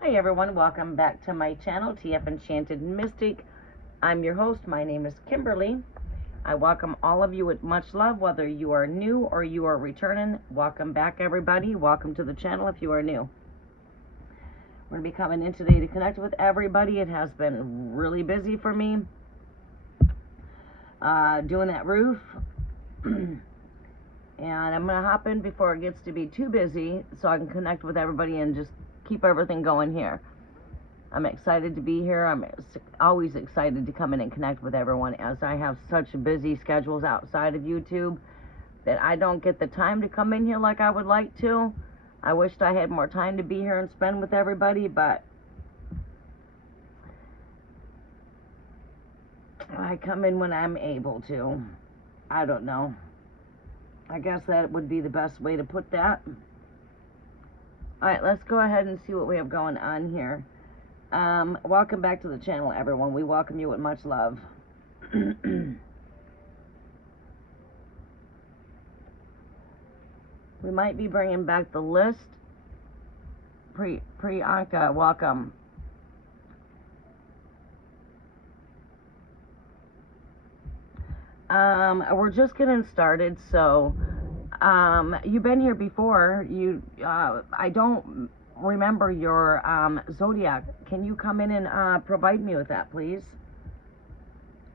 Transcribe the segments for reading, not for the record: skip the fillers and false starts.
Hi everyone, welcome back to my channel, TF Enchanted Mystic. I'm your host, my name is Kimberly. I welcome all of you with much love, whether you are new or you are returning. Welcome back everybody, welcome to the channel if you are new. We're going to be coming in today to connect with everybody. It has been really busy for me doing that roof. And I'm going to hop in before it gets to be too busy so I can connect with everybody and just keep everything going here. I'm excited to be here. I'm always excited to come in and connect with everyone, as I have such busy schedules outside of YouTube that I don't get the time to come in here like I would like to. I wished I had more time to be here and spend with everybody, but I come in when I'm able to. I don't know. I guess that would be the best way to put that. Alright, let's go ahead and see what we have going on here. Welcome back to the channel, everyone. We welcome you with much love. We might be bringing back the list. Priyanka, welcome. We're just getting started, so you've been here before. I don't remember your zodiac. Can you come in and provide me with that, please?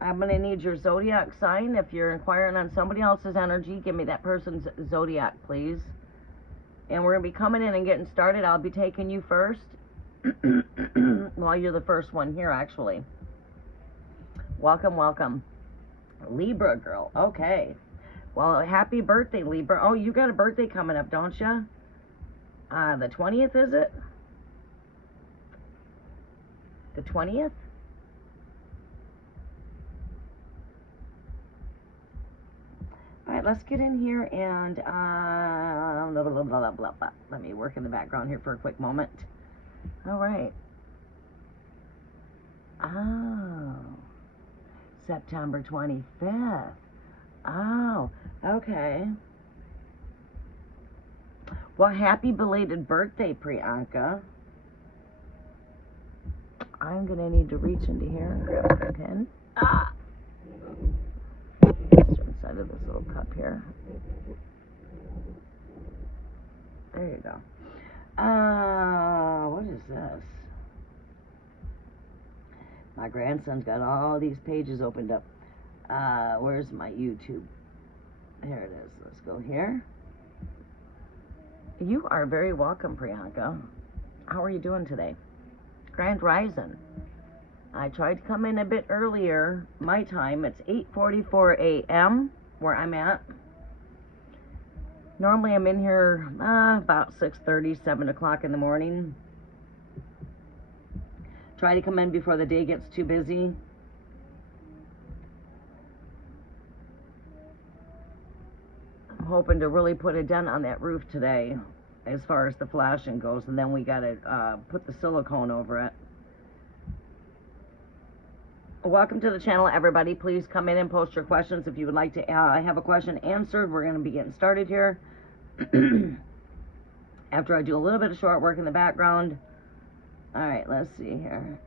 I'm going to need your zodiac sign. If you're inquiring on somebody else's energy, give me that person's zodiac, please. And we're going to be coming in and getting started. I'll be taking you first. Well, you're the first one here, actually. Welcome, welcome. Libra girl. Okay. Well, happy birthday, Libra. Oh, you got a birthday coming up, don't you? The 20th, is it? The 20th? Alright, let's get in here and blah, blah, blah, blah, blah, blah. Let me work in the background here for a quick moment. Alright. Oh. September 25th. Oh, okay. Well, happy belated birthday, Priyanka. I'm going to need to reach into here and grab a pen. Inside of this little cup here. There you go. What is this? My grandson's got all these pages opened up. Where's my YouTube? Here it is. Let's go here. You are very welcome, Priyanka. How are you doing today? Grand Rising. I tried to come in a bit earlier. My time, it's 8:44 a.m. where I'm at. Normally I'm in here about 6:30, 7 o'clock in the morning. Try to come in before the day gets too busy. I'm hoping to really put a dent on that roof today as far as the flashing goes, and then we gotta put the silicone over it. Welcome to the channel, everybody. Please come in and post your questions if you would like to have a question answered. We're going to be getting started here. After I do a little bit of short work in the background. Alright, let's see here.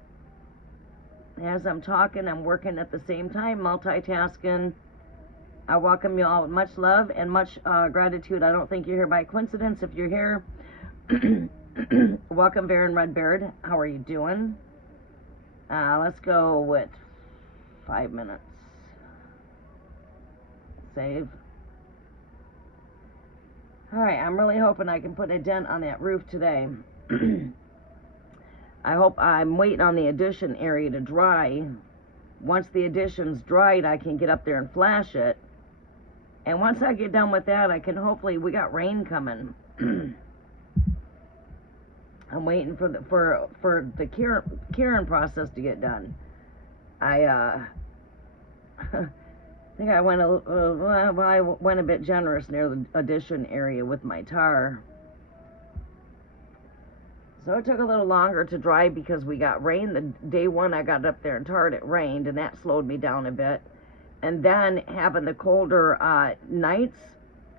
As I'm talking, I'm working at the same time, multitasking. I welcome you all with much love and much gratitude. I don't think you're here by coincidence. If you're here, welcome, Baron Redbeard. How are you doing? Let's go with 5 minutes. Save. Alright, I'm really hoping I can put a dent on that roof today. I hope I'm waiting on the addition area to dry. Once the addition's dried, I can get up there and flash it. And once I get done with that, I can hopefully, we got rain coming. I'm waiting for the curing process to get done. I think I went I went a bit generous near the addition area with my tar. So it took a little longer to dry because we got rain. The day one I got up there and tarred, it rained, and that slowed me down a bit. And then having the colder nights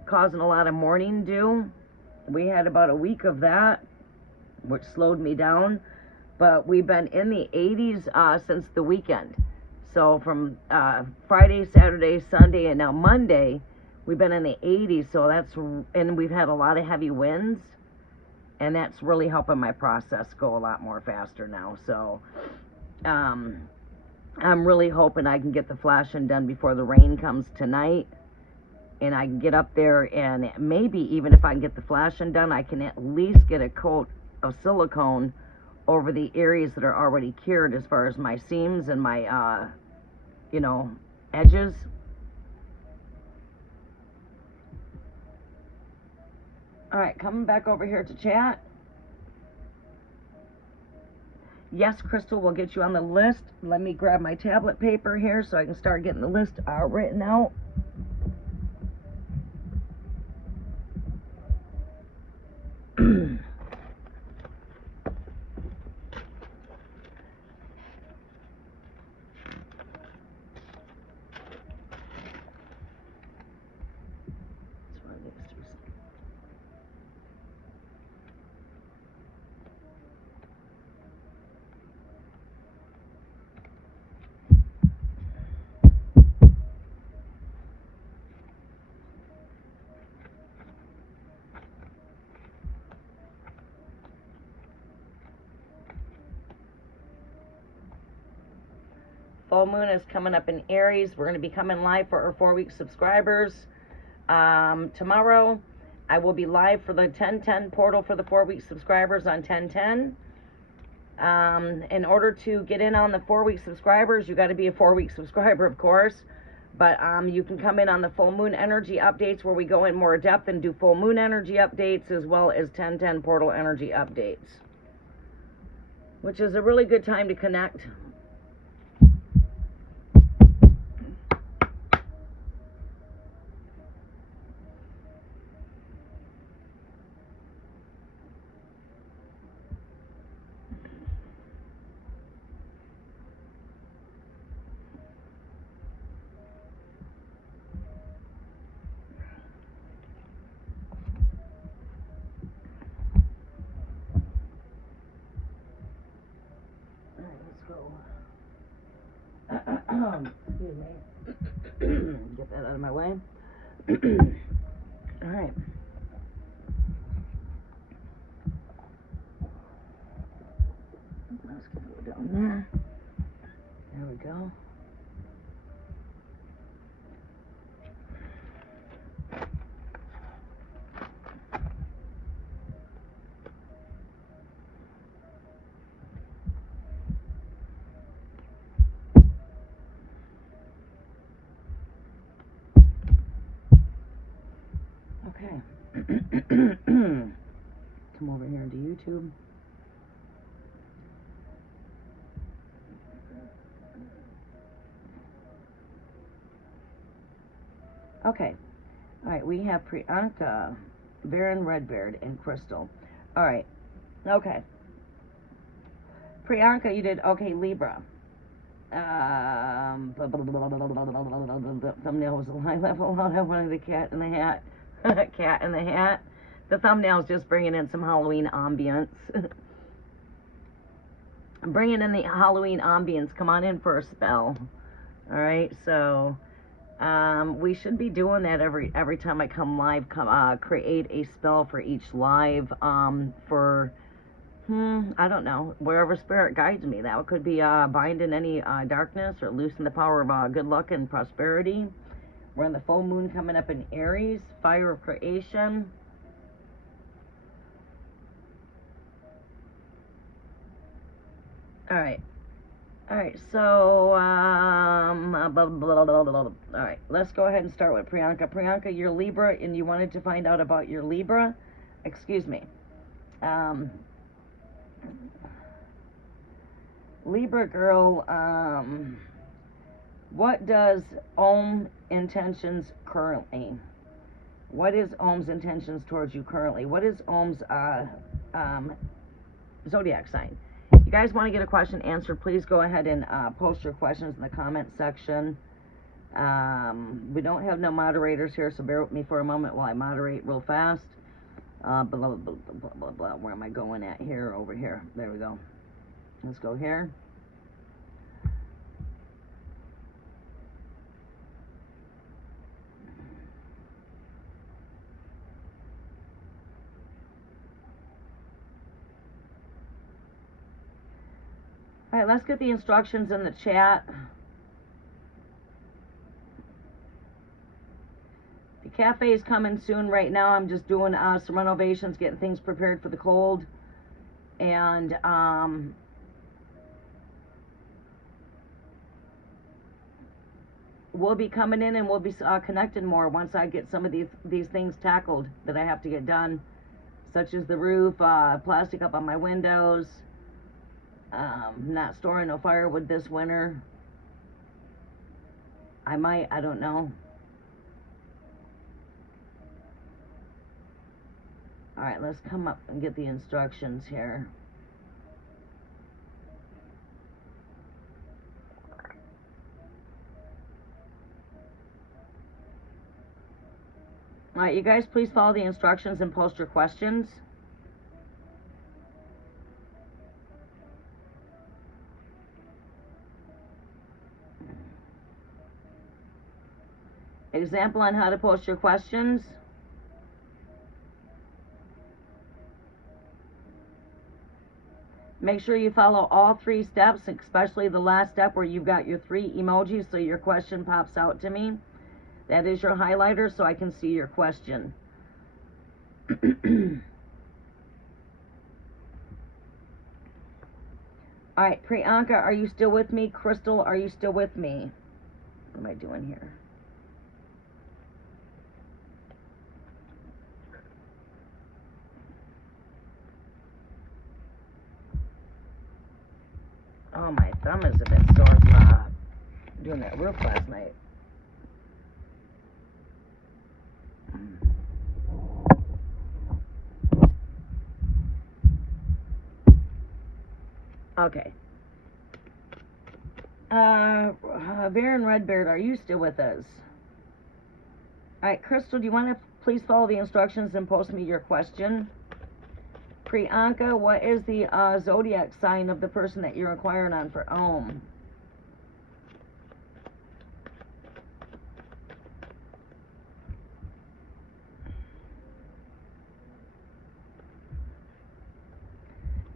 causing a lot of morning dew. We had about a week of that. which slowed me down. But we've been in the 80s since the weekend. So from Friday, Saturday, Sunday, and now Monday, we've been in the 80s. So and we've had a lot of heavy winds, and that's really helping my process go a lot more faster now. So I'm really hoping I can get the flashing done before the rain comes tonight, and I can get up there, and maybe even if I can get the flashing done, I can at least get a coat of silicone over the areas that are already cured, as far as my seams and my edges. All right, coming back over here to chat. Yes, Crystal, we'll get you on the list. Let me grab my tablet paper here so I can start getting the list written out. Full moon is coming up in Aries. We're going to be coming live for our 4-week subscribers. Tomorrow, I will be live for the 1010 portal for the 4-week subscribers on 1010. In order to get in on the 4-week subscribers, you got to be a 4-week subscriber, of course. But you can come in on the full moon energy updates, where we go in more depth and do full moon energy updates, as well as 1010 portal energy updates, which is a really good time to connect. Excuse me. Get that out of my way. All right. Let's go down there. There we go. Okay. Come over here into YouTube. Okay. All right, we have Priyanka, Baron Redbeard, and Crystal. All right. Okay. Priyanka, you did okay, Libra. Thumbnail was a high level. I have one of the cat in the hat. Cat in the hat. The thumbnail's just bringing in some Halloween ambience. Bringing in the Halloween ambience. Come on in for a spell. All right, so we should be doing that every time I come live. Create a spell for each live. For I don't know, wherever spirit guides me. That could be binding any darkness, or loosen the power of good luck and prosperity. We're on the full moon coming up in Aries, fire of creation. All right, so, all right, let's go ahead and start with Priyanka. Priyanka, you're Libra, and you wanted to find out about your Libra. Excuse me. Libra girl, what does Om intentions currently? What is Om's intentions towards you currently? What is Om's zodiac sign? If you guys want to get a question answered, please go ahead and post your questions in the comment section. We don't have no moderators here, so bear with me for a moment while I moderate real fast. Blah, blah, blah, blah, blah, blah. Where am I going at here? Over here. There we go. Let's go here. All right, let's get the instructions in the chat. The cafe is coming soon. Right now I'm just doing some renovations, getting things prepared for the cold. And we'll be coming in and we'll be connecting more once I get some of these things tackled that I have to get done, such as the roof, plastic up on my windows, not storing no firewood this winter. I don't know. All right, let's come up and get the instructions here. All right, you guys, please follow the instructions and post your questions. Example on how to post your questions. Make sure you follow all 3 steps, especially the last step where you've got your 3 emojis so your question pops out to me. That is your highlighter so I can see your question. All right, Priyanka, are you still with me? Crystal, are you still with me? What am I doing here? Oh, my thumb is a bit sore from doing that roof last night. Okay. Baron Redbeard, are you still with us? All right, Crystal, do you want to please follow the instructions and post me your question? Priyanka, what is the zodiac sign of the person that you're inquiring on for Om?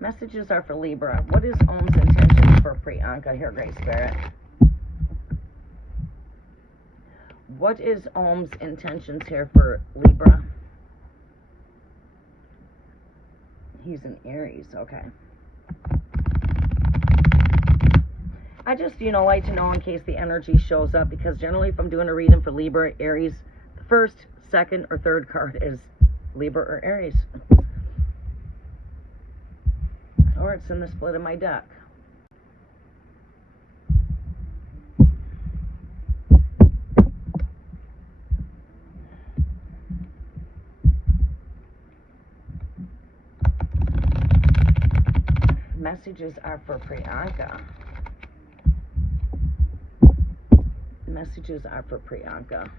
Messages are for Libra. What is Om's intention for Priyanka here, Great Spirit? What is Om's intentions here for Libra? He's an Aries, okay. I just, like to know in case the energy shows up, because generally if I'm doing a reading for Libra, Aries, the first, second, or third card is Libra or Aries. Or it's in the split of my deck. Messages are for Priyanka. Messages are for Priyanka.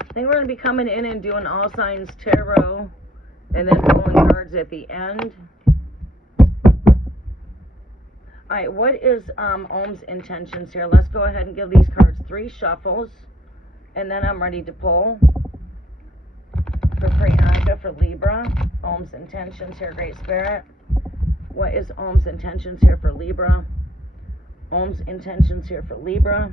I think we're going to be coming in and doing all signs tarot and then pulling cards at the end. Alright, what is Om's intentions here? Let's go ahead and give these cards 3 shuffles, and then I'm ready to pull. For Priyanka, for Libra, Om's intentions here, Great Spirit. What is Om's intentions here for Libra? Om's intentions here for Libra.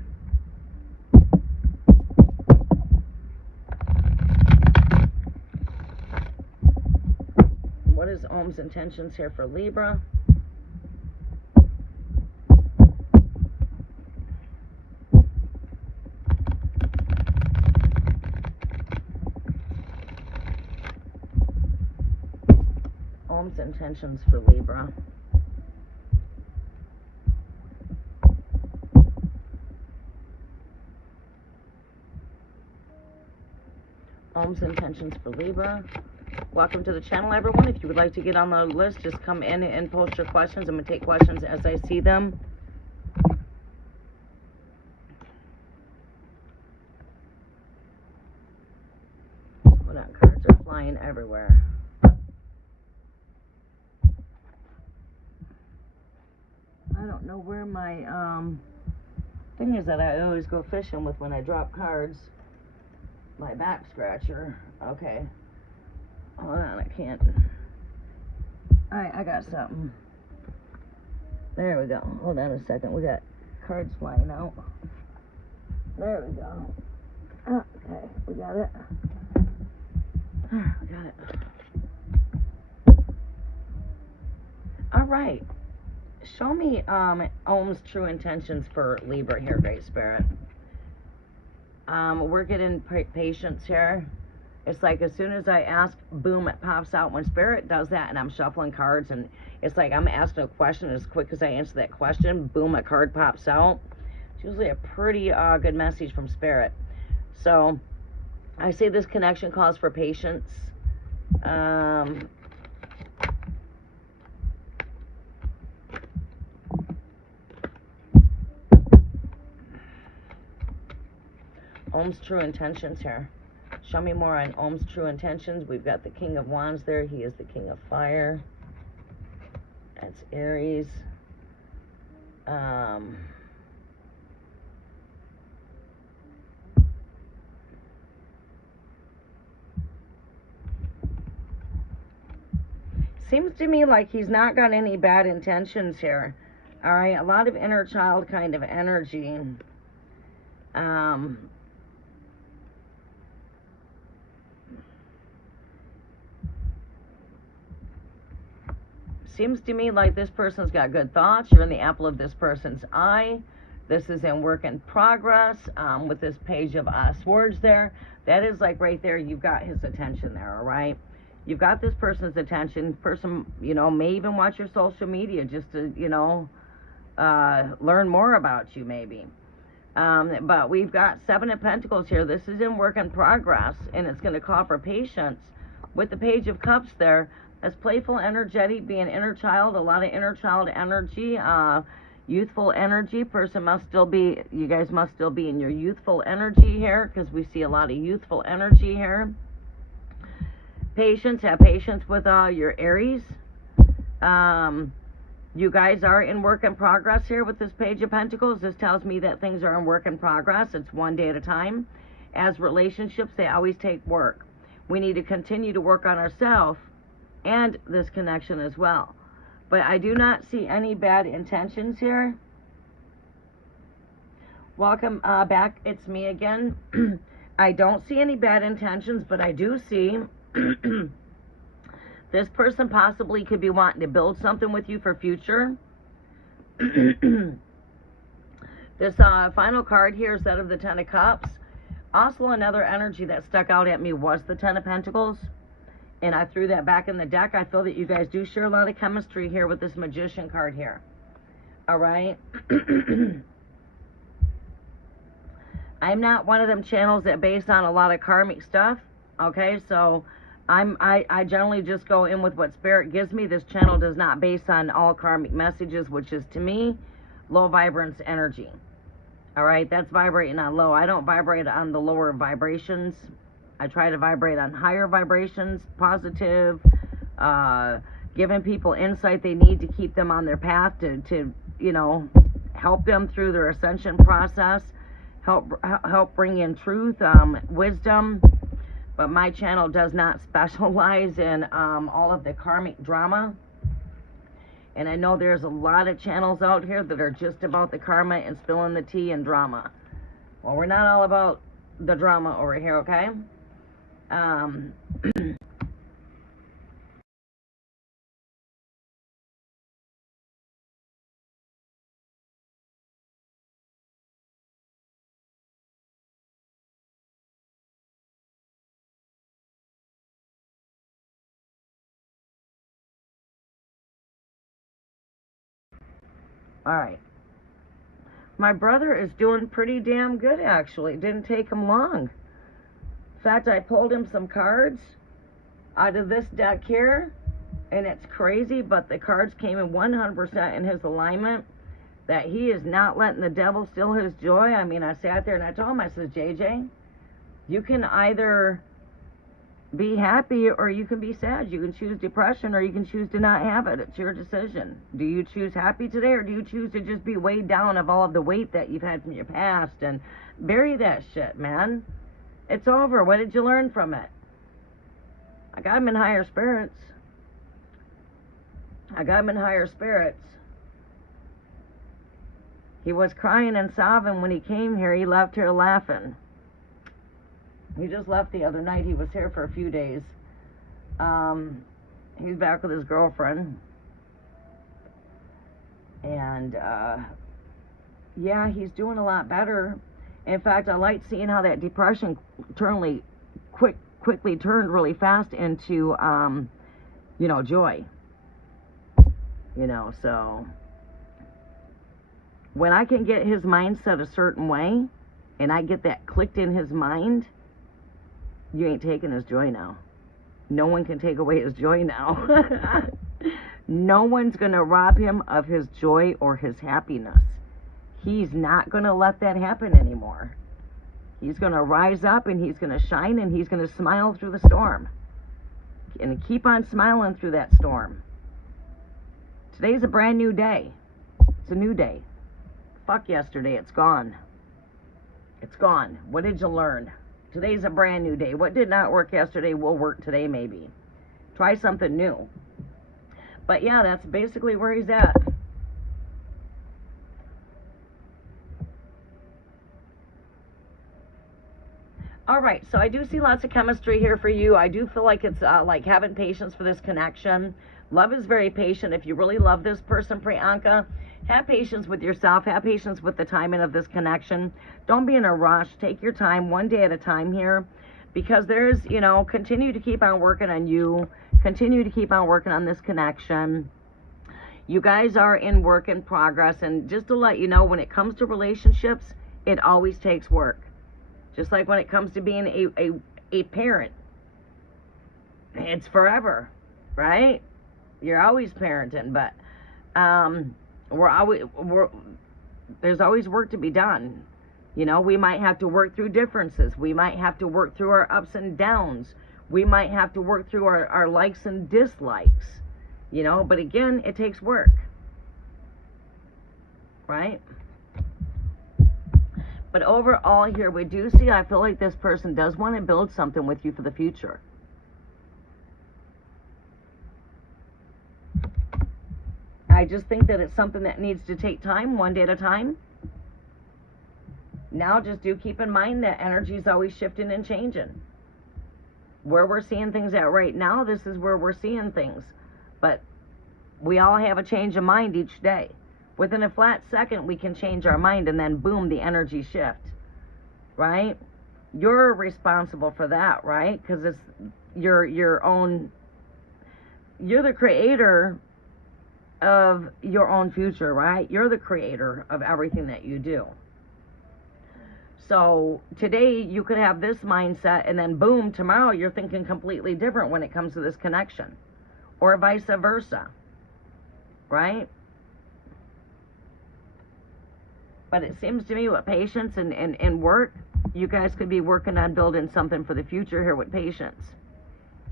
What is Om's intentions here for Libra? Om's intentions for Libra. Om's intentions for Libra. Welcome to the channel, everyone. If you would like to get on the list, just come in and post your questions. I'm going to take questions as I see them. flying everywhere. I don't know where my thing is that I always go fishing with when I drop cards. My back scratcher. Okay. Hold on, I can't. Alright, I got something. There we go. Hold on a second. We got cards flying out. There we go. Okay, we got it. We got it. Alright. Show me Ohm's true intentions for Libra here, Great Spirit. We're getting patience here. It's like as soon as I ask, boom, it pops out. When Spirit does that and I'm shuffling cards and it's like I'm asking a question, as quick as I answer that question, boom, a card pops out. It's usually a pretty good message from Spirit. So I say this connection calls for patience. Ohm's true intentions here. Show me more on Ohm's true intentions. We've got the King of Wands there. He is the King of Fire. That's Aries. Seems to me like he's not got any bad intentions here. All right, a lot of inner child kind of energy. Seems to me like this person's got good thoughts. You're in the apple of this person's eye. This is in work in progress. With this page of swords there, that is like right there, you've got his attention there, all right? You've got this person's attention. Person, you know, may even watch your social media just to, you know, learn more about you maybe. But we've got Seven of Pentacles here. This is in work in progress, and it's going to call for patience. With the Page of Cups there, as playful, energetic, being inner child, a lot of inner child energy, youthful energy. Person must still be, you guys must still be in your youthful energy here, because we see a lot of youthful energy here. Patience, have patience with your Aries. You guys are in work in progress here with this Page of Pentacles. This tells me that things are in work in progress. It's one day at a time. As relationships, they always take work. We need to continue to work on ourselves and this connection as well. But I do not see any bad intentions here. Welcome back. It's me again. I don't see any bad intentions, but I do see this person possibly could be wanting to build something with you for future. This final card here is that of the Ten of Cups. Also, another energy that stuck out at me was the Ten of Pentacles. And I threw that back in the deck. I feel that you guys do share a lot of chemistry here with this Magician card here. All right. I'm not one of them channels that base on a lot of karmic stuff. Okay, so I generally just go in with what Spirit gives me. This channel does not base on all karmic messages, which is to me low vibrance energy. All right, that's vibrating on low. I don't vibrate on the lower vibrations. I try to vibrate on higher vibrations, positive, giving people insight they need to keep them on their path to you know, help them through their ascension process, help bring in truth, wisdom. But my channel does not specialize in all of the karmic drama. And I know there's a lot of channels out here that are just about the karma and spilling the tea and drama. Well, we're not all about the drama over here, okay? All right. My brother is doing pretty damn good, actually. It didn't take him long. In fact, I pulled him some cards out of this deck here, and it's crazy, but the cards came in 100% in his alignment, that he is not letting the devil steal his joy. I mean, I sat there and I told him, I said, JJ, you can either be happy or you can be sad. You can choose depression or you can choose to not have it. It's your decision. Do you choose happy today or do you choose to just be weighed down of all of the weight that you've had from your past and bury that shit, man? It's over. What did you learn from it? I got him in higher spirits. I got him in higher spirits. He was crying and sobbing when he came here. He left here laughing. He just left the other night. He was here for a few days. He's back with his girlfriend. And, yeah, he's doing a lot better. In fact, I like seeing how that depression quickly turned really fast into, you know, joy. You know, so when I can get his mindset a certain way, and I get that clicked in his mind, you ain't taking his joy now. No one can take away his joy now. No one's going to rob him of his joy or his happiness. He's not going to let that happen anymore. He's going to rise up and he's going to shine and he's going to smile through the storm. And keep on smiling through that storm. Today's a brand new day. It's a new day. Fuck yesterday. It's gone. It's gone. What did you learn? Today's a brand new day. What did not work yesterday will work today maybe. Try something new. But yeah, that's basically where he's at. Alright, so I do see lots of chemistry here for you. I do feel like it's like having patience for this connection. Love is very patient. If you really love this person, Priyanka, have patience with yourself. Have patience with the timing of this connection. Don't be in a rush. Take your time, one day at a time here. Because there's, you know, continue to keep on working on you. Continue to keep on working on this connection. You guys are in work in progress. And just to let you know, when it comes to relationships, it always takes work. Just like when it comes to being a parent. It's forever, right? You're always parenting, but there's always work to be done. You know, we might have to work through differences. We might have to work through our ups and downs. We might have to work through our likes and dislikes. You know, but again, it takes work. Right? But overall here, we do see, I feel like this person does want to build something with you for the future. I just think that it's something that needs to take time, one day at a time. Now just do keep in mind that energy is always shifting and changing. Where we're seeing things at right now, this is where we're seeing things. But we all have a change of mind each day. Within a flat second, we can change our mind and then boom, the energy shift. Right? You're responsible for that, right? Because it's your own, you're the creator of your own future, right? You're the creator of everything that you do. So today you could have this mindset and then boom, tomorrow you're thinking completely different when it comes to this connection. Or vice versa. Right? But it seems to me with patience and work, you guys could be working on building something for the future here with patience.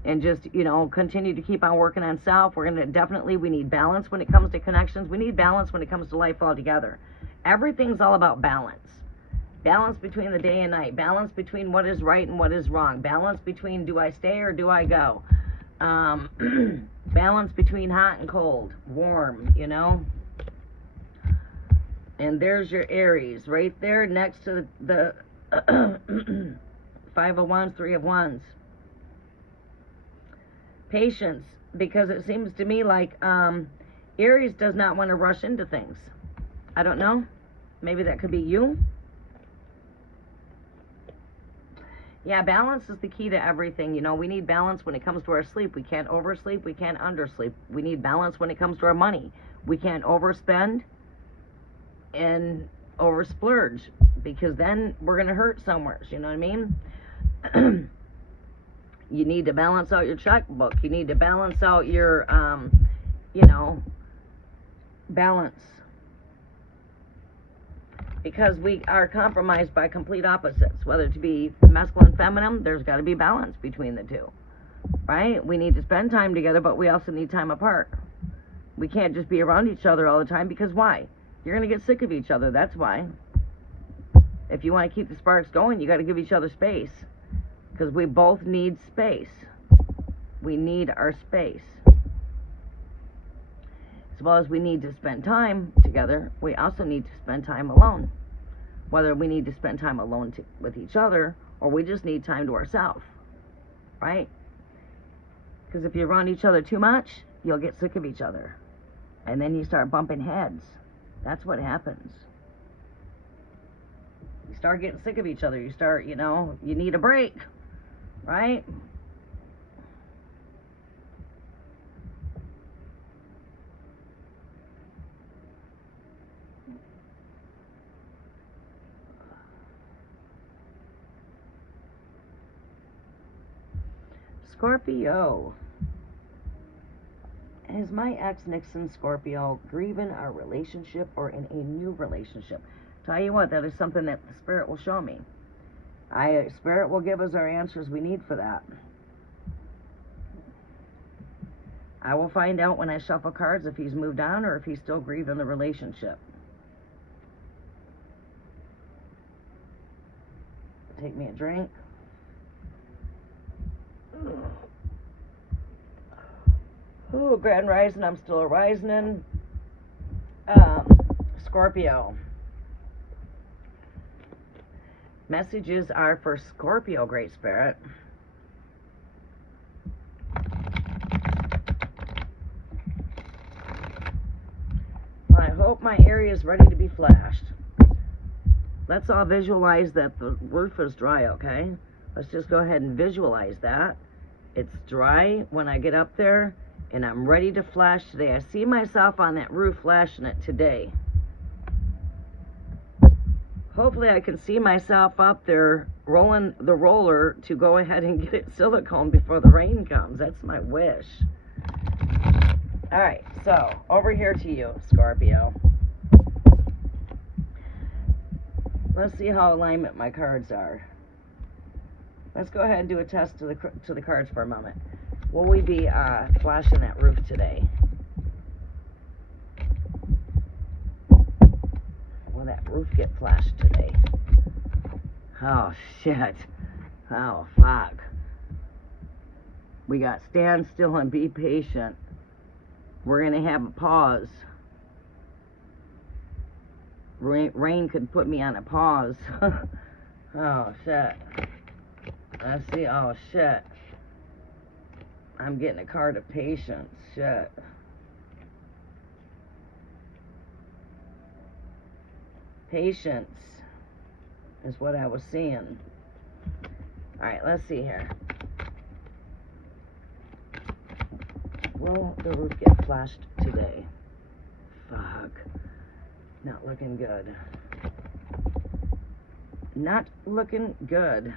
And just, you know, continue to keep on working on self. We're going to we need balance when it comes to connections. We need balance when it comes to life altogether. Everything's all about balance. Balance between the day and night. Balance between what is right and what is wrong. Balance between do I stay or do I go. Balance between hot and cold. Warm, you know. And there's your Aries right there next to the 5 of Wands, 3 of Wands. Patience, because it seems to me like Aries does not want to rush into things. I don't know. Maybe that could be you. Yeah, balance is the key to everything. You know, we need balance when it comes to our sleep. We can't oversleep. We can't undersleep. We need balance when it comes to our money. We can't overspend and oversplurge, because then we're going to hurt somewhere. You know what I mean? You need to balance out your checkbook. You need to balance out your, you know, balance. Because we are compromised by complete opposites. Whether to be masculine, feminine, there's got to be balance between the two. right? We need to spend time together, but we also need time apart. We can't just be around each other all the time, because why? You're going to get sick of each other. That's why. If you want to keep the sparks going, you got to give each other space, because we both need space. We need our space. As well as we need to spend time together, we also need to spend time alone. Whether we need to spend time alone with each other, or we just need time to ourselves, right? Because if you're around each other too much, you'll get sick of each other. And then you start bumping heads. That's what happens. You start getting sick of each other. You start, you need a break, right? Scorpio. Is my ex Nixon Scorpio grieving our relationship or in a new relationship? Tell you what, that is something that the Spirit will show me. Spirit will give us our answers we need for that. I will find out when I shuffle cards if he's moved on or if he's still grieving the relationship. Take me a drink. Ooh, Grand Rising, I'm still a rising. Scorpio. Messages are for Scorpio, Great Spirit. I hope my area is ready to be flashed. Let's all visualize that the roof is dry, okay? Let's just go ahead and visualize that. It's dry when I get up there, and I'm ready to flash today. I see myself on that roof flashing it today. Hopefully I can see myself up there rolling the roller to go ahead and get it silicone before the rain comes. That's my wish. Alright, so over here to you, Scorpio. Let's see how alignment my cards are. Let's go ahead and do a test to the cards for a moment. Will we be flashing that roof today? Will that roof get flashed today? Oh, shit. Oh, fuck. We got stand still and be patient. We're going to have a pause. Rain could put me on a pause. Oh, shit. Let's see. Oh, shit. I'm getting a card of patience. Shit. Patience is what I was seeing. Alright, let's see here. Will the roof get flashed today? Fuck. Not looking good. Not looking good.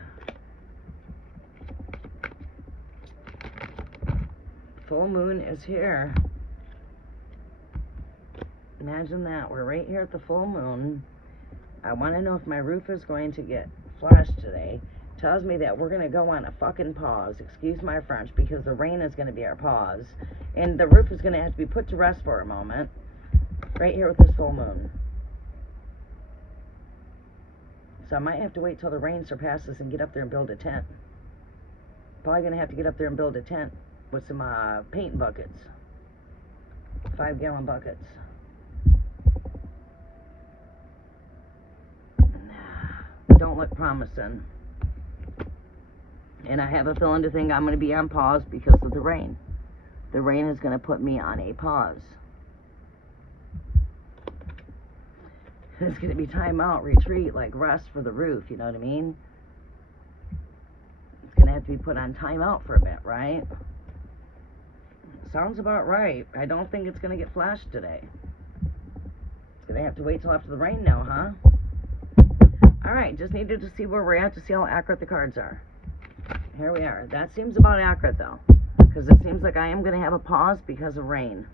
Full moon is here. Imagine that. We're right here at the full moon. I want to know if my roof is going to get flashed today. Tells me that we're going to go on a fucking pause. Excuse my French, because the rain is going to be our pause. And the roof is going to have to be put to rest for a moment. Right here with this full moon. So I might have to wait till the rain surpasses and get up there and build a tent. Probably going to have to get up there and build a tent with some paint buckets. 5-gallon buckets. Don't look promising. And I have a feeling to think I'm going to be on pause because of the rain. The rain is going to put me on a pause. It's going to be time out, retreat, like rest for the roof, you know what I mean? It's going to have to be put on time out for a bit, right? Sounds about right. I don't think it's going to get flashed today. It's going to have to wait till after the rain now, huh? Alright, just needed to see where we're at to see how accurate the cards are. Here we are. That seems about accurate, though. Because it seems like I am going to have a pause because of rain.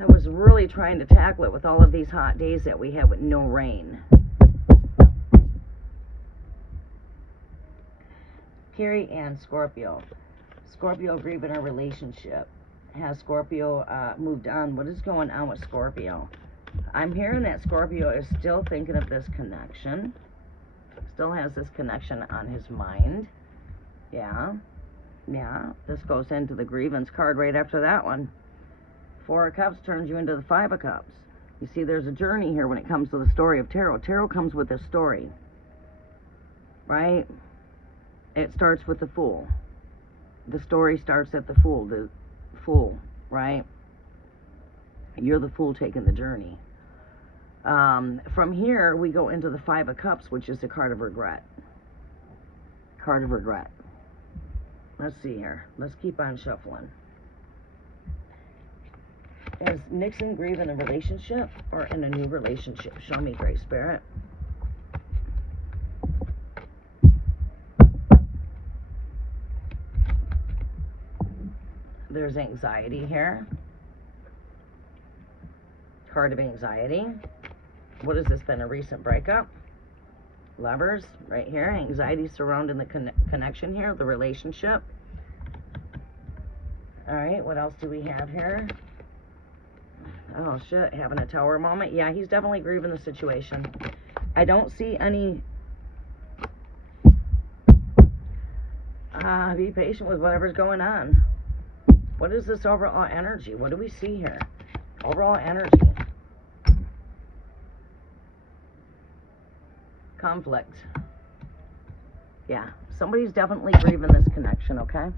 I was really trying to tackle it with all of these hot days that we have with no rain. Carrie and Scorpio. Scorpio grieving a relationship. Has Scorpio moved on? What is going on with Scorpio? I'm hearing that Scorpio is still thinking of this connection. Still has this connection on his mind. Yeah. This goes into the grievance card right after that one. 4 of Cups turns you into the 5 of Cups. You see, there's a journey here when it comes to the story of tarot. Tarot comes with a story, right? It starts with the Fool. The story starts at the Fool, right? You're the Fool taking the journey. From here, we go into the 5 of Cups, which is the card of regret. Card of regret. Let's see here. Let's keep on shuffling. Is Nixon grieving a relationship or in a new relationship? Show me, Great Spirit. There's anxiety here. Card of anxiety. What has this been? A recent breakup? Lovers, right here. Anxiety surrounding the connection here, the relationship. All right, what else do we have here? Oh, shit, having a tower moment. Yeah, he's definitely grieving the situation. I don't see any... be patient with whatever's going on. What is this overall energy? What do we see here? Overall energy. Conflict. Yeah, somebody's definitely grieving this connection, okay?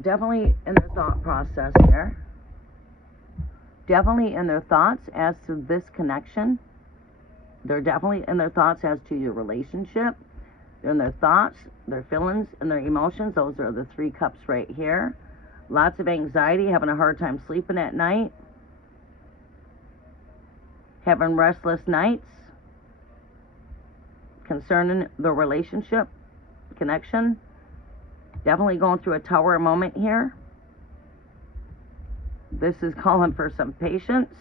Definitely in their thought process here. Definitely in their thoughts as to this connection. They're definitely in their thoughts as to your relationship. They're in their thoughts, their feelings, and their emotions. Those are the 3 cups right here. Lots of anxiety, having a hard time sleeping at night. Having restless nights. Concerning the relationship, connection. Definitely going through a tower moment here. This is calling for some patience.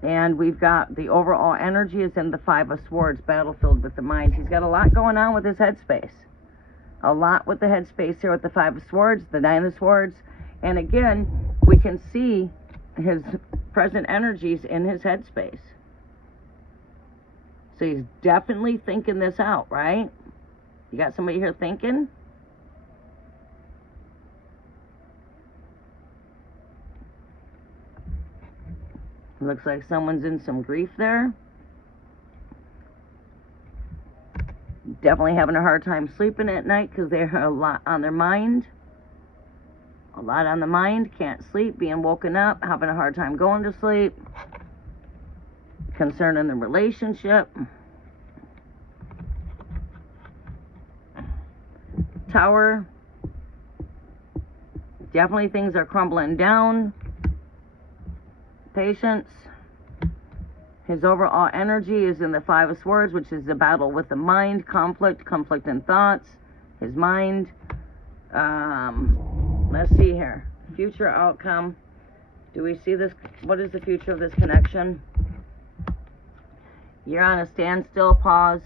And we've got the overall energy is in the 5 of Swords, battlefield with the mind. He's got a lot going on with his headspace. A lot with the headspace here with the 5 of Swords, the 9 of Swords. And again, we can see his present energies in his headspace. So he's definitely thinking this out, right? You got somebody here thinking? Looks like someone's in some grief there. Definitely having a hard time sleeping at night because they have a lot on their mind. A lot on the mind. Can't sleep, being woken up, having a hard time going to sleep. Concerning the relationship. Tower. Definitely things are crumbling down. Patience. His overall energy is in the 5 of Swords, which is the battle with the mind, conflict in thoughts, his mind. Let's see here. Future outcome. Do we see this? What is the future of this connection? You're on a standstill, pause.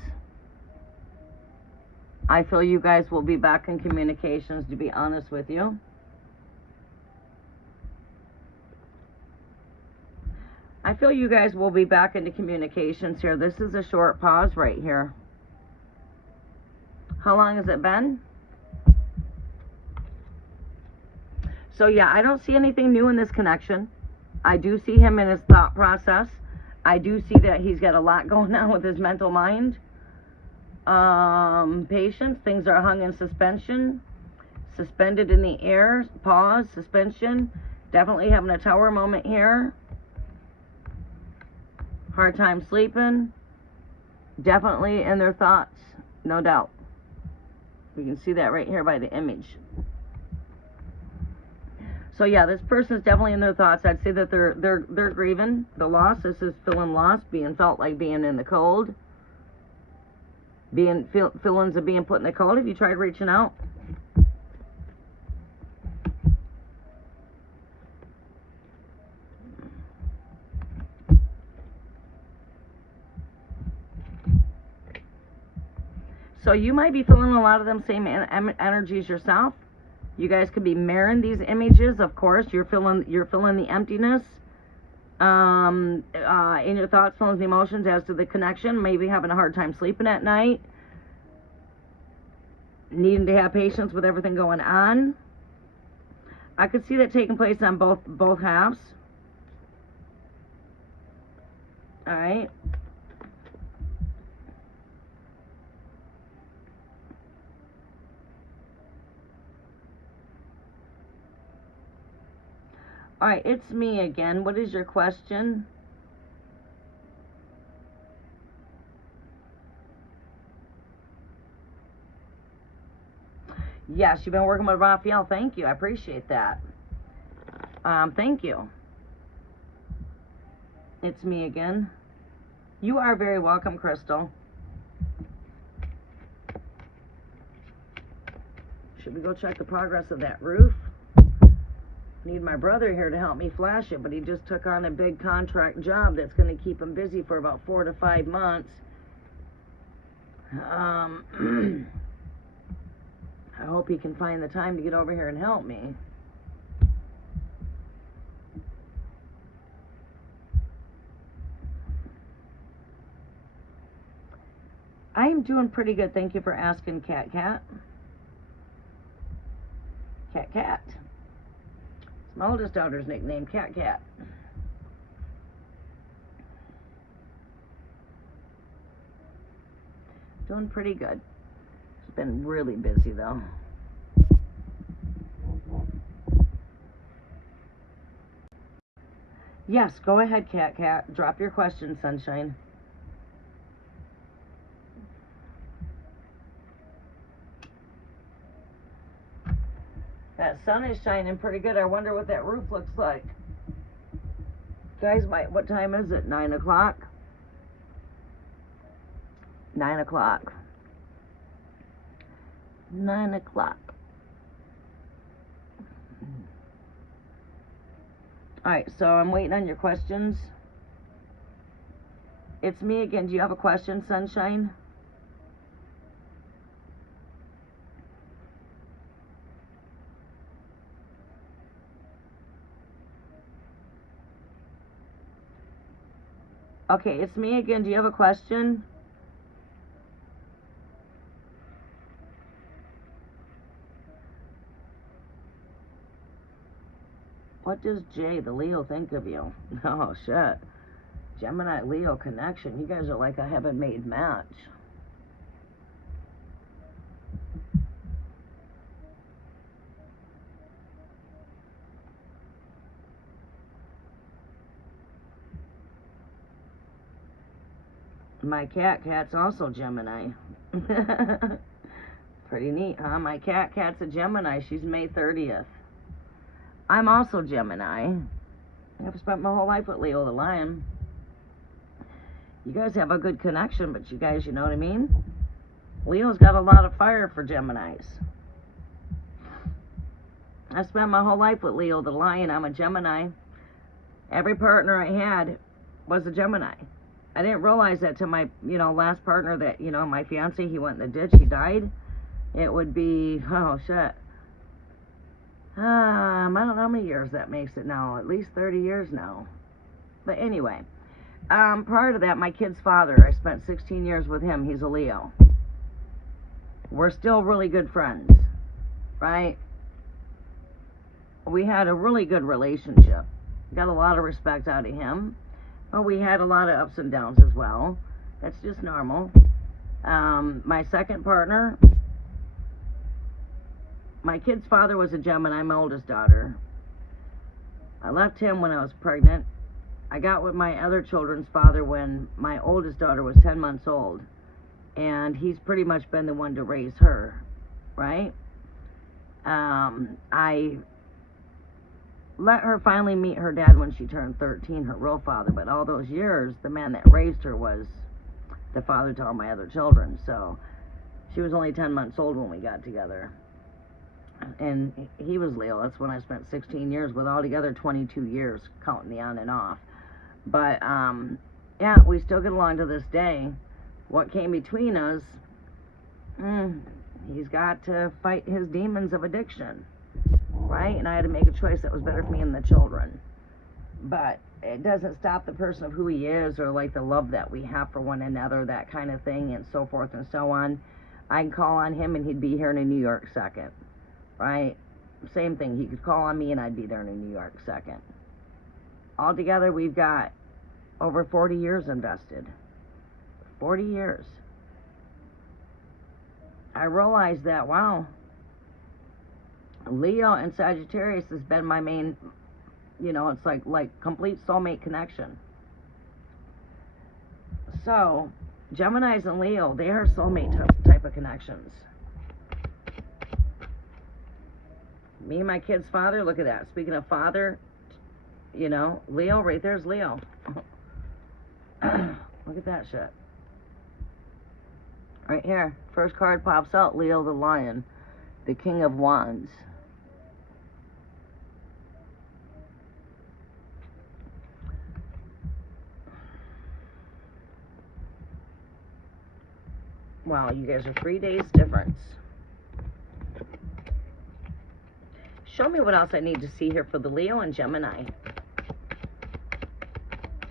I feel you guys will be back in communications, to be honest with you. I feel you guys will be back into communications here. This is a short pause right here. How long has it been? So yeah, I don't see anything new in this connection. I do see him in his thought process. I do see that he's got a lot going on with his mental mind. Patience. Things are hung in suspension. Suspended in the air. Pause. Suspension. Definitely having a tower moment here. Hard time sleeping. Definitely in their thoughts. No doubt. We can see that right here by the image. So yeah, this person is definitely in their thoughts. I'd say that they're grieving the loss. This is feeling lost, being felt like being in the cold. Feelings of being put in the cold. Have you tried reaching out? So you might be feeling a lot of them same energies yourself. You guys could be mirroring these images. Of course, you're feeling the emptiness in your thoughts, feelings, and emotions as to the connection. Maybe having a hard time sleeping at night, needing to have patience with everything going on. I could see that taking place on both halves. All right. All right, it's me again. What is your question? Yes, you've been working with Raphael. Thank you. I appreciate that. Thank you. It's me again. You are very welcome, Crystal. Should we go check the progress of that roof? Need my brother here to help me flash it, but he just took on a big contract job that's going to keep him busy for about 4 to 5 months. I hope he can find the time to get over here and help me. I am doing pretty good. Thank you for asking, Cat. My oldest daughter's nickname, Cat. Doing pretty good. It's been really busy, though. Yes, go ahead, Cat. Drop your question, Sunshine. That sun is shining pretty good. I wonder what that roof looks like. Guys, what time is it? 9 o'clock? 9 o'clock. 9 o'clock. Alright, so I'm waiting on your questions. It's me again. Do you have a question, Sunshine? Okay, it's me again. Do you have a question? What does Jay, the Leo, think of you? Oh, shit. Gemini-Leo connection. You guys are like a heaven-made match. My cat's also Gemini. Pretty neat, huh? My cat's a Gemini. She's May 30th. I'm also Gemini. I've spent my whole life with Leo the Lion. You guys have a good connection, but you guys, you know what I mean? Leo's got a lot of fire for Geminis. I spent my whole life with Leo the Lion. I'm a Gemini. Every partner I had was a Gemini. I didn't realize that to my, last partner that, my fiance, he went in the ditch, he died. It would be, oh, shit. I don't know how many years that makes it now. At least 30 years now. But anyway, prior to that, my kid's father, I spent 16 years with him. He's a Leo. We're still really good friends, right? We had a really good relationship. Got a lot of respect out of him. But we had a lot of ups and downs as well. That's just normal. My second partner, my kid's father was a Gemini, my oldest daughter. I left him when I was pregnant. I got with my other children's father when my oldest daughter was 10 months old. And he's pretty much been the one to raise her, right? I let her finally meet her dad when she turned 13, her real father. But all those years, the man that raised her was the father to all my other children. So she was only 10 months old when we got together. And he was Leo. That's when I spent 16 years with, altogether 22 years, counting the on and off. But, yeah, we still get along to this day. What came between us He's got to fight his demons of addiction, right? And I had to make a choice that was better for me and the children. But it doesn't stop the person of who he is, or like the love that we have for one another, that kind of thing, and so forth and so on. I can call on him and he'd be here in a New York second, right? Same thing, he could call on me and I'd be there in a New York second. Altogether, we've got over 40 years invested. 40 years. I realized that, wow, Leo and Sagittarius has been my main, you know, it's like complete soulmate connection. So, Geminis and Leo, they are soulmate type of connections. Me and my kid's father, look at that. Speaking of father, you know, Leo, right there's Leo. Look at that shit. Right here, first card pops out, Leo the Lion, the King of Wands. Wow, you guys are 3 days difference. Show me what else I need to see here for the Leo and Gemini.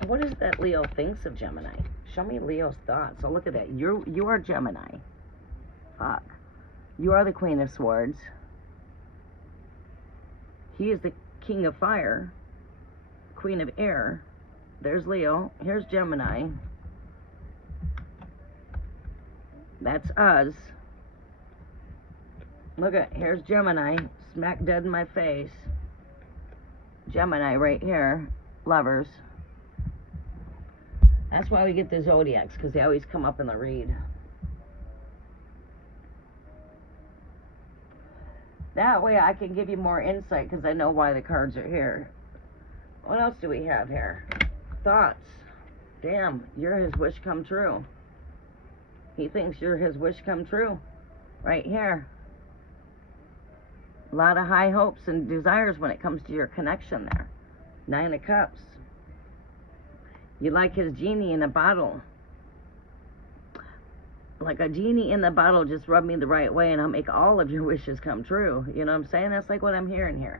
What is that Leo thinks of Gemini? Show me Leo's thoughts. Oh, look at that. You are Gemini. Fuck. You are the Queen of Swords. He is the King of Fire. Queen of Air. There's Leo. Here's Gemini. That's us. Look at, here's Gemini. Smack dead in my face. Gemini right here. Lovers. That's why we get the zodiacs, because they always come up in the read. That way I can give you more insight, because I know why the cards are here. What else do we have here? Thoughts. Damn, you're his wish come true. He thinks you're his wish come true. Right here. A lot of high hopes and desires when it comes to your connection there. 9 of Cups. You like his genie in a bottle. Like a genie in the bottle, just rub me the right way and I'll make all of your wishes come true. You know what I'm saying? That's like what I'm hearing here.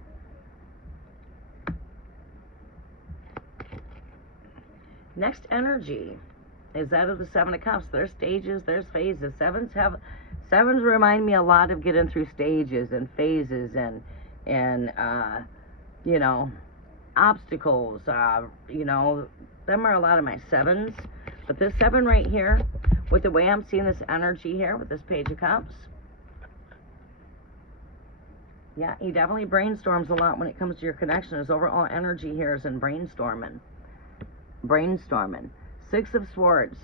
Next energy is that of the 7 of Cups. There's stages, there's phases. Sevens remind me a lot of getting through stages and phases and you know, obstacles. You know, them are a lot of my 7s. But this 7 right here, with the way I'm seeing this energy here with this Page of Cups, yeah, he definitely brainstorms a lot when it comes to your connection. His overall energy here is in brainstorming. 6 of Swords.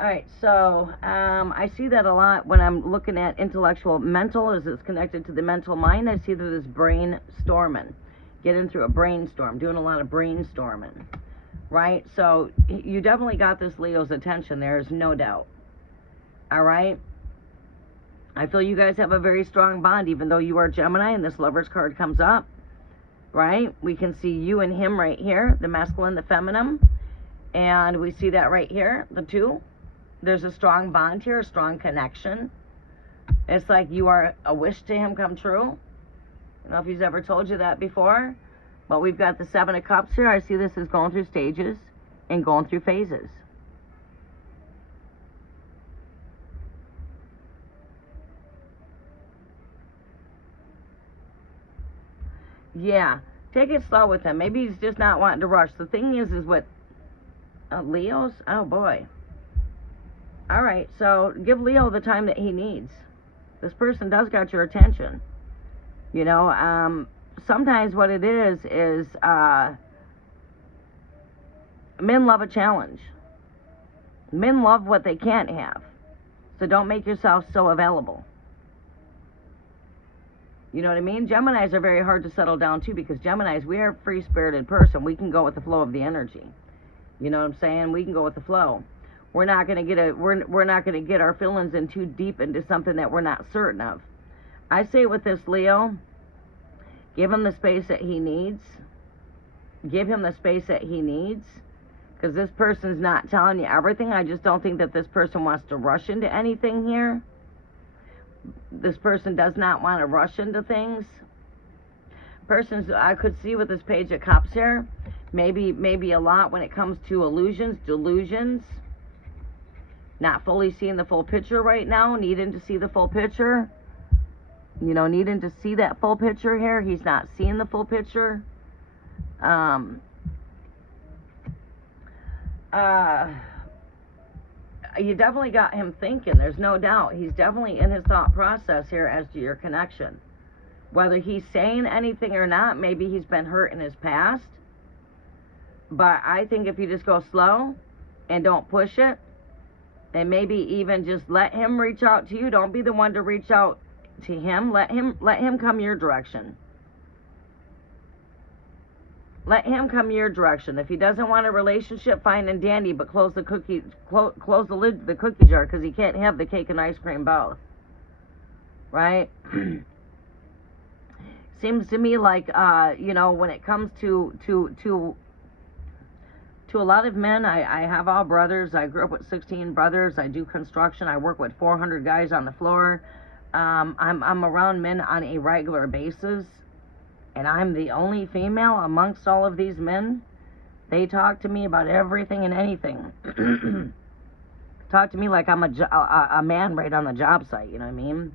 Alright, so I see that a lot when I'm looking at intellectual. Mental, as it's connected to the mental mind, I see that as brainstorming. Getting through a brainstorm, doing a lot of brainstorming. Right? So you definitely got this Leo's attention. There's no doubt. Alright? I feel you guys have a very strong bond, even though you are Gemini and this Lover's card comes up. Right? We can see you and him right here, the masculine, the feminine. And we see that right here, the 2. There's a strong bond here, a strong connection. It's like you are a wish to him come true. I don't know if he's ever told you that before. But we've got the 7 of Cups here. I see this as going through stages and going through phases. Yeah, take it slow with him. Maybe he's just not wanting to rush. The thing is what Leo's, oh boy. All right, so give Leo the time that he needs. This person does got your attention. You know, sometimes what it is men love a challenge. Men love what they can't have. So don't make yourself so available. You know what I mean? Geminis are very hard to settle down too, because Geminis, we are a free-spirited person. We can go with the flow of the energy. You know what I'm saying? We can go with the flow. We're not going to get we're not going to get our feelings in too deep into something that we're not certain of. I say with this Leo, give him the space that he needs. Give him the space that he needs. Because this person's not telling you everything. I just don't think that this person wants to rush into anything here. This person does not want to rush into things. Persons, I could see with this Page of Cups here, maybe a lot when it comes to illusions, delusions. Not fully seeing the full picture right now, needing to see the full picture. You know, needing to see that full picture here. He's not seeing the full picture. You definitely got him thinking. There's no doubt. He's definitely in his thought process here as to your connection. Whether he's saying anything or not, maybe he's been hurt in his past. But I think if you just go slow and don't push it, and maybe even just let him reach out to you. Don't be the one to reach out to him. Let him come your direction. Let him come your direction. If he doesn't want a relationship, fine and dandy, but close the lid to the cookie jar, because he can't have the cake and ice cream both. Right? Seems to me like you know, when it comes to a lot of men, I have all brothers. I grew up with 16 brothers. I do construction. I work with 400 guys on the floor. I'm around men on a regular basis, and I'm the only female amongst all of these men. They talk to me about everything and anything. Talk to me like I'm a man right on the job site, you know what I mean?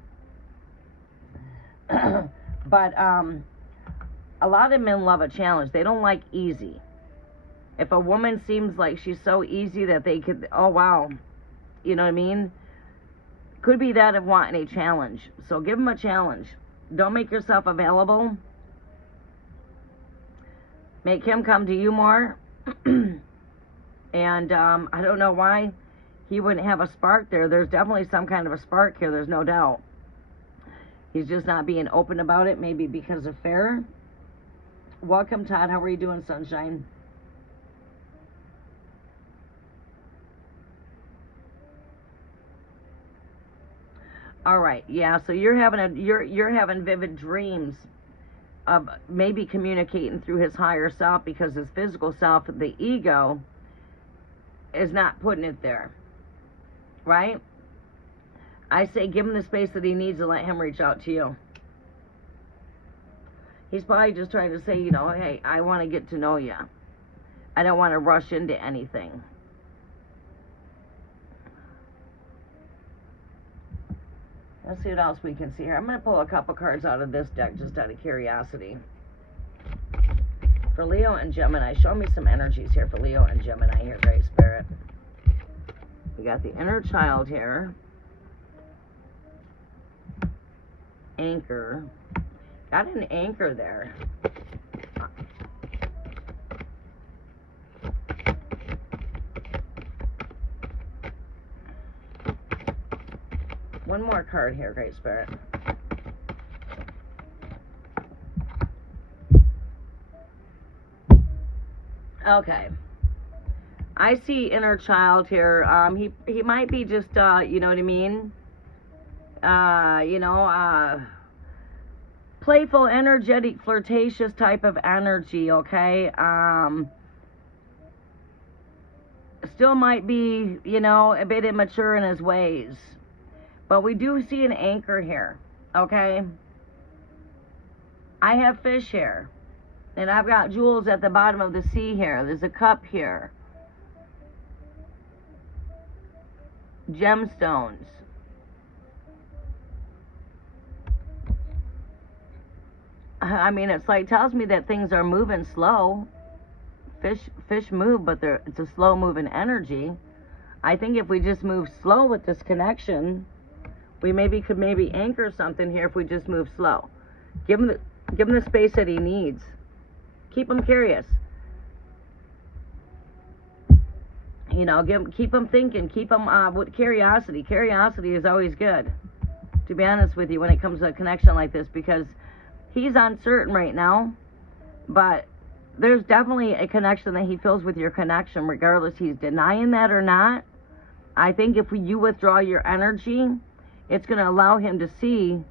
But a lot of men love a challenge. They don't like easy. If a woman seems like she's so easy that they could, oh wow, you know what I mean? Could be that of wanting a challenge. So give them a challenge. Don't make yourself available. Make him come to you more. And I don't know why he wouldn't have a spark there. There's definitely some kind of a spark here. There's no doubt. He's just not being open about it. Maybe because of fear. Welcome, Todd. How are you doing, sunshine? All right, yeah. So you're having vivid dreams of maybe communicating through his higher self, because his physical self, the ego, is not putting it there, right? I say give him the space that he needs to let him reach out to you. He's probably just trying to say, you know, hey, I want to get to know you. I don't want to rush into anything. Let's see what else we can see here. I'm going to pull a couple cards out of this deck just out of curiosity. For Leo and Gemini, show me some energies here for Leo and Gemini here, Great Spirit. We got the inner child here. Anchor. Got an anchor there. One more card here, Great Spirit. Okay. I see inner child here. He might be just, you know what I mean? You know, playful, energetic, flirtatious type of energy, okay? Still might be, you know, a bit immature in his ways. But we do see an anchor here, okay? I have fish here. And I've got jewels at the bottom of the sea here. There's a cup here. Gemstones. I mean, it's like, tells me that things are moving slow. Fish move, but it's a slow moving energy. I think if we just move slow with this connection, we could anchor something here if we just move slow. Give him the space that he needs. Keep him curious. You know, keep him thinking. Keep him with curiosity. Curiosity is always good, to be honest with you, when it comes to a connection like this, because he's uncertain right now, but there's definitely a connection that he feels with your connection, regardless he's denying that or not. I think if you withdraw your energy, it's going to allow him to see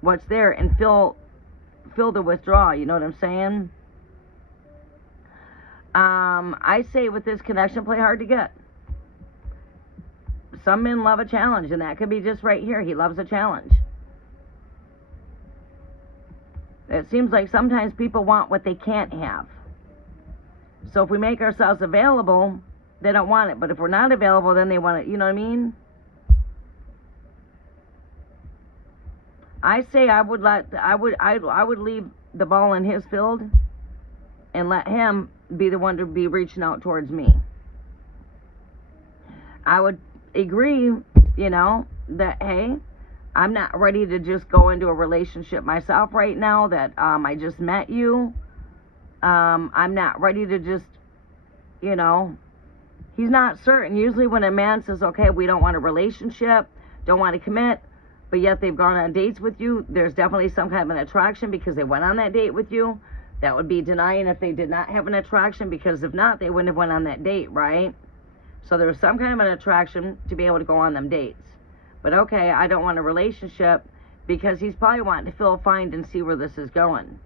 what's there and feel the withdrawal. You know what I'm saying? I say with this connection, play hard to get. Some men love a challenge, and that could be just right here. He loves a challenge. It seems like sometimes people want what they can't have. So if we make ourselves available, they don't want it. But if we're not available, then they want it. You know what I mean? I say I would leave the ball in his field and let him be the one to be reaching out towards me. I would agree, you know, that, hey, I'm not ready to just go into a relationship myself right now, that I just met you. I'm not ready to just, you know, he's not certain. Usually when a man says, okay, we don't want a relationship, don't want to commit, but yet they've gone on dates with you, there's definitely some kind of an attraction because they went on that date with you. That would be denying if they did not have an attraction, because if not, they wouldn't have went on that date, right? So there was some kind of an attraction to be able to go on them dates. But okay, I don't want a relationship, because he's probably wanting to feel find and see where this is going.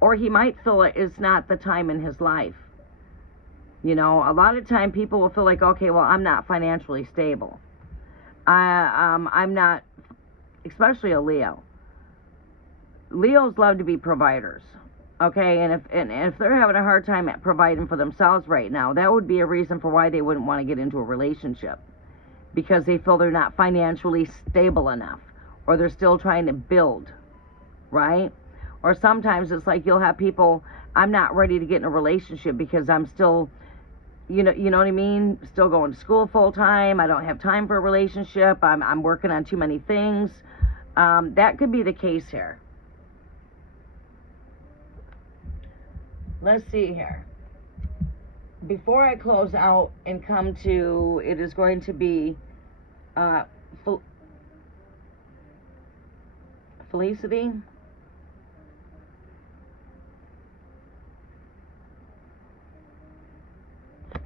Or he might feel it's not the time in his life. You know, a lot of time people will feel like, okay, well, I'm not financially stable. I'm not, especially a Leo. Leos love to be providers, okay? And if they're having a hard time at providing for themselves right now, that would be a reason for why they wouldn't want to get into a relationship, because they feel they're not financially stable enough, or they're still trying to build, right? Or sometimes it's like you'll have people, I'm not ready to get in a relationship because I'm still, you know what I mean? Still going to school full time. I don't have time for a relationship. I'm working on too many things. That could be the case here. Let's see here. Before I close out and come to, it is going to be Felicity.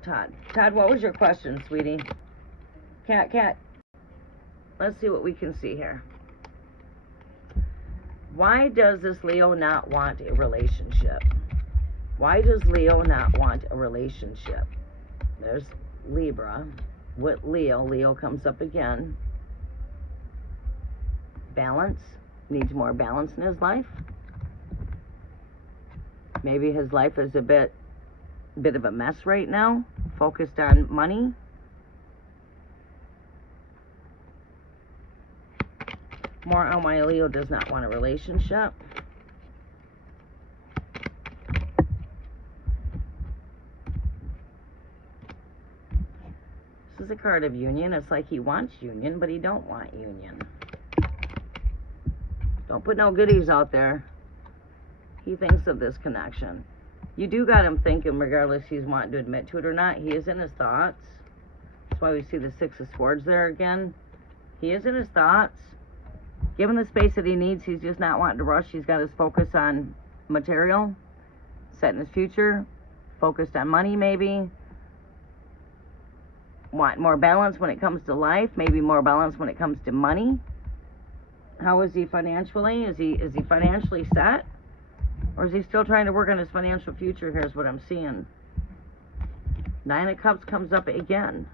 Todd, what was your question, sweetie? Cat. Let's see what we can see here. Why does this Leo not want a relationship? Why does Leo not want a relationship? There's Libra. With Leo comes up again. Balance. Needs more balance in his life. Maybe his life is a bit of a mess right now. Focused on money. More on why Leo does not want a relationship. This is a card of union. It's like he wants union, but he don't want union. Don't put no goodies out there. He thinks of this connection. You do got him thinking, regardless he's wanting to admit to it or not. He is in his thoughts. That's why we see the Six of Swords there again. He is in his thoughts. Given the space that he needs, he's just not wanting to rush. He's got his focus on material, setting his future, focused on money maybe. Want more balance when it comes to life, maybe more balance when it comes to money. How is he financially? Is he financially set? Or is he still trying to work on his financial future? Here's what I'm seeing. Nine of Cups comes up again.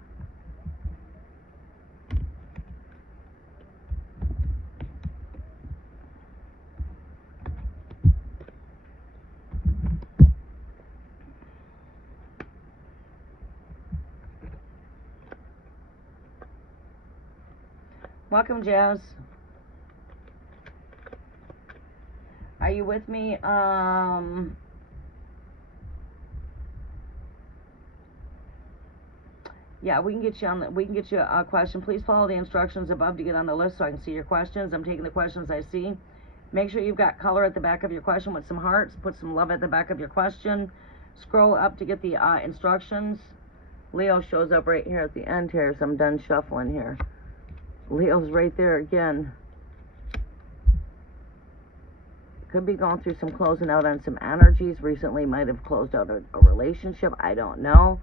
Welcome, Jazz. Are you with me? Yeah, we can get you on. We can get you a question. Please follow the instructions above to get on the list so I can see your questions. I'm taking the questions I see. Make sure you've got color at the back of your question with some hearts. Put some love at the back of your question. Scroll up to get the instructions. Leo shows up right here at the end here, so I'm done shuffling here. Leo's right there again. Could be going through some closing out on some energies. Recently might have closed out a relationship. I don't know.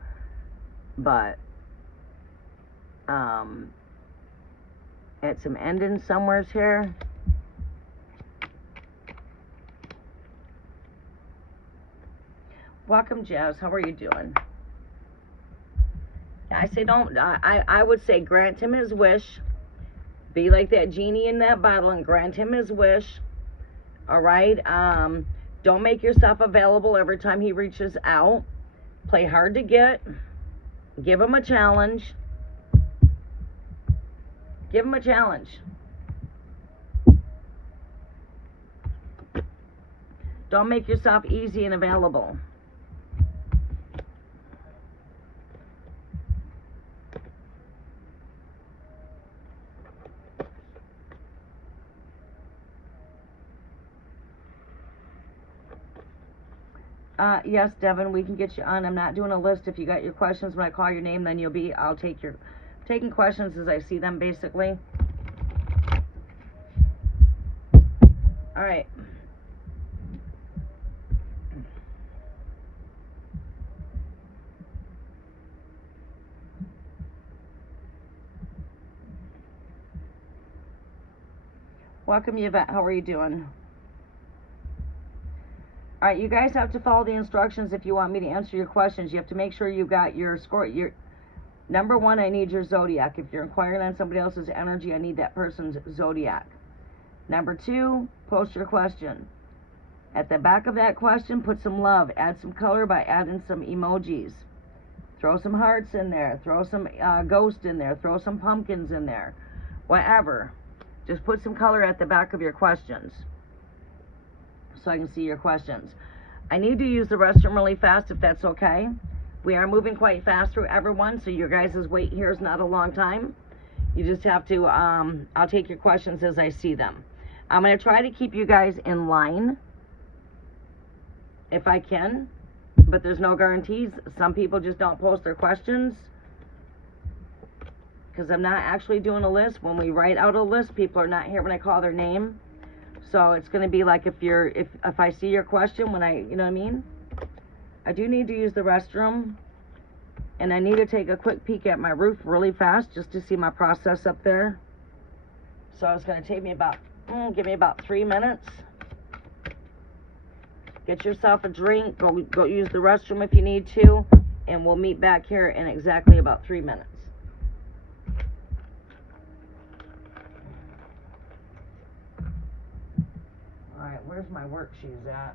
But at some ending somewheres here. Welcome, Jazz. How are you doing? I say don't, I would say grant him his wish. Be like that genie in that bottle and grant him his wish. All right? Don't make yourself available every time he reaches out. Play hard to get. Give him a challenge. Give him a challenge. Don't make yourself easy and available. Yes, Devin, we can get you on. I'm not doing a list. If you got your questions, when I call your name, then I'll take your, taking questions as I see them, basically. All right. Welcome, Yvette. How are you doing? All right, you guys have to follow the instructions if you want me to answer your questions. You have to make sure you got your score. Your number one, I need your zodiac. If you're inquiring on somebody else's energy, I need that person's zodiac. Number two, post your question. At the back of that question, put some love. Add some color by adding some emojis. Throw some hearts in there. Throw some ghost in there. Throw some pumpkins in there. Whatever. Just put some color at the back of your questions so I can see your questions. I need to use the restroom really fast if that's okay. We are moving quite fast through everyone, so your guys' wait here is not a long time. You just have to, I'll take your questions as I see them. I'm going to try to keep you guys in line if I can, but there's no guarantees. Some people just don't post their questions because I'm not actually doing a list. When we write out a list, people are not here when I call their name. So it's going to be like if I see your question when you know what I mean? I do need to use the restroom, and I need to take a quick peek at my roof really fast just to see my process up there. So it's going to take me about, give me about 3 minutes. Get yourself a drink, go use the restroom if you need to, and we'll meet back here in exactly about 3 minutes. Alright, where's my work shoes at?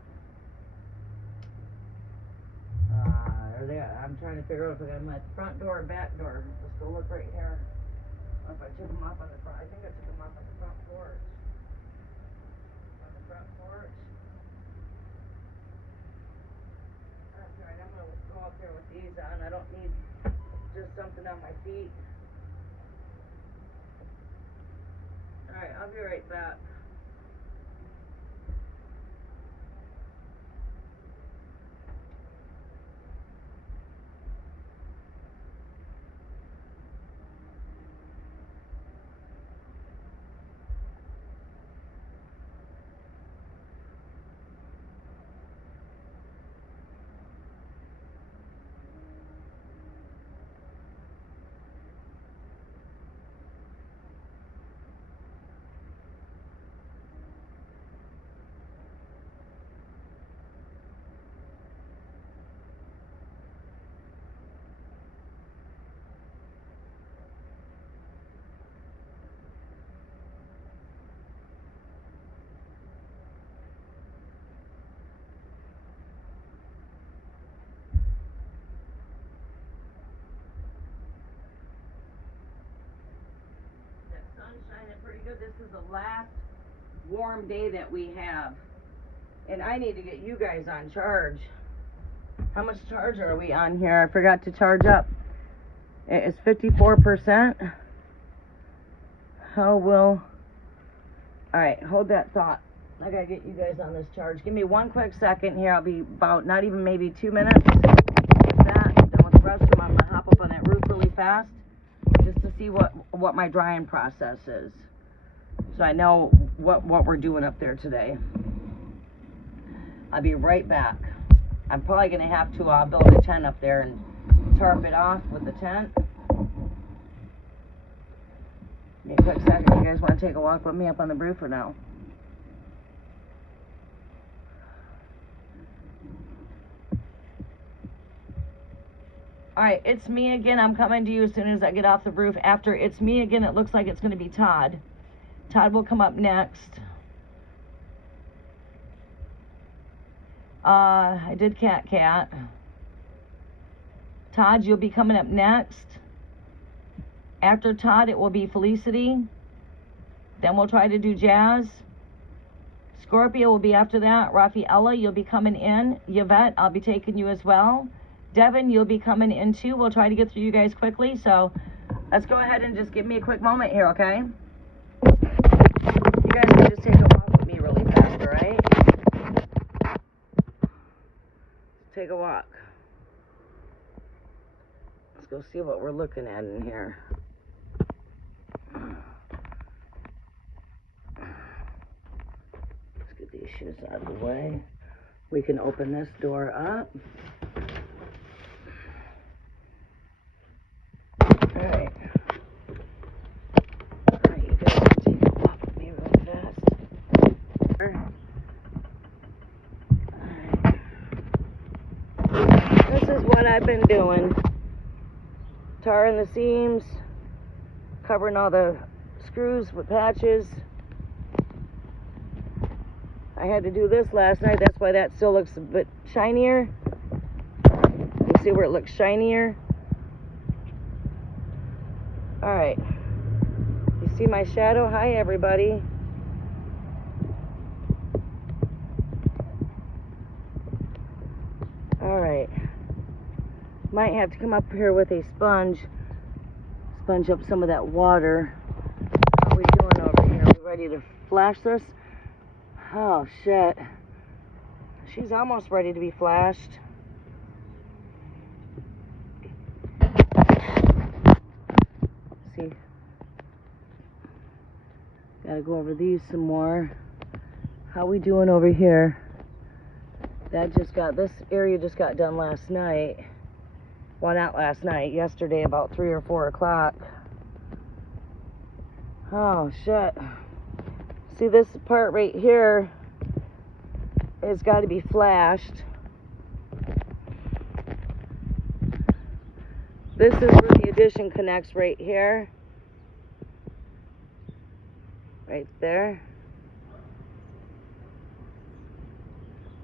Are they? I'm trying to figure out if I got them at the front door or back door. Let's go look right here. If I took them off on the front, I think I took them off on the front porch. On the front porch. That's right, I'm going to go up there with these on. I don't need just something on my feet. Alright, I'll be right back. Shining pretty good. This is the last warm day that we have, and I need to get you guys on charge. How much charge are we on here? I forgot to charge up. It is 54%. How will... Alright, hold that thought. I gotta get you guys on this charge. Give me one quick second here. I'll be about not even maybe 2 minutes. With that, done with the restroom. I'm gonna hop up on that roof really fast just to see what my drying process is, so I know what we're doing up there today. I'll be right back. I'm probably gonna have to build a tent up there and tarp it off with the tent. Give me a quick second. You guys want to take a walk with me up on the roof or no? All right, it's me again. I'm coming to you as soon as I get off the roof. After it's me again, it looks like it's going to be Todd. Todd will come up next. I did cat. Todd, you'll be coming up next. After Todd, it will be Felicity. Then we'll try to do Jazz. Scorpio will be after that. Rafaela, you'll be coming in. Yvette, I'll be taking you as well. Devin, you'll be coming in too. We'll try to get through you guys quickly. So let's go ahead and just give me a quick moment here, okay? You guys can just take a walk with me really fast, all right? Take a walk. Let's go see what we're looking at in here. Let's get these shoes out of the way. We can open this door up. Alright. Alright, you guys can take a walk with me really fast. Alright. This is what I've been doing. Tarring the seams, covering all the screws with patches. I had to do this last night, that's why that still looks a bit shinier. You see where it looks shinier? Alright. You see my shadow? Hi everybody. Alright. Might have to come up here with a sponge up some of that water. How are we doing over here? Are we ready to flash this? Oh shit. She's almost ready to be flashed. See. Gotta go over these some more. How we doing over here? This area just got done last night. Well, not last night, yesterday about 3 or 4 o'clock. Oh, shit. See, this part right here has got to be flashed. This is where the addition connects right here. Right there.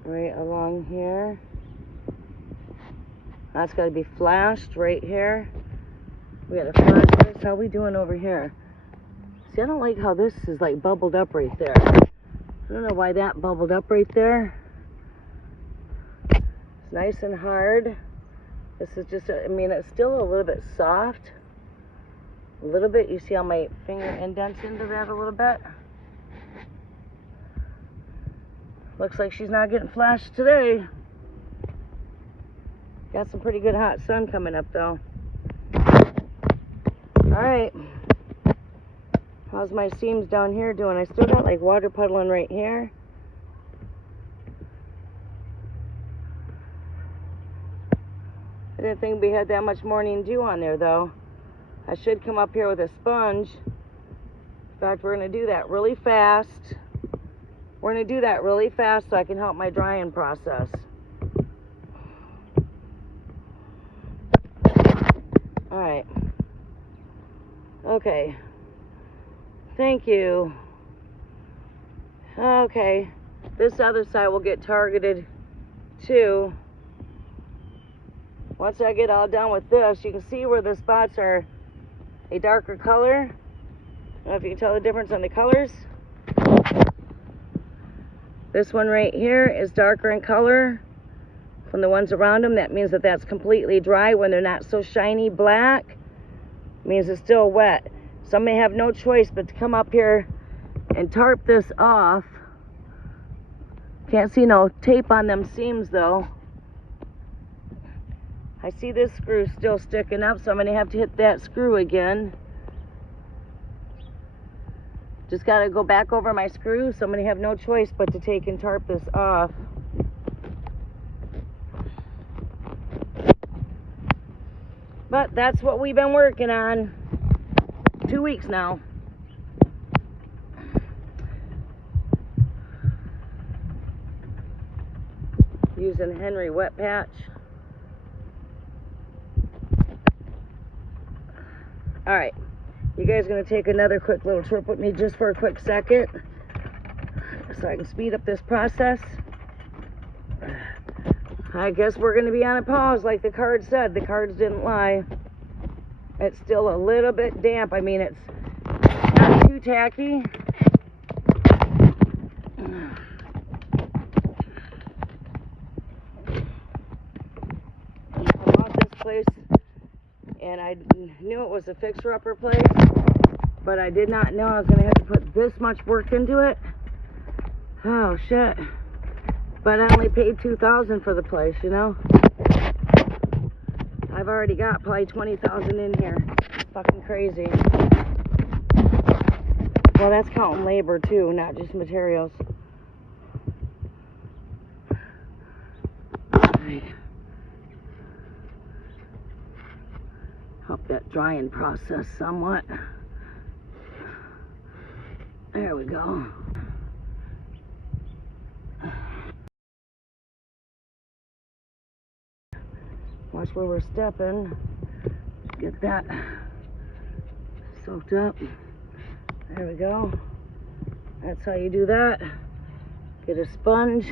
Right along here. That's got to be flashed right here. We got to flash this. How we doing over here? See, I don't like how this is like bubbled up right there. I don't know why that bubbled up right there. It's nice and hard. This is just, I mean, it's still a little bit soft. A little bit. You see how my finger indents into that a little bit? Looks like she's not getting flashed today. Got some pretty good hot sun coming up though. Alright. How's my seams down here doing? I still got like water puddling right here. I didn't think we had that much morning dew on there though. I should come up here with a sponge. In fact, we're going to do that really fast. We're going to do that really fast so I can help my drying process. Alright. Okay. Thank you. Okay. This other side will get targeted too. Once I get all done with this, you can see where the spots are a darker color. I don't know if you can tell the difference on the colors. This one right here is darker in color from the ones around them. That means that that's completely dry. When they're not so shiny black, it means it's still wet. So I may have no choice but to come up here and tarp this off. Can't see no tape on them seams though. I see this screw still sticking up, so I'm going to have to hit that screw again. Just got to go back over my screw, so I'm going to have no choice but to take and tarp this off. But that's what we've been working on. 2 weeks now. Using Henry wet patch. All right, you guys gonna take another quick little trip with me just for a quick second so I can speed up this process. I guess we're gonna be on a pause like the card said. The cards didn't lie. It's still a little bit damp. I mean, it's not too tacky. I bought this place and I knew it was a fixer-upper place, but I did not know I was going to have to put this much work into it. Oh, shit. But I only paid $2,000 for the place, you know? I've already got probably $20,000 in here. It's fucking crazy. Well, that's counting labor, too, not just materials. Alright. Help that drying process somewhat. There we go. Watch where we're stepping. Get that soaked up. There we go. That's how you do that. Get a sponge.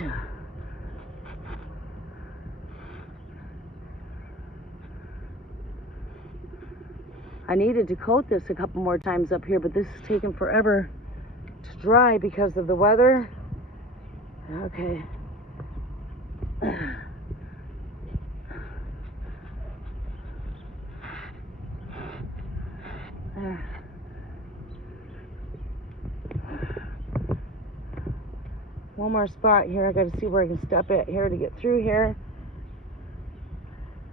I needed to coat this a couple more times up here, but this is taking forever to dry because of the weather. Okay. There. One more spot here. I got to see where I can step it here to get through here.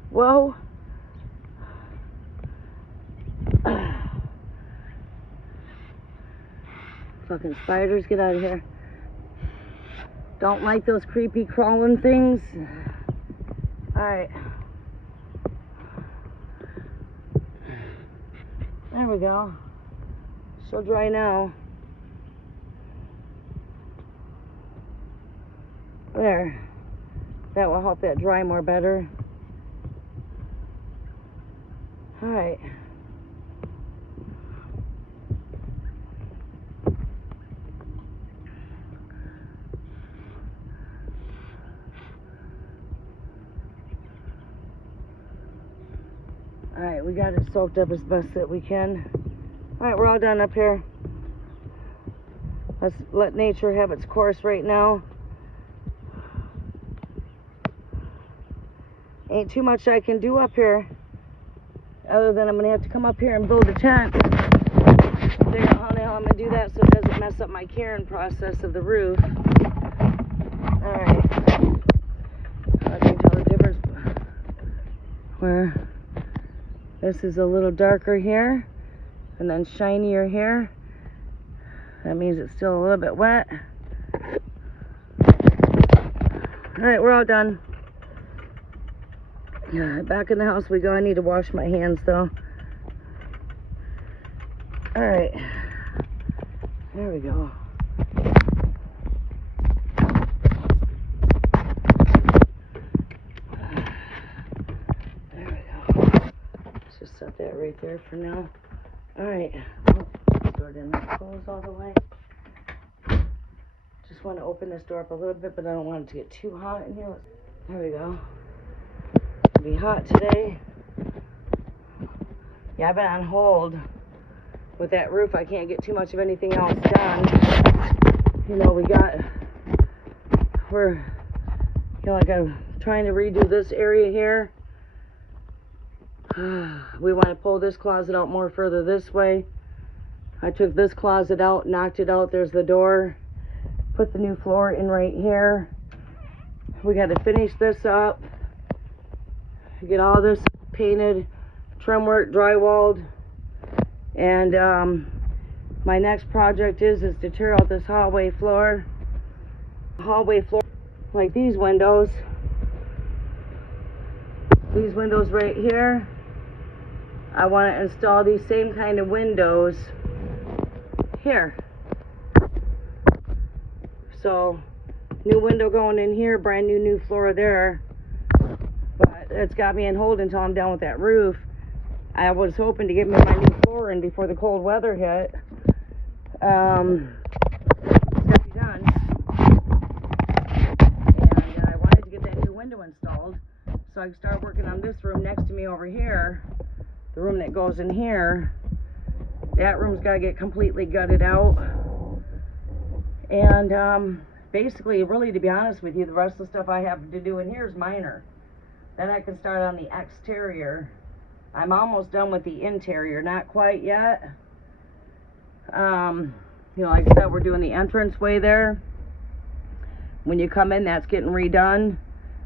Whoa. Fucking spiders, get out of here. Don't like those creepy crawling things. Alright. There we go. She'll dry now. There. That will help that dry more better. Alright. Alright, we got it soaked up as best that we can. Alright, we're all done up here. Let's let nature have its course right now. Ain't too much I can do up here, other than I'm going to have to come up here and build a tent. Figure out how the hell I'm going to do that so it doesn't mess up my caring process of the roof. Alright. I can tell the difference where this is a little darker here and then shinier here. That means it's still a little bit wet. Alright, we're all done. Back in the house we go. I need to wash my hands though. Alright. There we go. There we go. Let's just set that right there for now. Alright. Oh, door didn't close all the way. Just want to open this door up a little bit, but I don't want it to get too hot in here. There we go. Be hot today. Yeah, I've been on hold with that roof. I can't get too much of anything else done. You know, we're, you know, like I'm trying to redo this area here. We want to pull this closet out more further this way. I took this closet out, knocked it out. There's the door. Put the new floor in right here. We got to finish this up. Get all this painted, trim work, drywalled, and my next project is to tear out this hallway floor. Like these windows right here. I want to install these same kind of windows here. So, new window going in here, brand new floor there. But it's got me in hold until I'm done with that roof. I was hoping to get me my new floor in before the cold weather hit. It's got to be done. And I wanted to get that new window installed so I can start working on this room next to me over here. The room that goes in here. That room's got to get completely gutted out. And basically, really, to be honest with you, the rest of the stuff I have to do in here is minor. Then I can start on the exterior. I'm almost done with the interior, not quite yet. You know, like I said, we're doing the entranceway there. When you come in, that's getting redone.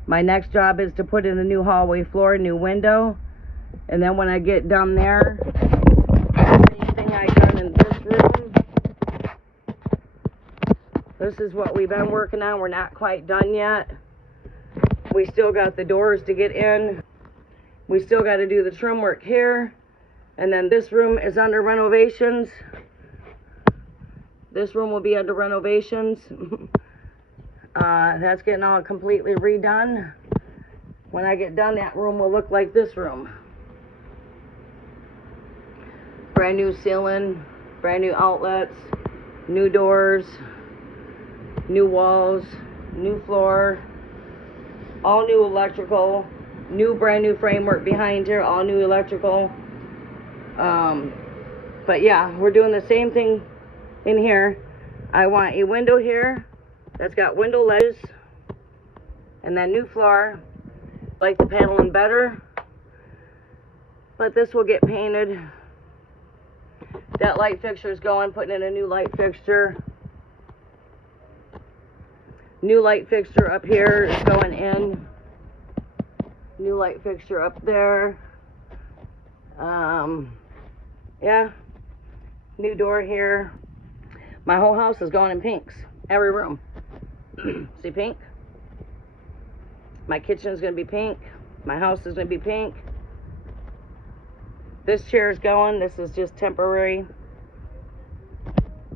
My next job is to put in a new hallway floor, new window. And then when I get done there, same thing I done in this room. This is what we've been working on. We're not quite done yet. We still got the doors to get in. We still got to do the trim work here. And then this room is under renovations. This room will be under renovations. That's getting all completely redone. When I get done, that room will look like this room. Brand new ceiling, brand new outlets, new doors, new walls, new floor, all new electrical, brand new framework behind here, all new electrical. But yeah, we're doing the same thing in here. I want a window here that's got window ledges, and then new floor. Like the paneling better, but this will get painted. That light fixture is going, putting in a new light fixture. New light fixture up here is going in. New light fixture up there. Yeah. New door here. My whole house is going in pinks. Every room. See pink? My kitchen is going to be pink. My house is going to be pink. This chair is going. This is just temporary.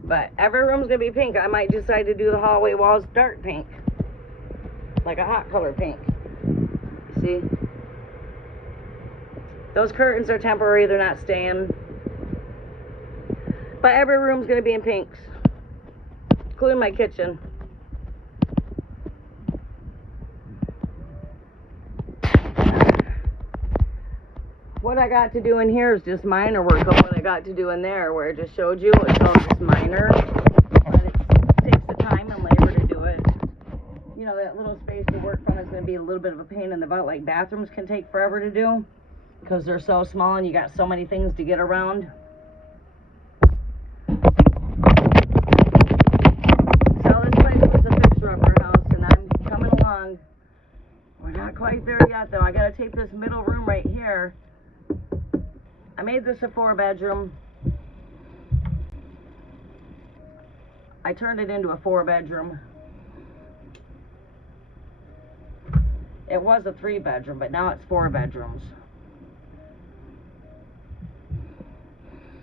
But every room is going to be pink. I might decide to do the hallway walls dark pink. Like a hot color pink. See? Those curtains are temporary. They're not staying. But every room is going to be in pinks. Including my kitchen. What I got to do in here is just minor work on what I got to do in there, where I just showed you. It's all just minor, but it takes the time and labor to do it. You know, that little space to work from is going to be a little bit of a pain in the butt, like bathrooms can take forever to do because they're so small and you got so many things to get around. So this place was a fixer-upper house, and I'm coming along. We're not quite there yet, though. I got to take this middle room right here. I made this a 4-bedroom. I turned it into a 4-bedroom. It was a 3-bedroom, but now it's 4 bedrooms.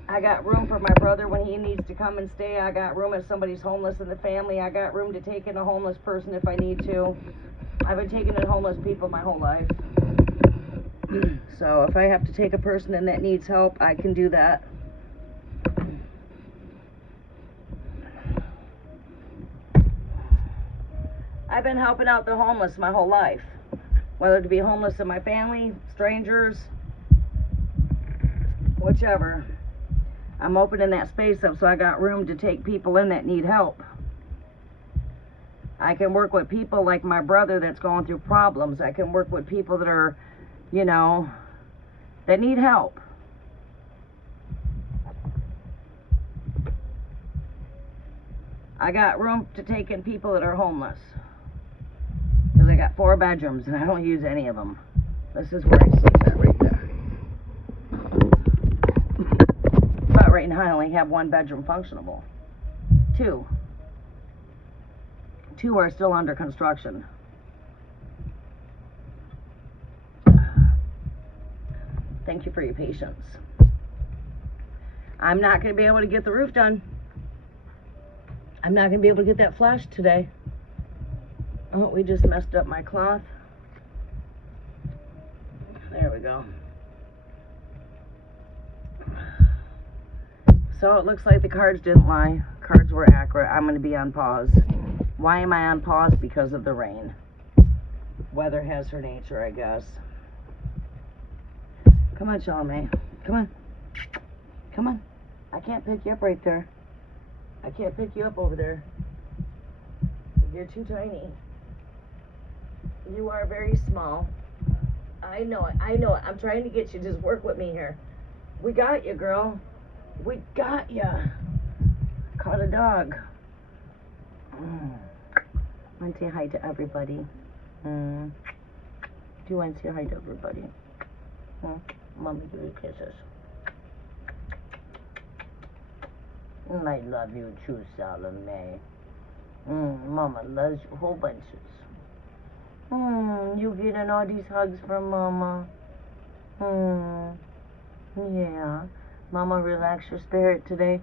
I got room for my brother when he needs to come and stay. I got room if somebody's homeless in the family. I got room to take in a homeless person if I need to. I've been taking in homeless people my whole life. So if I have to take a person in that needs help, I can do that. I've been helping out the homeless my whole life. Whether to be homeless in my family, strangers, whichever. I'm opening that space up so I got room to take people in that need help. I can work with people like my brother that's going through problems. I can work with people that are, you know, that need help. I got room to take in people that are homeless. Because I got 4 bedrooms and I don't use any of them. This is where I sleep at right there. But right now I only have 1 bedroom functionable. 2. 2 are still under construction. Thank you for your patience. I'm not going to be able to get the roof done. I'm not going to be able to get that flashed today. Oh, we just messed up my cloth. There we go. So it looks like the cards didn't lie. Cards were accurate. I'm going to be on pause. Why am I on pause? Because of the rain. Weather has her nature, I guess. Come on, Charlamagne. Come on. Come on. I can't pick you up right there. I can't pick you up over there. You're too tiny. You are very small. I know it. I know it. I'm trying to get you. Just work with me here. We got you, girl. We got you. Caught a dog. Want to say hi to everybody? Do you want to say hi to everybody? Mommy, give you kisses. I love you too, Charlamagne. Mama loves you whole bunches. You getting all these hugs from Mama? Yeah. Mama, relax your spirit today.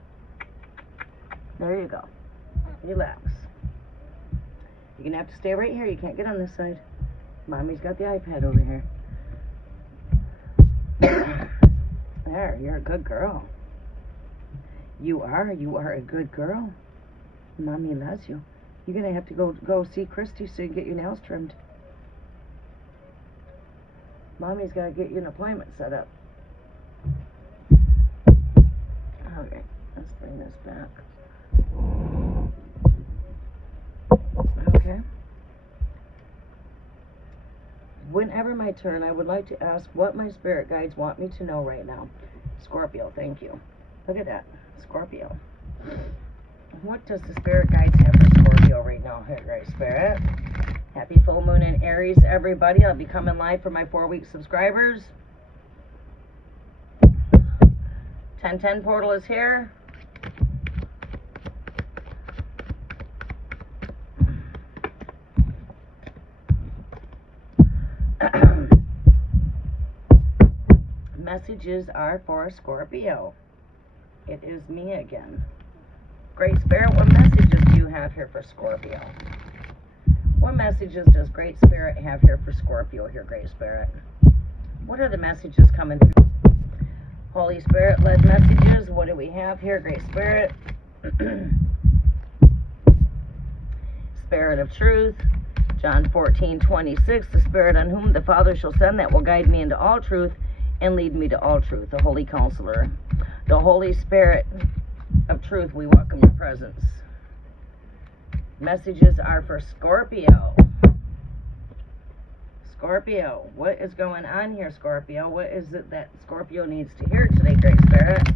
There you go. Relax. You're gonna have to stay right here. You can't get on this side. Mommy's got the iPad over here. There, you're a good girl. You are a good girl. Mommy loves you. You're gonna have to go see Christy so you can get your nails trimmed. Mommy's gotta get you an appointment set up. Okay, let's bring this back. Okay. Whenever my turn, I would like to ask what my spirit guides want me to know right now. Scorpio, thank you. Look at that, Scorpio. What does the spirit guides have for Scorpio right now? Here, great spirit. Happy full moon in Aries, everybody. I'll be coming live for my 4-week subscribers. 1010 portal is here. Messages are for Scorpio. It is me again. Great Spirit, what messages do you have here for Scorpio? What messages does Great Spirit have here for Scorpio here, Great Spirit? What are the messages coming through? Holy Spirit led messages. What do we have here, Great Spirit? Spirit of truth. John 14:26. The Spirit on whom the Father shall send, that will guide me into all truth and lead me to all truth. The Holy Counselor. The Holy Spirit of truth, we welcome your presence. Messages are for Scorpio. Scorpio, what is going on here, Scorpio? What is it that Scorpio needs to hear today, Great Spirit?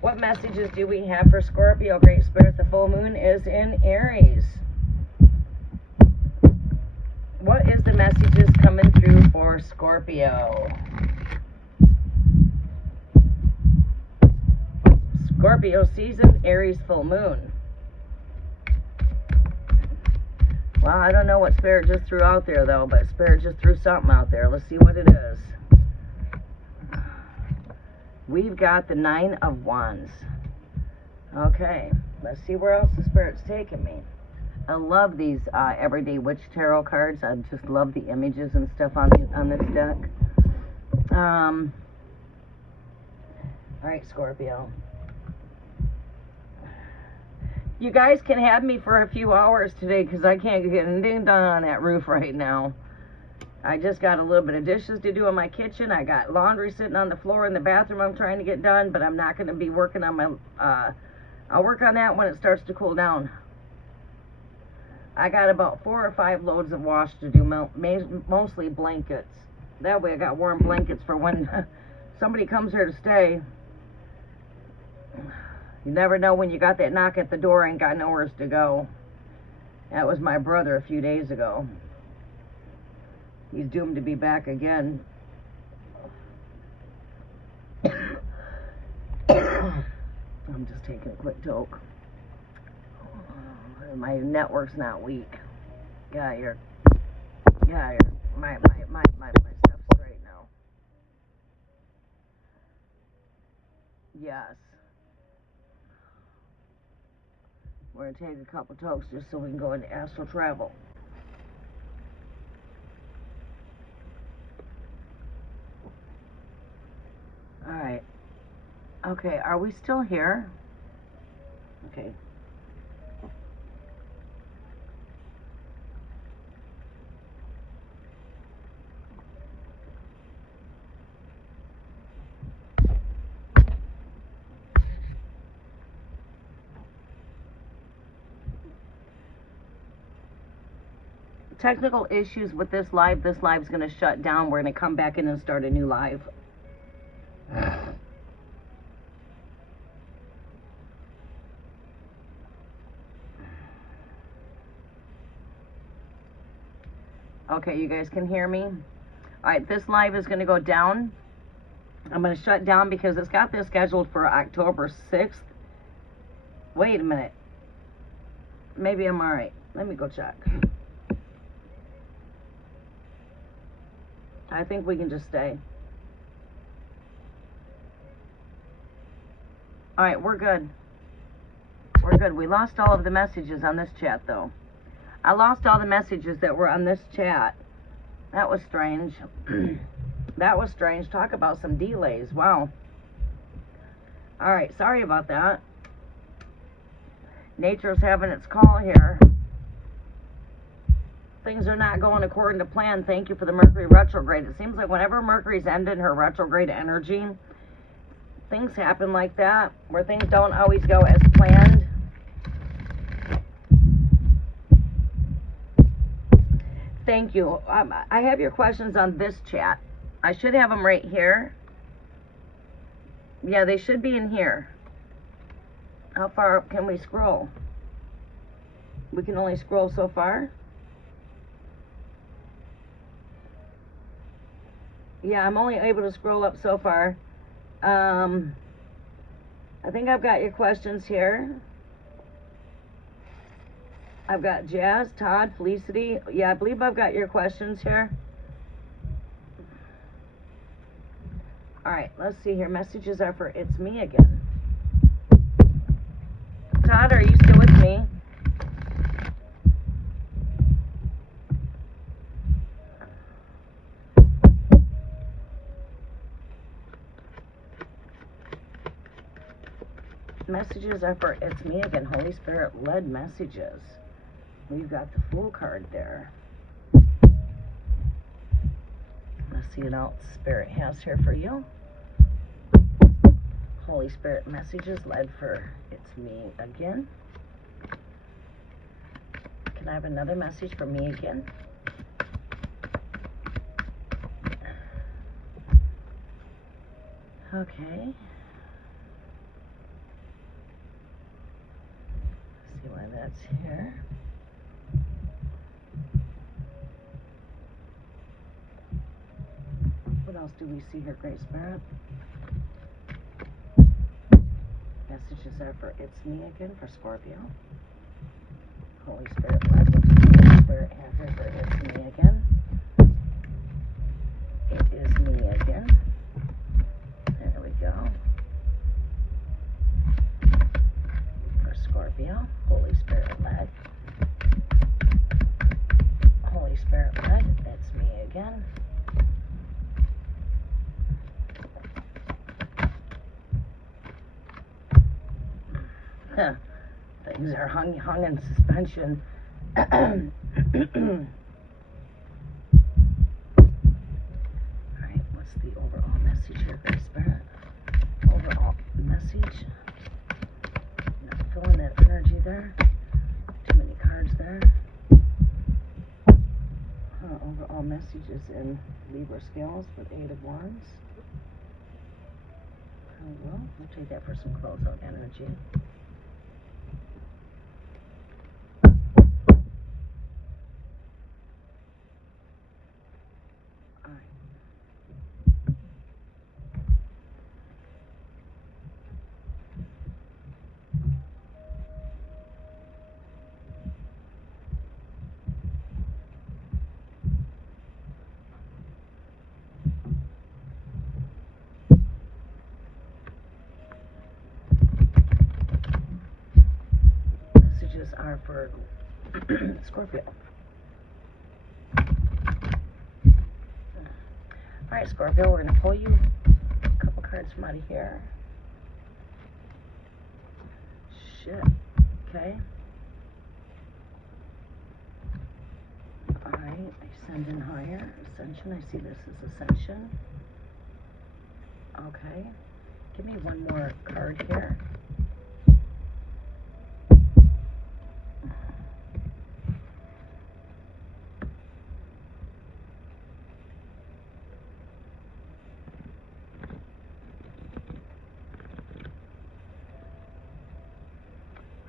What messages do we have for Scorpio, Great Spirit? The full moon is in Aries. What is the messages coming through for Scorpio? Scorpio season, Aries full moon. Well, I don't know what Spirit just threw out there, though, but Spirit just threw something out there. Let's see what it is. We've got the 9 of Wands. Okay, let's see where else the Spirit's taking me. I love these Everyday Witch Tarot cards. I just love the images and stuff on this deck. All right, Scorpio. You guys can have me for a few hours today because I can't get anything done on that roof right now. I just got a little bit of dishes to do in my kitchen. I got laundry sitting on the floor in the bathroom I'm trying to get done, but I'm not going to be working on my... I'll work on that when it starts to cool down. I got about 4 or 5 loads of wash to do, mostly blankets. That way I got warm blankets for when somebody comes here to stay. You never know when you got that knock at the door and got nowhere to go. That was my brother a few days ago. He's doomed to be back again. I'm just taking a quick toke. My network's not weak. My stuff's straight now. Yes. We're going to take a couple tokes just so we can go into astral travel. Alright. Okay, are we still here? Okay. Technical issues with this live. This live's going to shut down. We're going to come back in and start a new live. Okay, you guys can hear me? All right, this live is going to go down. I'm going to shut down because it's got this scheduled for October 6th. Wait a minute. Maybe I'm all right. Let me go check. I think we can just stay. All right, we're good. We're good. We lost all of the messages on this chat, though. I lost all the messages that were on this chat. That was strange. That was strange. Talk about some delays. Wow. All right, sorry about that. Nature's having its call here. Things are not going according to plan. Thank you for the Mercury retrograde. It seems like whenever Mercury's ended her retrograde energy, things happen like that, where things don't always go as planned. Thank you. I have your questions on this chat. I should have them right here. Yeah, they should be in here. How far can we scroll? We can only scroll so far. Yeah, I'm only able to scroll up so far. I think I've got your questions here. I've got Jazz, Todd, Felicity. Yeah, I believe I've got your questions here. All right, let's see here. Messages are for It's Me Again. Todd, are you still with me? Messages are for It's Me Again. Holy Spirit led messages. We've got the Fool card there. Let's see what else Spirit has here for you. Holy Spirit messages led for It's Me Again. Can I have another message for me again? Okay. See why that's here. What else do we see here, Great Spirit? Messages are for It's Me Again for Scorpio. Holy Spirit, what does Holy Spirit have here for It's Me Again? It is me again. There we go. For Scorpio, Holy Spirit led. Holy Spirit led, it's me again. Things are hung in suspension. Alright, what's the overall message here, Great Spirit? Overall message. Not feeling that energy there. Too many cards there. Overall messages in Libra scales with 8 of Wands. Well, we'll take that for some closeout energy. Are for Scorpio. Alright, Scorpio, we're going to pull you a couple cards from out of here. Shit. Okay. Alright, ascending higher. Ascension, I see this as ascension. Okay. Give me one more card here.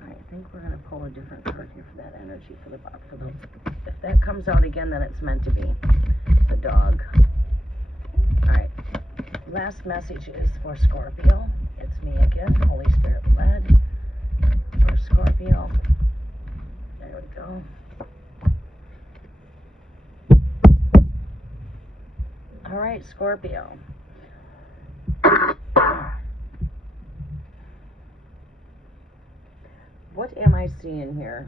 I think we're going to pull a different card here for that energy, for the if that comes out again, then it's meant to be the dog. All right, last message is for Scorpio. It's me again, Holy Spirit led for Scorpio. There we go. All right, Scorpio. What am I seeing here?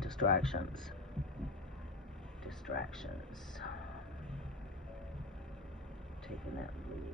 Distractions. Distractions. Taking that lead.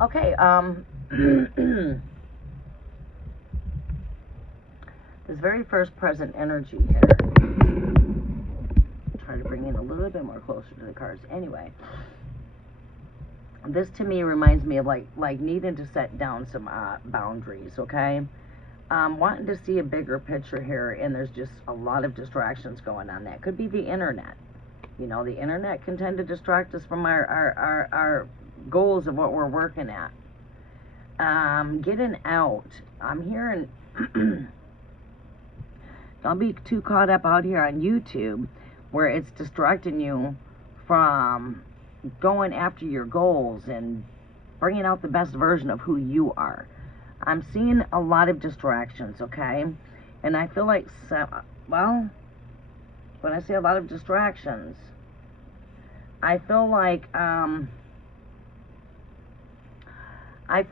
Okay, this very first present energy here, try to bring in a little bit more closer to the cards. Anyway, this to me reminds me of like needing to set down some boundaries, okay? Wanting to see a bigger picture here, and there's just a lot of distractions going on. That could be the internet. You know, the internet can tend to distract us from our goals of what we're working at. Getting out. I'm hearing, don't be too caught up out here on YouTube where it's distracting you from going after your goals and bringing out the best version of who you are. I'm seeing a lot of distractions, okay? And I feel like, well, when I say a lot of distractions, I feel like, I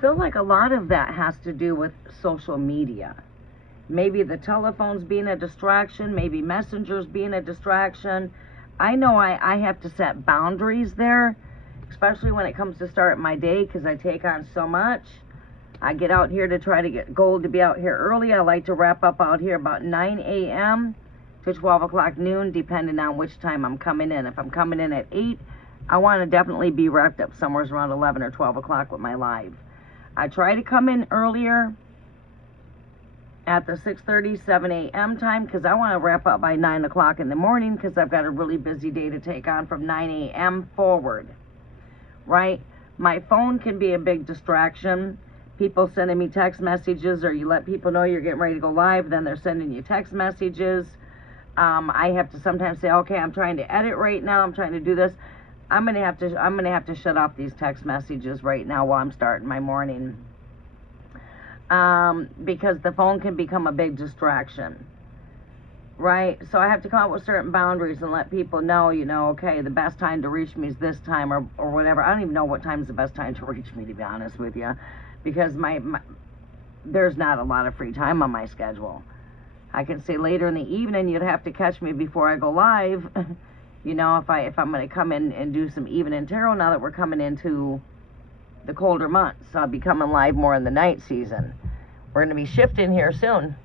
feel like a lot of that has to do with social media. Maybe the telephone's being a distraction, maybe messengers being a distraction. I know I have to set boundaries there, especially when it comes to start my day, because I take on so much. I get out here to try to get goal to be out here early. I like to wrap up out here about 9 a.m. to 12 o'clock noon, depending on which time I'm coming in. If I'm coming in at 8, I want to definitely be wrapped up somewhere around 11 or 12 o'clock with my live. I try to come in earlier at the 6:30, 7 a.m. time, because I want to wrap up by 9 o'clock in the morning, because I've got a really busy day to take on from 9 a.m. forward, right? My phone can be a big distraction. People sending me text messages, or you let people know you're getting ready to go live, then they're sending you text messages. I have to sometimes say, okay, I'm trying to edit right now, I'm trying to do this. I'm gonna have to shut off these text messages right now while I'm starting my morning, because the phone can become a big distraction, right? So I have to come up with certain boundaries and let people know, you know, okay, the best time to reach me is this time, or whatever. I don't even know what time is the best time to reach me, to be honest with you, because there's not a lot of free time on my schedule. I can say later in the evening, you'd have to catch me before I go live. You know, if I'm going to come in and do some evening tarot, now that we're coming into the colder months, I'll be coming live more in the night season. We're going to be shifting here soon.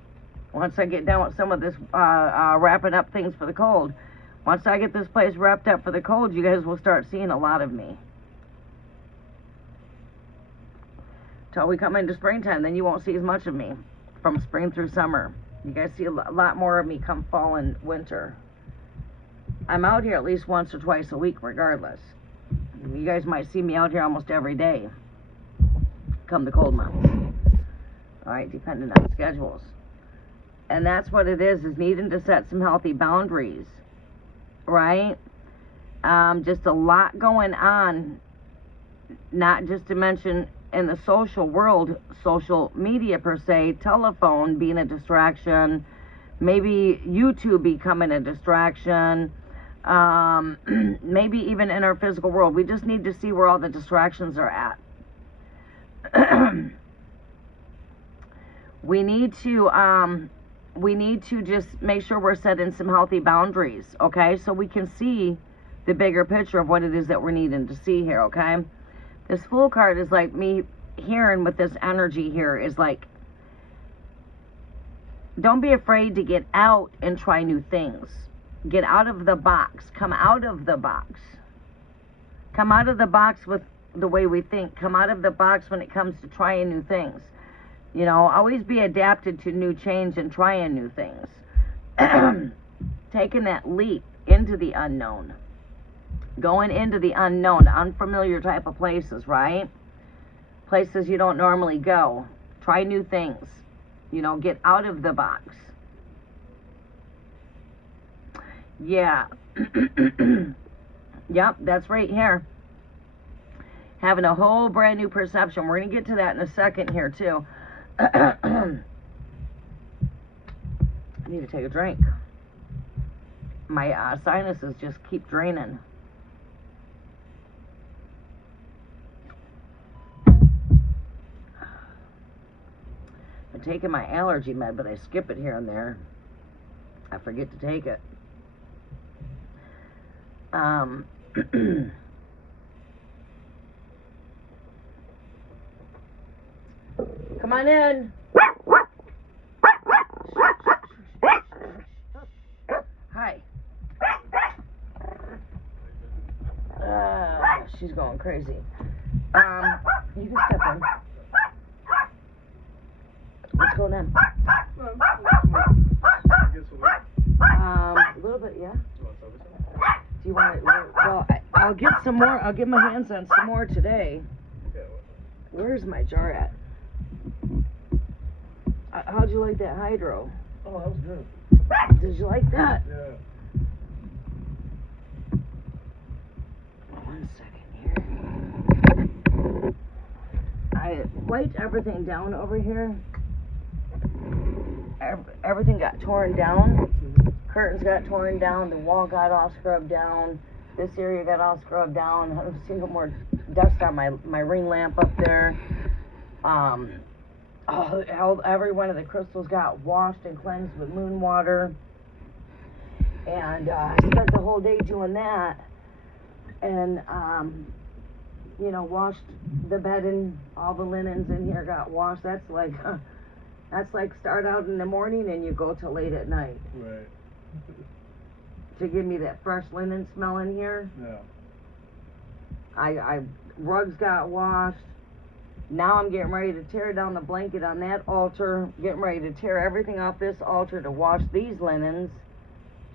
Once I get done with some of this wrapping up things for the cold. Once I get this place wrapped up for the cold, you guys will start seeing a lot of me. Till we come into springtime, then you won't see as much of me from spring through summer. You guys see a lot more of me come fall and winter. I'm out here at least once or twice a week regardless. You guys might see me out here almost every day come the cold months. All right, depending on schedules. And that's what it is needing to set some healthy boundaries, right? Just a lot going on, not just to mention in the social world, social media per se, telephone being a distraction, maybe YouTube becoming a distraction, maybe even in our physical world. We just need to see where all the distractions are at. We need to just make sure we're setting some healthy boundaries, okay? So we can see the bigger picture of what it is that we're needing to see here, okay? This Fool card is like me hearing with this energy here is like, don't be afraid to get out and try new things. Get out of the box. Come out of the box. Come out of the box with the way we think. Come out of the box when it comes to trying new things. You know, always be adapted to new change and trying new things. Taking that leap into the unknown. Going into the unknown, unfamiliar type of places, right? Places you don't normally go. Try new things. You know, get out of the box. Yeah. Yep, that's right here. Having a whole brand new perception. We're going to get to that in a second here, too. I need to take a drink. My sinuses just keep draining. I'm taking my allergy med, but I skip it here and there. I forget to take it. Come on in. Hi. She's going crazy. You can step in. What's going on? A little bit, yeah. Do you want it? Well, I'll get some more. I'll get my hands on some more today. Where's my jar at? How'd you like that hydro? Oh, that was good. Did you like that? Yeah. One second here. I wiped everything down over here. Everything got torn down. Curtains got torn down. The wall got all scrubbed down. This area got all scrubbed down. I don't see no more dust on my ring lamp up there. Every one of the crystals got washed and cleansed with moon water. And I spent the whole day doing that. And, you know, washed the bed and all the linens in here got washed. That's like start out in the morning and you go till late at night. Right. To give me that fresh linen smell in here. Yeah. Rugs got washed. Now I'm getting ready to tear down the blanket on that altar. Getting ready to tear everything off this altar to wash these linens.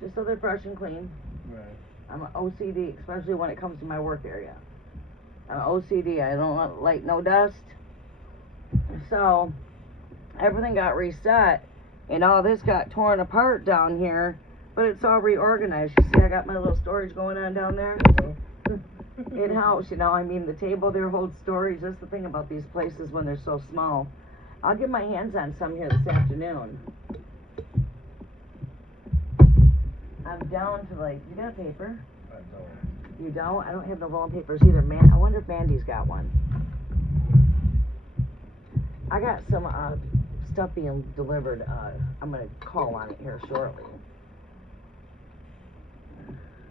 Just so they're fresh and clean. Right. I'm an OCD, especially when it comes to my work area. I'm OCD. I don't like no dust. So everything got reset. And all this got torn apart down here. But it's all reorganized. You see I got my little storage going on down there? It helps, you know. I mean, the table there holds storage. That's the thing about these places when they're so small. I'll get my hands on some here this afternoon. I'm down to like, you got a paper? I don't. You don't? I don't have no rolling papers either. I wonder if Mandy's got one. I got some stuff being delivered. I'm going to call on it here shortly.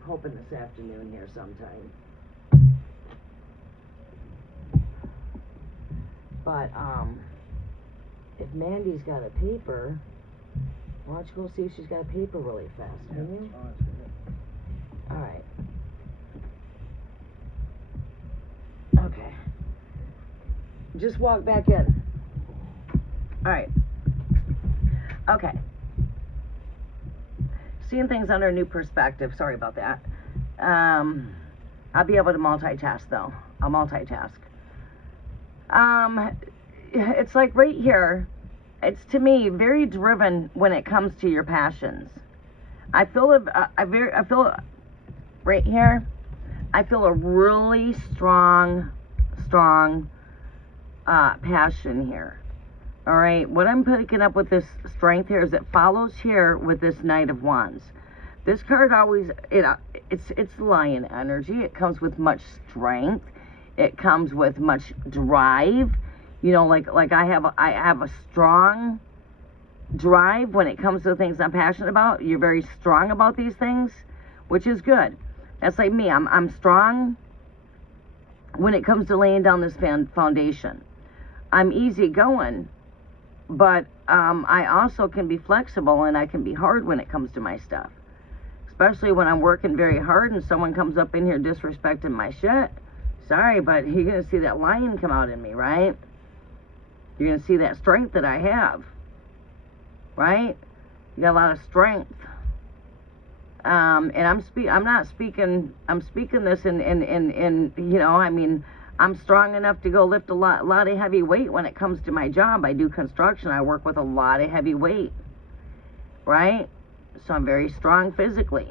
Hoping this afternoon here sometime. But if Mandy's got a paper, why don't you go see if she's got a paper really fast, can you? Oh, that's good. Alright. Okay. Just walk back in. Alright. Okay. seeing things under a new perspective. Sorry about that. I'll be able to multitask though. I'll multitask. It's like right here, it's to me very driven when it comes to your passions. I feel right here, I feel a really strong passion here. All right, what I'm picking up with this strength here is it follows here with this Knight of Wands. This card always, it's lion energy. It comes with much strength. It comes with much drive. You know, like I have a strong drive when it comes to the things I'm passionate about. You're very strong about these things, which is good. That's like me. I'm strong when it comes to laying down this foundation. I'm easygoing, but I also can be flexible and I can be hard when it comes to my stuff. Especially when I'm working very hard and someone comes up in here disrespecting my shit. Sorry, but you're going to see that lion come out in me, right? You're going to see that strength that I have, right? You got a lot of strength. And I'm speaking this in you know, I mean, I'm strong enough to go lift a lot of heavy weight when it comes to my job. I do construction. I work with a lot of heavy weight, right? So I'm very strong physically.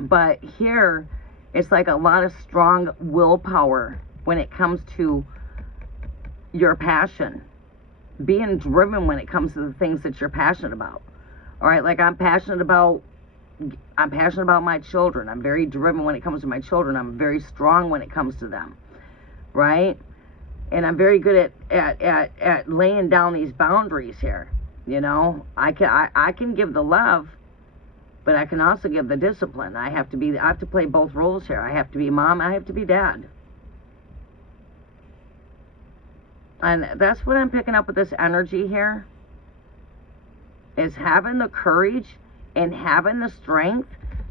But here, it's like a lot of strong willpower when it comes to your passion. Being driven when it comes to the things that you're passionate about. All right, like I'm passionate about my children. I'm very driven when it comes to my children. I'm very strong when it comes to them, right? And I'm very good at laying down these boundaries here. You know, I can give the love, but I can also give the discipline. I have to play both roles here. I have to be mom. I have to be dad. And that's what I'm picking up with this energy here, is having the courage and having the strength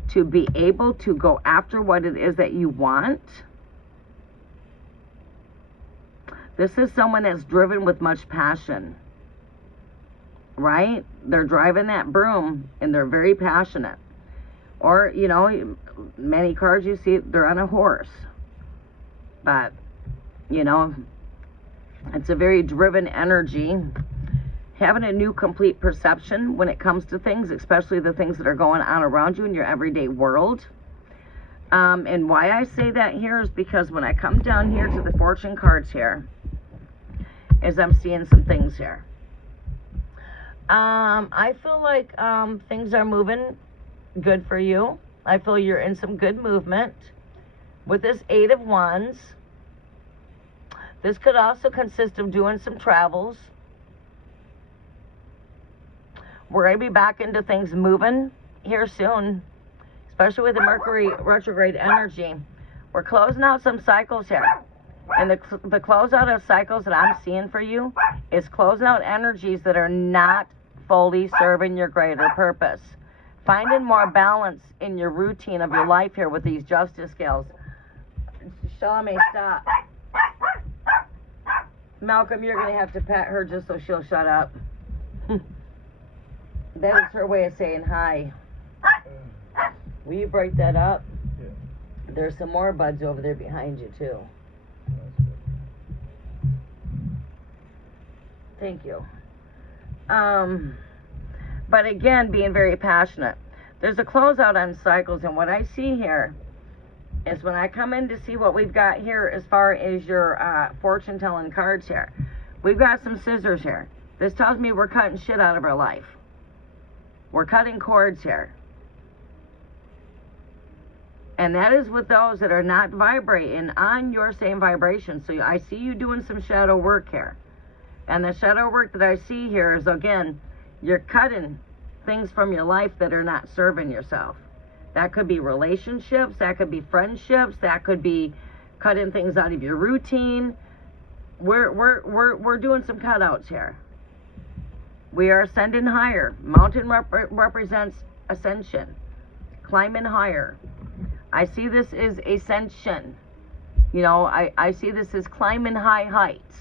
to be able to go after what it is that you want. This is someone that's driven with much passion, right? They're driving that broom and they're very passionate. Or, you know, many cards you see, they're on a horse. But, you know, it's a very driven energy. Having a new complete perception when it comes to things, especially the things that are going on around you in your everyday world. And why I say that here is because when I come down here to the fortune cards here, is I'm seeing some things here. I feel like things are moving good for you. I feel you're in some good movement. With this 8 of Wands, this could also consist of doing some travels. We're going to be back into things moving here soon, especially with the Mercury retrograde energy. We're closing out some cycles here. And the closeout of cycles that I'm seeing for you is closing out energies that are not fully serving your greater purpose. Finding more balance in your routine of your life here with these justice scales. Shalome, stop. Malcolm, you're going to have to pet her just so she'll shut up. That is her way of saying hi. Will you break that up? Yeah. There's some more buds over there behind you, too. Thank you. But again, being very passionate. There's a closeout on cycles, and what I see here is when I come in to see what we've got here as far as your fortune-telling cards here, we've got some scissors here. This tells me we're cutting shit out of our life. We're cutting cords here. And that is with those that are not vibrating on your same vibration. So I see you doing some shadow work here. And the shadow work that I see here is, again, you're cutting things from your life that are not serving yourself. That could be relationships, that could be friendships, that could be cutting things out of your routine. We're doing some cutouts here. We are ascending higher. Mountain represents ascension, climbing higher. I see this as ascension. You know, I see this as climbing high heights,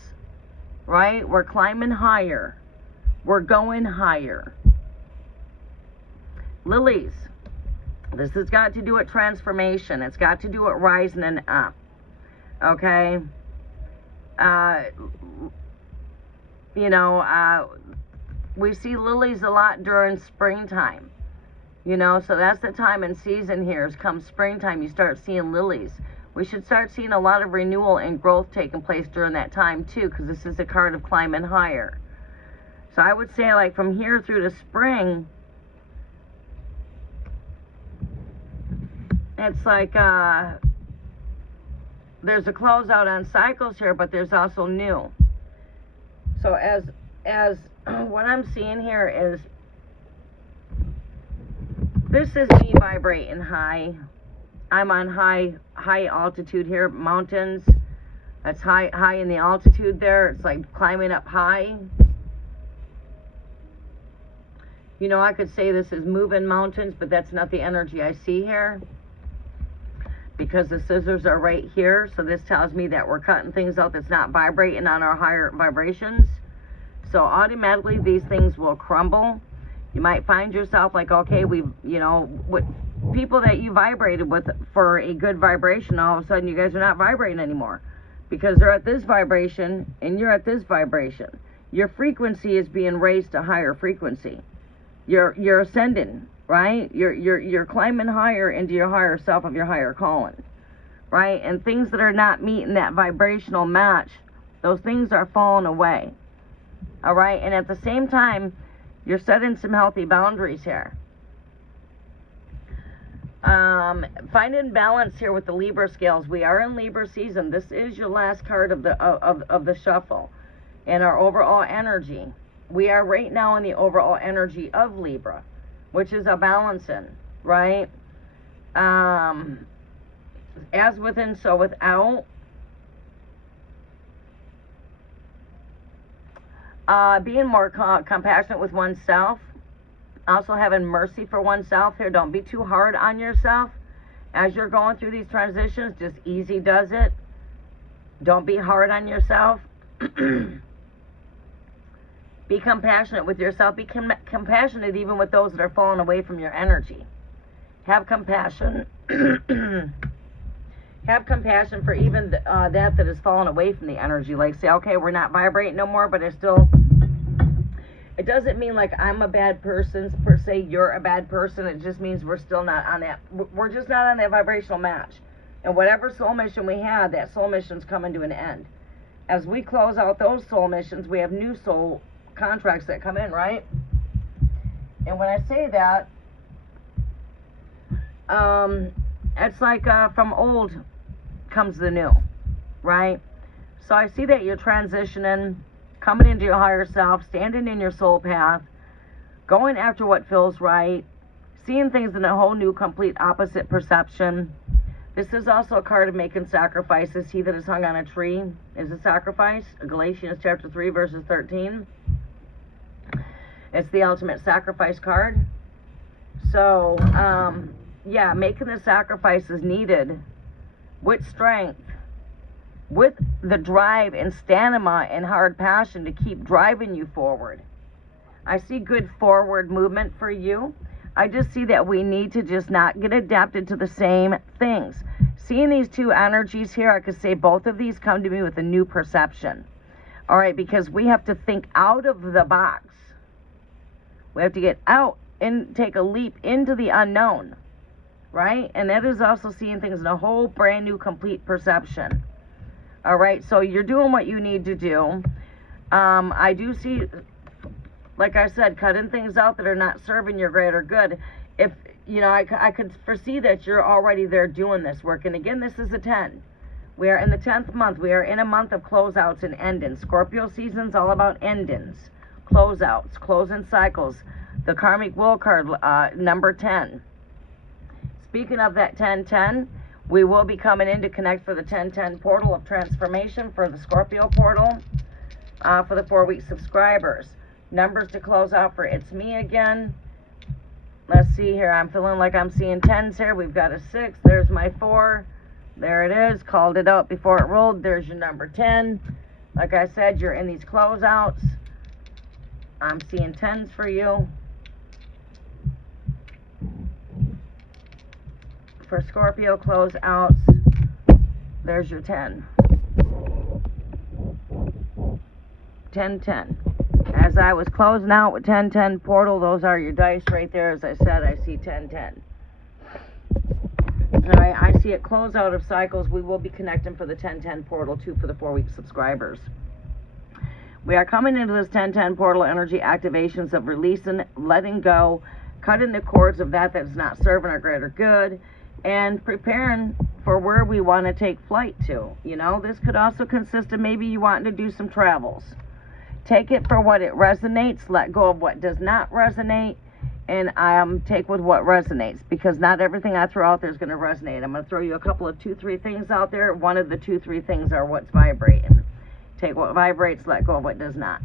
right? We're climbing higher. We're going higher. Lilies, this has got to do with transformation. It's got to do with rising and up. Okay? You know, we see lilies a lot during springtime. You know, so that's the time and season here. Is come springtime, you start seeing lilies. We should start seeing a lot of renewal and growth taking place during that time too, because this is a card of climbing higher. So I would say, like, from here through to spring, it's like there's a closeout on cycles here, but there's also new. So as what I'm seeing here is, this is me vibrating high. I'm on high altitude here, mountains. That's high in the altitude there. It's like climbing up high. You know, I could say this is moving mountains, but that's not the energy I see here, because the scissors are right here. So this tells me that we're cutting things out that's not vibrating on our higher vibrations. So automatically these things will crumble. You might find yourself like, okay, you know, what people that you vibrated with for a good vibration, all of a sudden you guys are not vibrating anymore, because they're at this vibration and you're at this vibration. Your frequency is being raised to higher frequency. You're ascending, right? You're climbing higher into your higher self of your higher calling, right? And things that are not meeting that vibrational match, those things are falling away. All right? And at the same time, you're setting some healthy boundaries here. Finding balance here with the Libra scales. We are in Libra season. This is your last card of the shuffle and our overall energy. We are right now in the overall energy of Libra, which is a balancing, right? As within, so without. Being more compassionate with oneself. Also having mercy for oneself here. Don't be too hard on yourself as you're going through these transitions. Just easy does it. Don't be hard on yourself. Be compassionate with yourself. Be compassionate even with those that are falling away from your energy. Have compassion. Have compassion for even that is falling away from the energy. Like, say, okay, we're not vibrating no more, but it doesn't mean like I'm a bad person per se, you're a bad person. It just means we're still not on that. We're just not on that vibrational match. And whatever soul mission we had, that soul mission's coming to an end. As we close out those soul missions, we have new soul contracts that come in, right? And when I say that, it's like from old comes the new, right? So I see that you're transitioning, coming into your higher self, standing in your soul path, going after what feels right, seeing things in a whole new, complete opposite perception. This is also a card of making sacrifices. He that is hung on a tree is a sacrifice. Galatians chapter 3, verses 13. It's the ultimate sacrifice card. So, yeah, making the sacrifices needed with strength, with the drive and stamina and hard passion to keep driving you forward. I see good forward movement for you. I just see that we need to just not get adapted to the same things. Seeing these two energies here, I could say both of these come to me with a new perception. All right, because we have to think out of the box. We have to get out and take a leap into the unknown, right? And that is also seeing things in a whole brand new, complete perception. All right, so you're doing what you need to do. I do see, like I said, cutting things out that are not serving your greater good. If, you know, I could foresee that you're already there doing this work. And again, this is a 10. We are in the 10th month. We are in a month of closeouts and endings. Scorpio season's all about endings, closeouts, closing cycles. The karmic will card, number 10. Speaking of that 1010, we will be coming in to connect for the 1010 portal of transformation for the Scorpio portal for the 4-week subscribers. Numbers to close out for It's Me again. Let's see here. I'm feeling like I'm seeing 10s here. We've got a 6. There's my 4. There it is. Called it out before it rolled. There's your number 10. Like I said, you're in these closeouts. I'm seeing 10s for you. For Scorpio closeouts, there's your 10. 10, 10. As I was closing out with 10, 10 portal, those are your dice right there. As I said, I see 10, 10. All right, I see it close out of cycles. We will be connecting for the 10, 10 portal too for the 4-week subscribers. We are coming into this 10, 10 portal energy activations of releasing, letting go, cutting the cords of that's not serving our greater good, and preparing for where we want to take flight to. You know, this could also consist of maybe you wanting to do some travels. Take it for what it resonates, let go of what does not resonate, and take with what resonates, because not everything I throw out there is going to resonate. I'm going to throw you a couple of 2-3 things out there. One of the 2-3 things are what's vibrating. Take what vibrates, let go of what does not.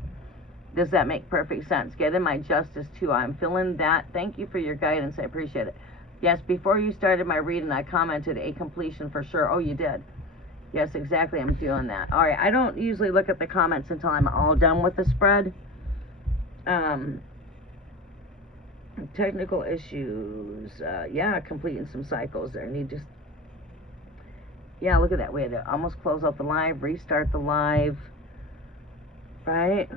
Does that make perfect sense? Get in my justice too. I'm feeling that. Thank you for your guidance. I appreciate it. Yes, before you started my reading, I commented a completion for sure. Oh, you did. Yes, exactly. I'm feeling that. All right. I don't usually look at the comments until I'm all done with the spread. Technical issues. Yeah, completing some cycles there. Yeah, look at that. We had to almost close out the live, restart the live. Right?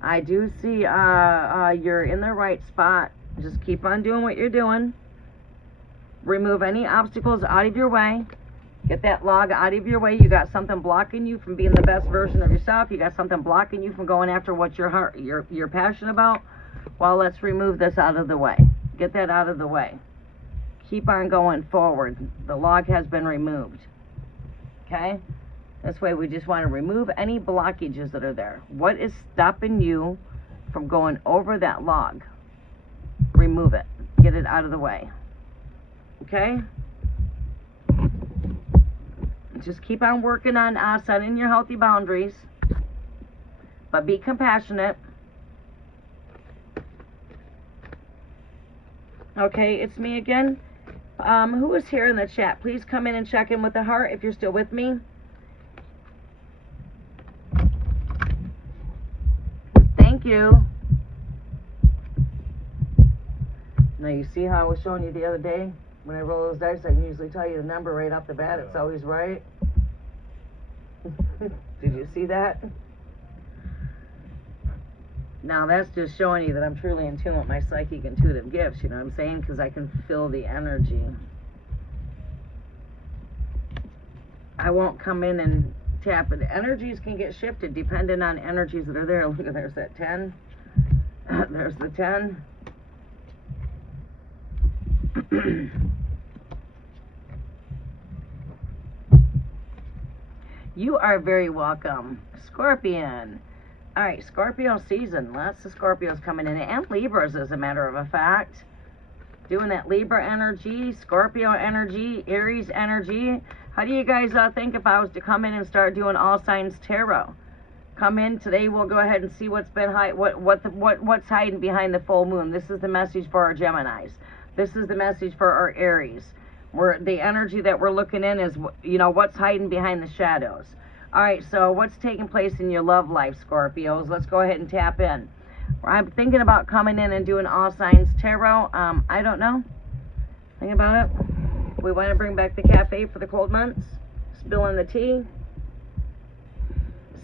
I do see you're in the right spot. Just keep on doing what you're doing. Remove any obstacles out of your way. Get that log out of your way. You got something blocking you from being the best version of yourself. You got something blocking you from going after what you're passionate about. Well, let's remove this out of the way. Get that out of the way. Keep on going forward. The log has been removed. Okay? This way we just want to remove any blockages that are there. What is stopping you from going over that log? Remove it. Get it out of the way. Okay? Just keep on working on setting your healthy boundaries. But be compassionate. Okay, it's me again. Who is here in the chat? Please come in and check in with the heart if you're still with me. Thank you. Now you see how I was showing you the other day? When I roll those dice, I can usually tell you the number right off the bat. It's always right. Did you see that? Now that's just showing you that I'm truly in tune with my psychic intuitive gifts, you know what I'm saying? Because I can feel the energy. I won't come in and tap it. Energies can get shifted depending on energies that are there. Look, there's that 10. There's the 10. You are very welcome. Scorpion. All right, Scorpio season. Lots of Scorpios coming in. And Libras, as a matter of a fact. Doing that Libra energy, Scorpio energy, Aries energy. How do you guys think if I was to come in and start doing all signs tarot? Come in today. We'll go ahead and see what's been what's hiding behind the full moon. This is the message for our Geminis. This is the message for our Aries. The energy that we're looking in is, you know, what's hiding behind the shadows. All right, so what's taking place in your love life, Scorpios? Let's go ahead and tap in. I'm thinking about coming in and doing all signs tarot. I don't know. Think about it. We want to bring back the cafe for the cold months. Spilling the tea.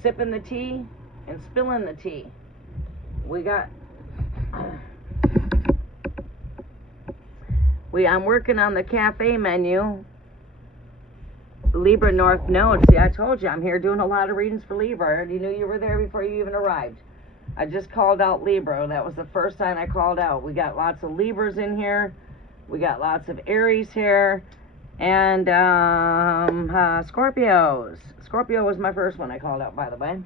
Sipping the tea. And spilling the tea. I'm working on the cafe menu. Libra North Node. See, I told you, I'm here doing a lot of readings for Libra. I already knew you were there before you even arrived. I just called out Libra. That was the first time I called out. We got lots of Libras in here. We got lots of Aries here. And Scorpios. Scorpio was my first one I called out, by the way.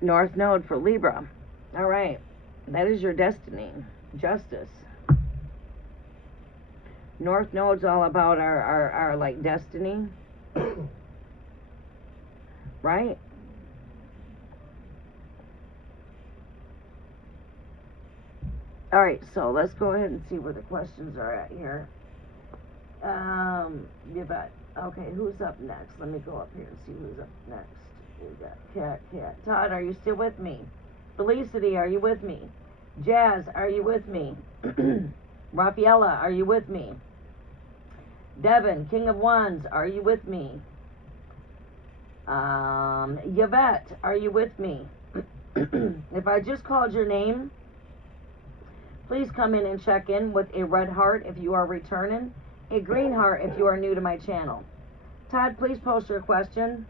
North Node for Libra. All right. That is your destiny. Justice. North Node's all about our like destiny. Right? Alright, so let's go ahead and see where the questions are at here. You bet. Okay, who's up next? Let me go up here and see who's up next. is that? Cat. Todd, are you still with me? Felicity, are you with me? Jazz, are you with me? Rafaela, are you with me? Devin, King of Wands, are you with me? Yvette, are you with me? If I just called your name, please come in and check in with a red heart if you are returning, a green heart if you are new to my channel. Todd, please post your question.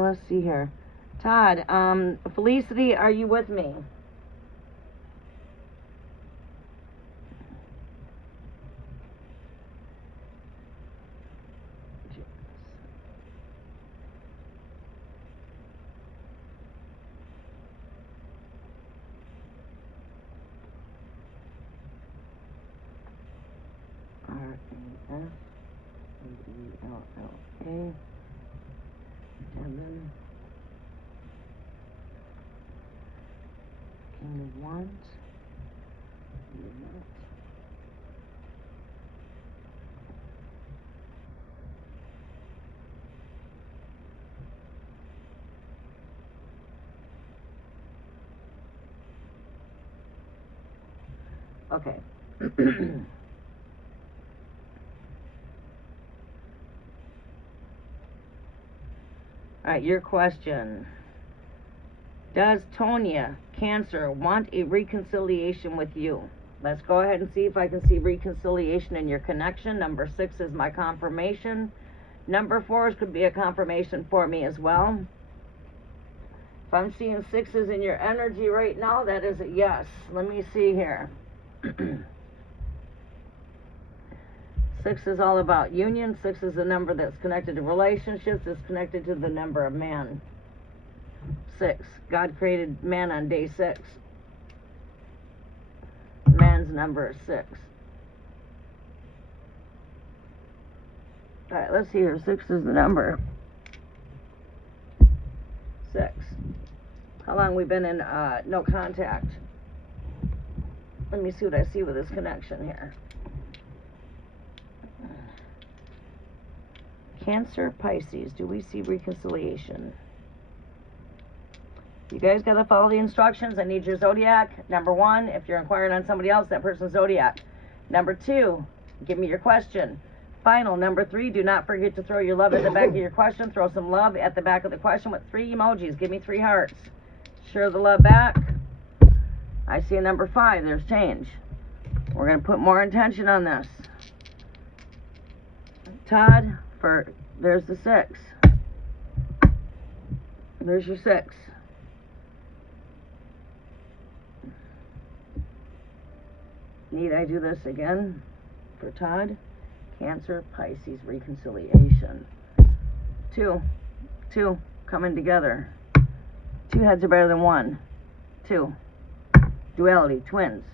Let's see here. Todd, Felicity, are you with me? R-A-S-A-E-L-L-A. Devin. King of Wands. Okay. All right, your question. Does Tonya, Cancer, want a reconciliation with you? Let's go ahead and see if I can see reconciliation in your connection. Number 6 is my confirmation. Number 4 could be a confirmation for me as well. If I'm seeing 6s in your energy right now, that is a yes. Let me see here. 6 is all about union. 6 is a number that's connected to relationships. It's connected to the number of man. 6. God created man on day 6. Man's number is 6. Alright, let's see here. 6 is the number. 6. How long we been in no contact? Let me see what I see with this connection here. Cancer, Pisces. Do we see reconciliation? You guys got to follow the instructions. I need your zodiac. Number 1, if you're inquiring on somebody else, that person's zodiac. Number 2, give me your question. Final. Number 3, do not forget to throw your love at the back of your question. Throw some love at the back of the question with 3 emojis. Give me 3 hearts. Share the love back. I see a number 5. There's change. We're going to put more intention on this. Todd, there's the 6. There's your 6. Need I do this again for Todd? Cancer, Pisces, reconciliation. 2 coming together. 2 heads are better than 1. 2. Duality, twins.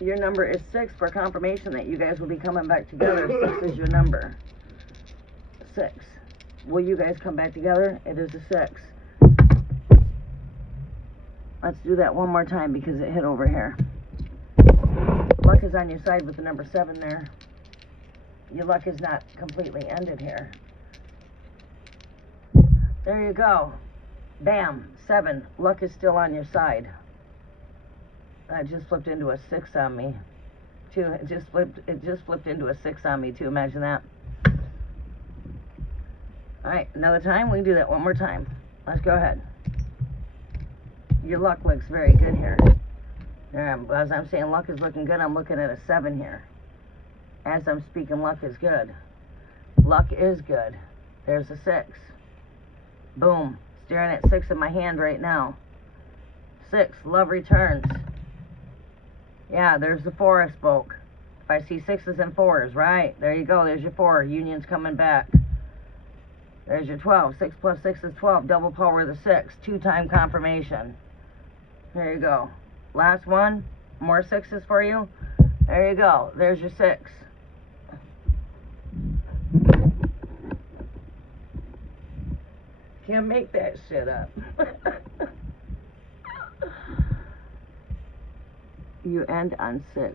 Your number is 6 for confirmation that you guys will be coming back together. 6 is your number. 6. Will you guys come back together? It is a 6. Let's do that one more time because it hit over here. Luck is on your side with the number 7 there. Your luck is not completely ended here. There you go. Bam. 7. Luck is still on your side. It just flipped into a 6 on me. 2. It just flipped into a 6 on me too. Imagine that. Alright, another time. We can do that one more time. Let's go ahead. Your luck looks very good here. As I'm saying luck is looking good, I'm looking at a 7 here. As I'm speaking, luck is good. Luck is good. There's a 6. Boom. Staring at 6 in my hand right now. 6. Love returns. Yeah, there's the 4 I spoke. If I see 6s and 4s, right? There you go. There's your 4. Union's coming back. There's your 12. 6 plus 6 is 12. Double power of the 6. 2-time confirmation. There you go. Last one. More 6s for you. There you go. There's your 6. Can't make that shit up. You end on 6.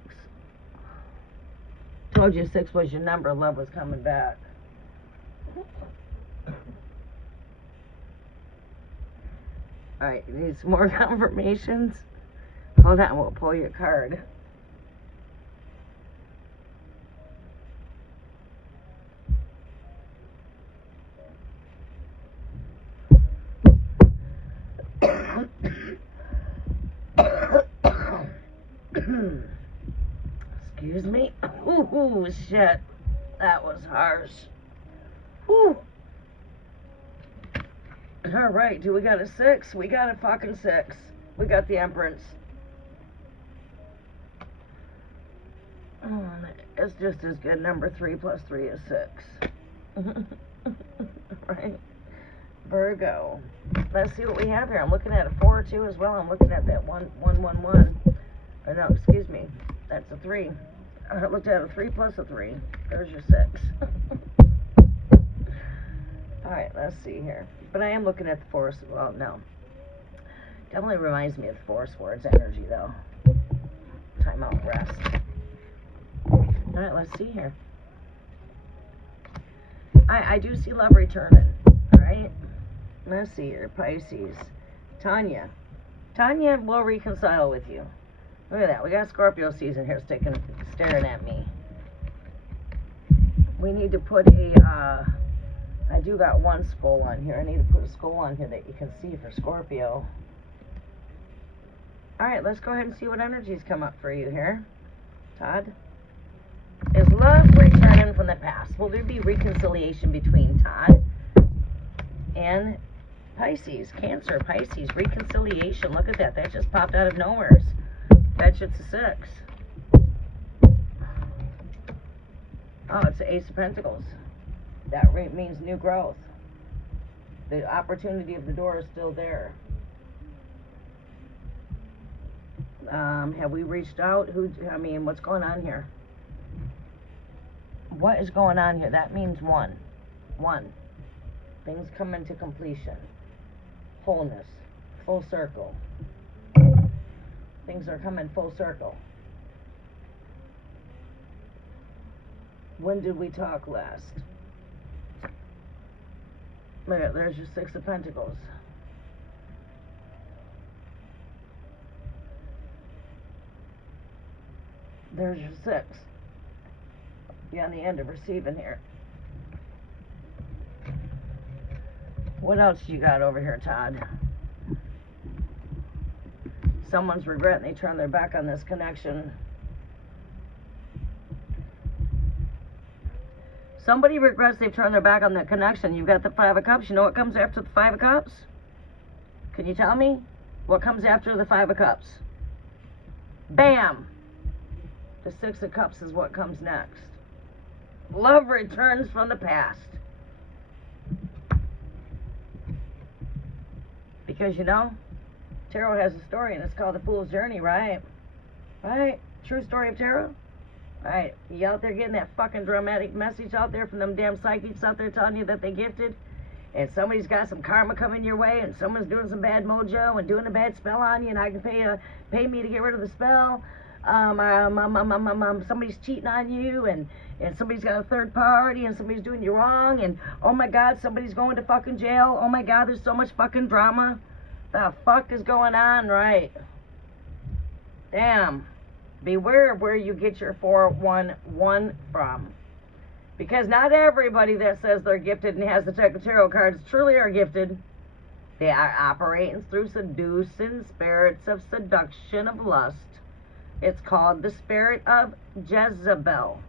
Told you 6 was your number. Love was coming back. Alright, you need some more confirmations? Hold on, we'll pull your card. Excuse me. Ooh, shit. That was harsh. Whew. Alright, do we got a 6? We got a fucking 6. We got the Empress. Oh, it's just as good. Number 3 plus 3 is 6. Right? Virgo. Let's see what we have here. I'm looking at a 4 or 2 as well. I'm looking at that 1, 1, 1, 1. Or no, excuse me. That's a 3. I looked at a 3 plus a 3. There's your 6. Alright, let's see here. But I am looking at the forest. Well, no. Definitely reminds me of the forest words energy, though. Time out, rest. Alright, let's see here. I do see love returning. Alright? Let's see here. Pisces. Tanya. Tanya will reconcile with you. Look at that. We got Scorpio season here staring at me. We need to put a, I do got one skull on here. I need to put a skull on here that you can see for Scorpio. Alright, let's go ahead and see what energies come up for you here. Todd? Is love returning from the past? Will there be reconciliation between Todd and Pisces? Cancer, Pisces, reconciliation. Look at that. That just popped out of nowhere. That shit's a 6. Oh, it's the Ace of Pentacles. That means new growth. The opportunity of the door is still there. Have we reached out? What's going on here? What is going on here? That means 1. 1. Things come into completion. Wholeness. Full circle. Things are coming full circle. When did we talk last? Look at, there's your 6 of Pentacles. There's your 6. Be on the end of receiving here. What else you got over here, Todd? Someone's regretting they turned their back on this connection. Somebody regrets they've turned their back on that connection. You've got the 5 of Cups. You know what comes after the 5 of Cups? Can you tell me? What comes after the 5 of Cups? Bam! The 6 of Cups is what comes next. Love returns from the past. Because, you know, tarot has a story, and it's called The Fool's Journey, right? Right? True story of tarot? Right. You out there getting that fucking dramatic message out there from them damn psychics out there telling you that they gifted, and somebody's got some karma coming your way, and someone's doing some bad mojo and doing a bad spell on you, and I can pay me to get rid of the spell. Somebody's cheating on you, and somebody's got a third party, and somebody's doing you wrong, and oh my god, somebody's going to fucking jail. Oh my god, there's so much fucking drama. The fuck is going on, right? Damn. Beware of where you get your 411 from. Because not everybody that says they're gifted and has the deck of tarot cards truly are gifted. They are operating through seducing spirits of seduction of lust. It's called the spirit of Jezebel.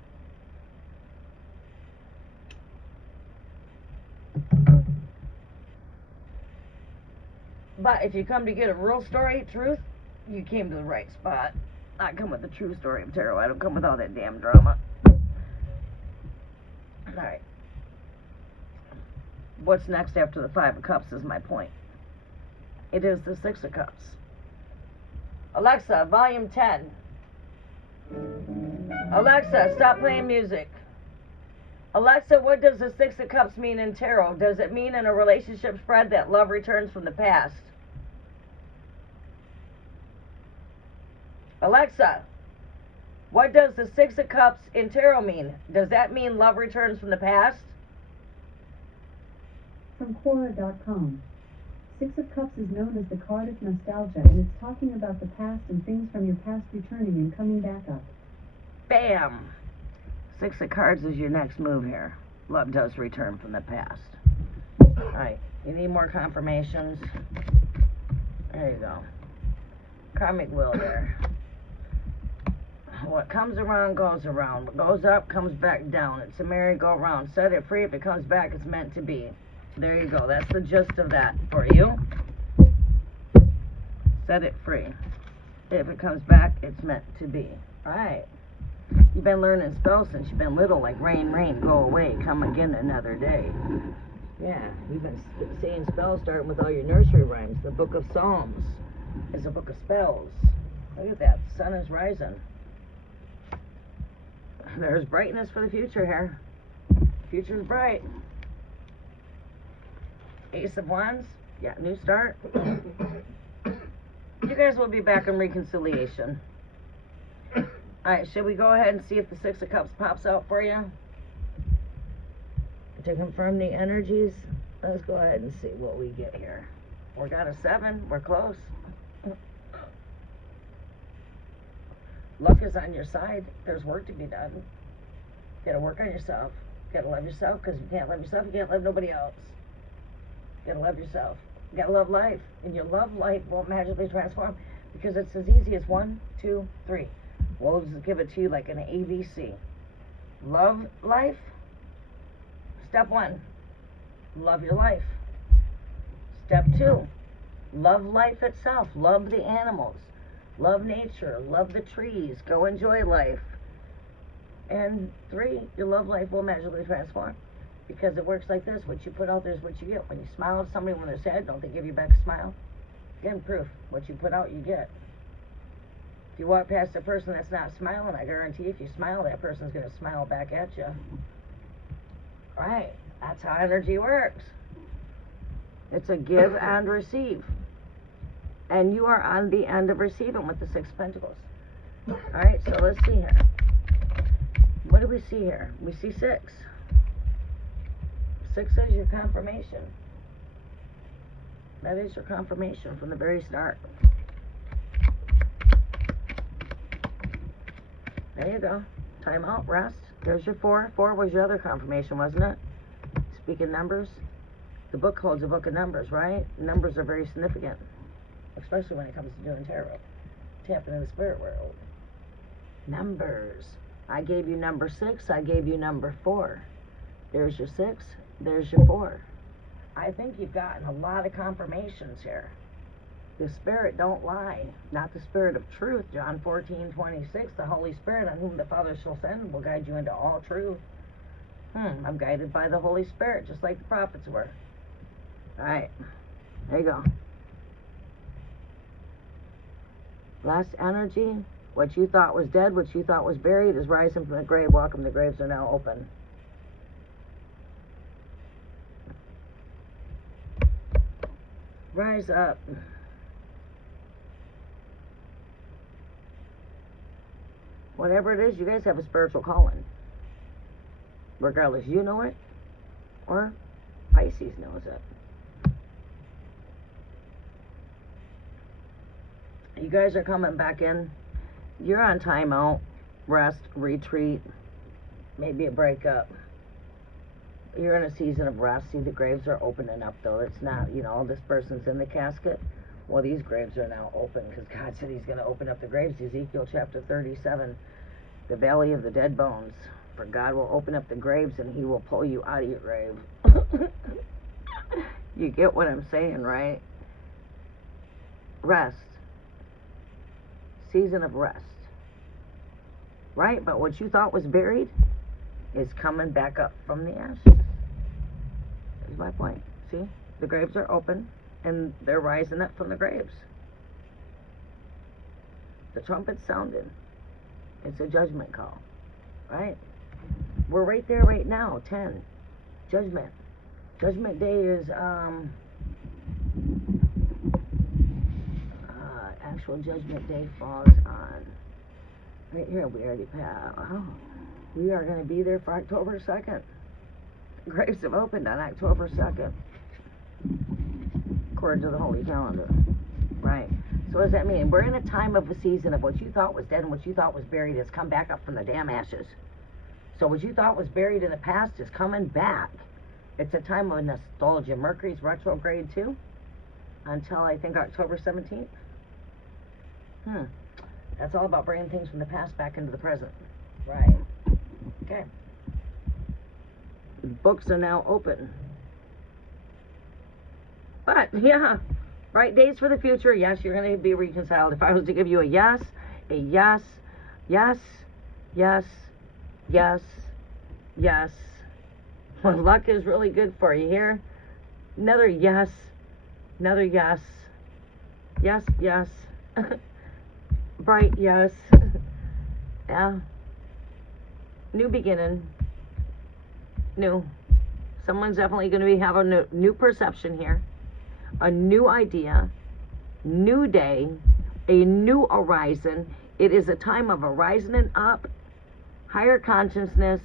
But if you come to get a real story, truth, you came to the right spot. I come with the true story of tarot. I don't come with all that damn drama. Alright. what's next after the Five of Cups is my point. It is the Six of Cups. Alexa, volume 10. Alexa, stop playing music. Alexa, what does the Six of Cups mean in tarot? Does it mean in a relationship spread that love returns from the past? Alexa, what does the Six of Cups in tarot mean? Does that mean love returns from the past? From Quora.com. Six of Cups is known as the card of nostalgia, and it's talking about the past and things from your past returning and coming back up. Bam! Six of Cards is your next move here. Love does return from the past. Alright, you need more confirmations? There you go. Karmic wheel there. What comes around goes around. What goes up comes back down. It's a merry-go-round. Set it free. If it comes back, it's meant to be. There you go. That's the gist of that for you. Set it free. If it comes back, it's meant to be. Alright. You've been learning spells since you've been little, like rain, rain, go away, come again another day. Yeah, you've been saying spells starting with all your nursery rhymes. The Book of Psalms is a book of spells. Look at that. The sun is rising. There's brightness for the future here. Future's bright. Ace of Wands. Yeah, new start. You guys will be back in reconciliation. Alright, should we go ahead and see if the Six of Cups pops out for you? To confirm the energies, let's go ahead and see what we get here. We got a 7. We're close. Luck is on your side. There's work to be done. You gotta work on yourself. You gotta love yourself, because if you can't love yourself, you can't love nobody else. You gotta love yourself. You gotta love life. And your love life won't magically transform, because it's as easy as 1, 2, 3. We'll just give it to you like an ABC. Love life. Step 1, love your life. Step 2, love life itself. Love the animals. Love nature. Love the trees. Go enjoy life. And 3, your love life will magically transform. Because it works like this. What you put out there is what you get. When you smile at somebody when they're sad, don't they give you back a smile? Again, proof. What you put out, you get. If you walk past a person that's not smiling, I guarantee if you smile, that person's going to smile back at you. Right. That's how energy works. It's a give and receive. And you are on the end of receiving with the Six of Pentacles. Alright, so let's see here. What do we see here? We see 6. 6 is your confirmation. That is your confirmation from the very start. There you go. Time out, rest. There's your 4. 4 was your other confirmation, wasn't it? Speaking numbers. The book holds a book of numbers, right? Numbers are very significant. Especially when it comes to doing tarot. Tapping in the spirit world. Numbers. I gave you number 6. I gave you number 4. There's your 6. There's your 4. I think you've gotten a lot of confirmations here. The Spirit don't lie. Not the Spirit of truth. John 14:26. The Holy Spirit, on whom the Father shall send, will guide you into all truth. I'm guided by the Holy Spirit, just like the prophets were. Alright. There you go. Last energy. What you thought was dead, what you thought was buried, is rising from the grave. Welcome. The graves are now open. Rise up. Whatever it is, you guys have a spiritual calling. Regardless, you know it, or Pisces knows it. You guys are coming back in. You're on timeout, rest, retreat, maybe a breakup. You're in a season of rest. See, the graves are opening up, though. It's not, you know, this person's in the casket. Well, these graves are now open because God said he's going to open up the graves. Ezekiel chapter 37, the valley of the dead bones. For God will open up the graves and he will pull you out of your grave. You get what I'm saying, right? Rest. Season of rest. Right? But what you thought was buried is coming back up from the ashes. proves my point. See? The graves are open, and they're rising up from the graves. The trumpet's sounding. It's a judgment call, right? We're right there right now, 10. Judgment. Judgment Day is, actual Judgment Day falls on, right here, we already passed. Oh, we are going to be there for October 2nd. Graves have opened on October 2nd, according to the Holy Calendar, right? So what does that mean? We're in a time of a season of what you thought was dead and what you thought was buried has come back up from the damn ashes. So what you thought was buried in the past is coming back. It's a time of nostalgia. Mercury's retrograde too, until I think October 17th. That's all about bringing things from the past back into the present. Right. Okay. Books are now open. But, yeah, right days for the future. Yes, you're going to be reconciled. If I was to give you a yes, yes, yes, yes, yes, yes. When luck is really good for you here, another yes, another yes, yes, yes, bright yes, yeah, new beginning, new. Someone's definitely going to be having a new perception here, a new idea, new day, a new horizon. It is a time of arising and up, higher consciousness.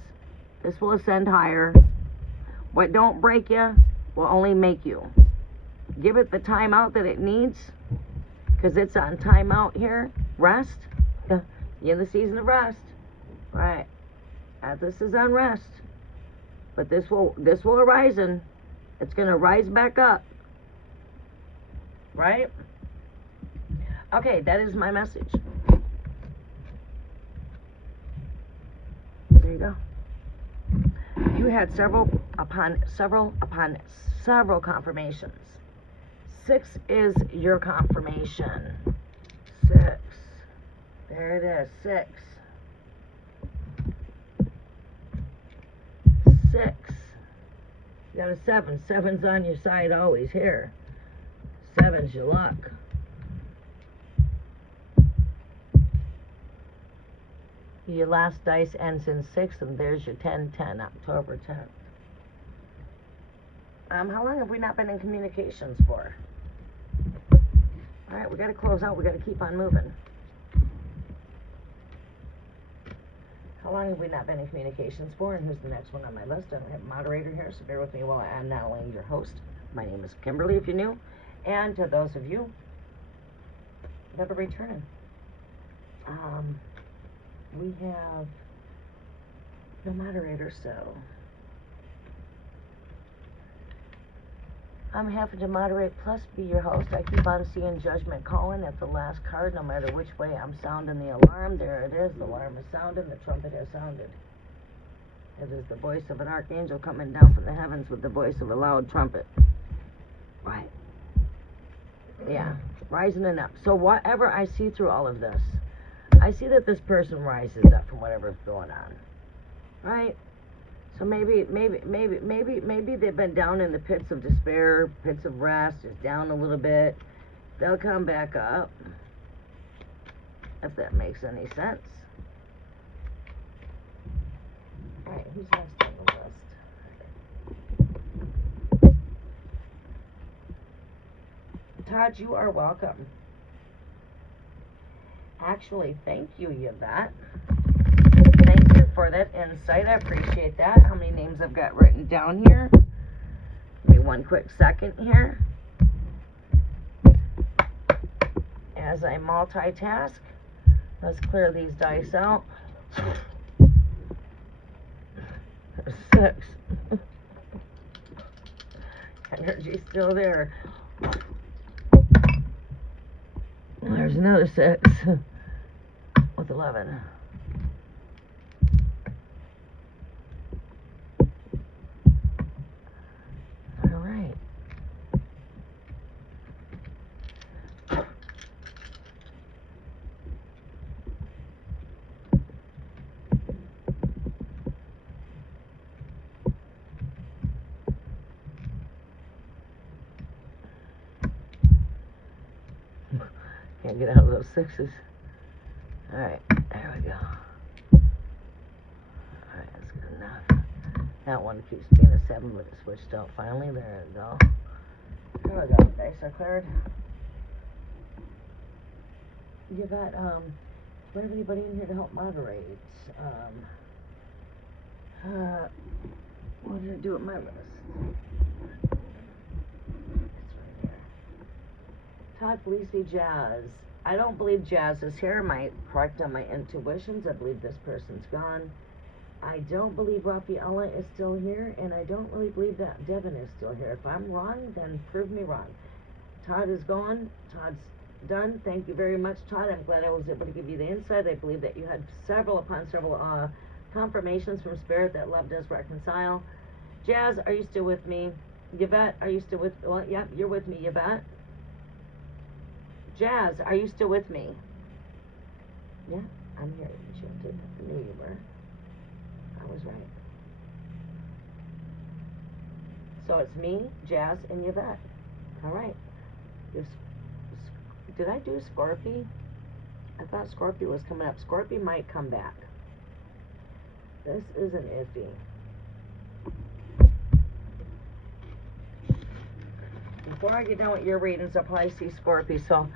This will ascend higher. What don't break you will only make you. Give it the time out that it needs, because it's on time out here. Rest. You're in the season of rest. Right. This is on rest. But this will arise, and it's going to rise back up. Right? Okay, that is my message. There you go. You had several upon several confirmations. 6 is your confirmation. 6. There it is. 6. 6. You got a 7. 7's on your side always here. 7's your luck. Your last dice ends in 6, and there's your 10-10, October 10th. How long have we not been in communications for? All right, we got to close out. We got to keep on moving. How long have we not been in communications for? And who's the next one on my list? I don't have a moderator here, so bear with me while I am not only your host. My name is Kimberly, if you're new, and to those of you that are returning. We have no moderator, so I'm having to moderate plus be your host. I keep on seeing judgment calling at the last card, no matter which way I'm sounding the alarm. There it is. The alarm is sounding. The trumpet has sounded. It is the voice of an archangel coming down from the heavens with the voice of a loud trumpet. Right. Yeah. Rising and up. So whatever I see through all of this, I see that this person rises up from whatever's going on. Right? So maybe they've been down in the pits of despair, pits of rest, just down a little bit. They'll come back up, if that makes any sense. All right, who's next on the list? Todd, you are welcome. Actually, thank you, Yvette. Thank you for that insight. I appreciate that. How many names I've got written down here? Give me one quick second here. As I multitask, let's clear these dice out. 6. Energy's still there. There's another 6 with 11. All right. Can't get out of those 6s. Alright, there we go. Alright, that's good enough. That one keeps being a 7, but it switched out finally. There we go. There we go. Dice are cleared. You got, what everybody in here to help moderate? What did it do with my list? It's right here. Todd, Felicia, Jazz. I don't believe Jazz is here. Am I correct on my intuitions? I believe this person's gone. I don't believe Rafaela is still here, and I don't really believe that Devin is still here. If I'm wrong, then prove me wrong. Todd is gone. Todd's done. Thank you very much, Todd. I'm glad I was able to give you the insight. I believe that you had several upon several confirmations from Spirit that love does reconcile. Jazz, are you still with me? Yvette, are you still with, well, yep, you're with me, Yvette. Jazz, are you still with me? Yeah, I'm here, Enchanted. I knew you were. I was right. So it's me, Jazz, and Yvette. All right. Did I do Scorpy? I thought Scorpy was coming up. Scorpy might come back. This is an iffy. Before I get done with your readings, I'll probably see Scorpy. So,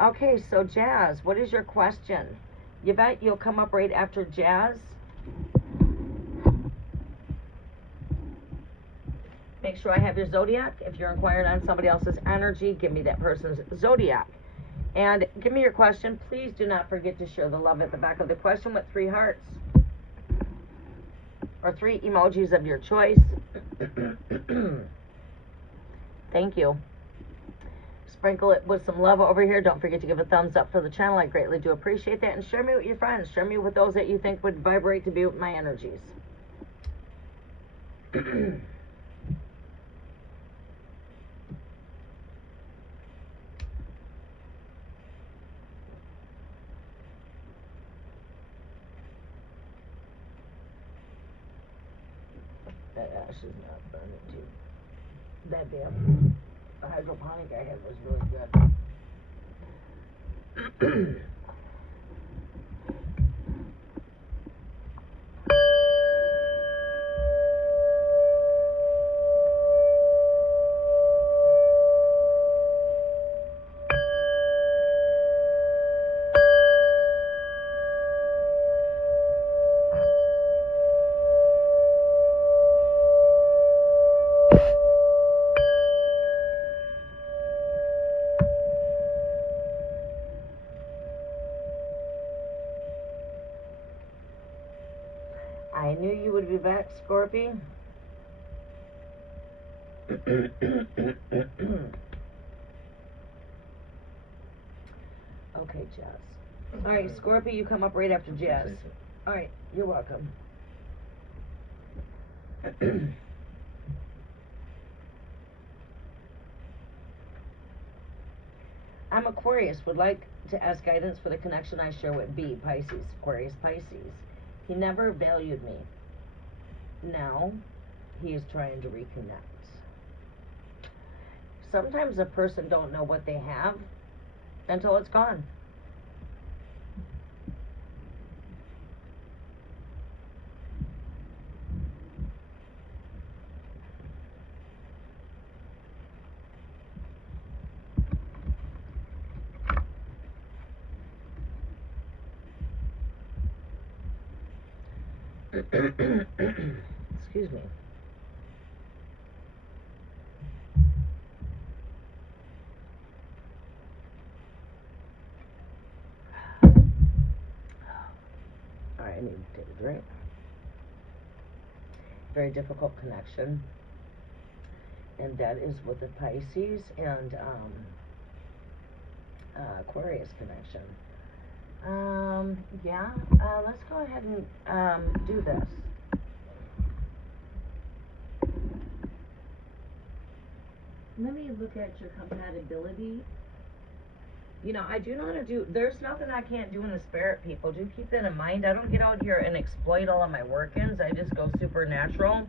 okay, so Jazz, what is your question? Yvette, you'll come up right after Jazz. Make sure I have your zodiac. If you're inquiring on somebody else's energy, give me that person's zodiac. And give me your question. Please do not forget to share the love at the back of the question with 3 hearts. Or 3 emojis of your choice. Thank you. Sprinkle it with some love over here. Don't forget to give a thumbs up for the channel. I greatly do appreciate that. And share me with your friends. Share me with those that you think would vibrate to be with my energies. That ash is not burning too. That damn hydroponic I had was really good. I knew you would be back, Scorpy. Okay, Jazz. Alright, Scorpy, you come up right after Jazz. Alright, you're welcome. I'm Aquarius. Would like to ask guidance for the connection I share with B, Pisces. Aquarius, Pisces. He never valued me. Now, he is trying to reconnect. Sometimes a person don't know what they have until it's gone. Excuse me. Alright, I need to take a drink. Very difficult connection. And that is with the Pisces and Aquarius connection. Yeah, let's go ahead and do this. Let me look at your compatibility. You know, I do know how to do, there's nothing I can't do in the spirit, people. Do keep that in mind. I don't get out here and exploit all of my work-ins. I just go supernatural.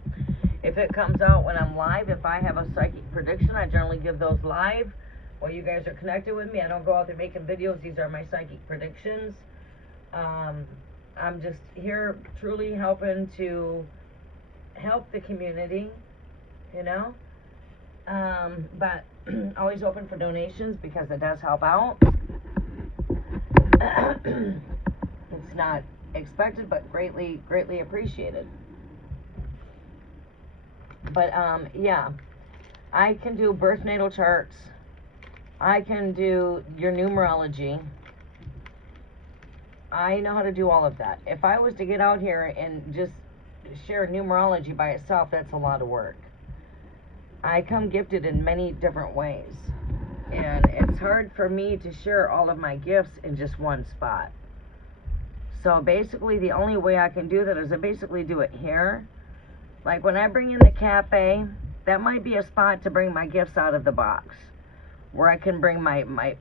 If it comes out when I'm live, if I have a psychic prediction, I generally give those live. Well, you guys are connected with me. I don't go out there making videos. These are my psychic predictions. I'm just here truly helping to help the community, you know. But always open for donations because it does help out. It's not expected, but greatly appreciated. But yeah, I can do birth natal charts. I can do your numerology. I know how to do all of that. If I was to get out here and just share numerology by itself, that's a lot of work. I come gifted in many different ways, and it's hard for me to share all of my gifts in just one spot. So basically the only way I can do that is I basically do it here. Like when I bring in the cafe, that might be a spot to bring my gifts out of the box, where I can bring my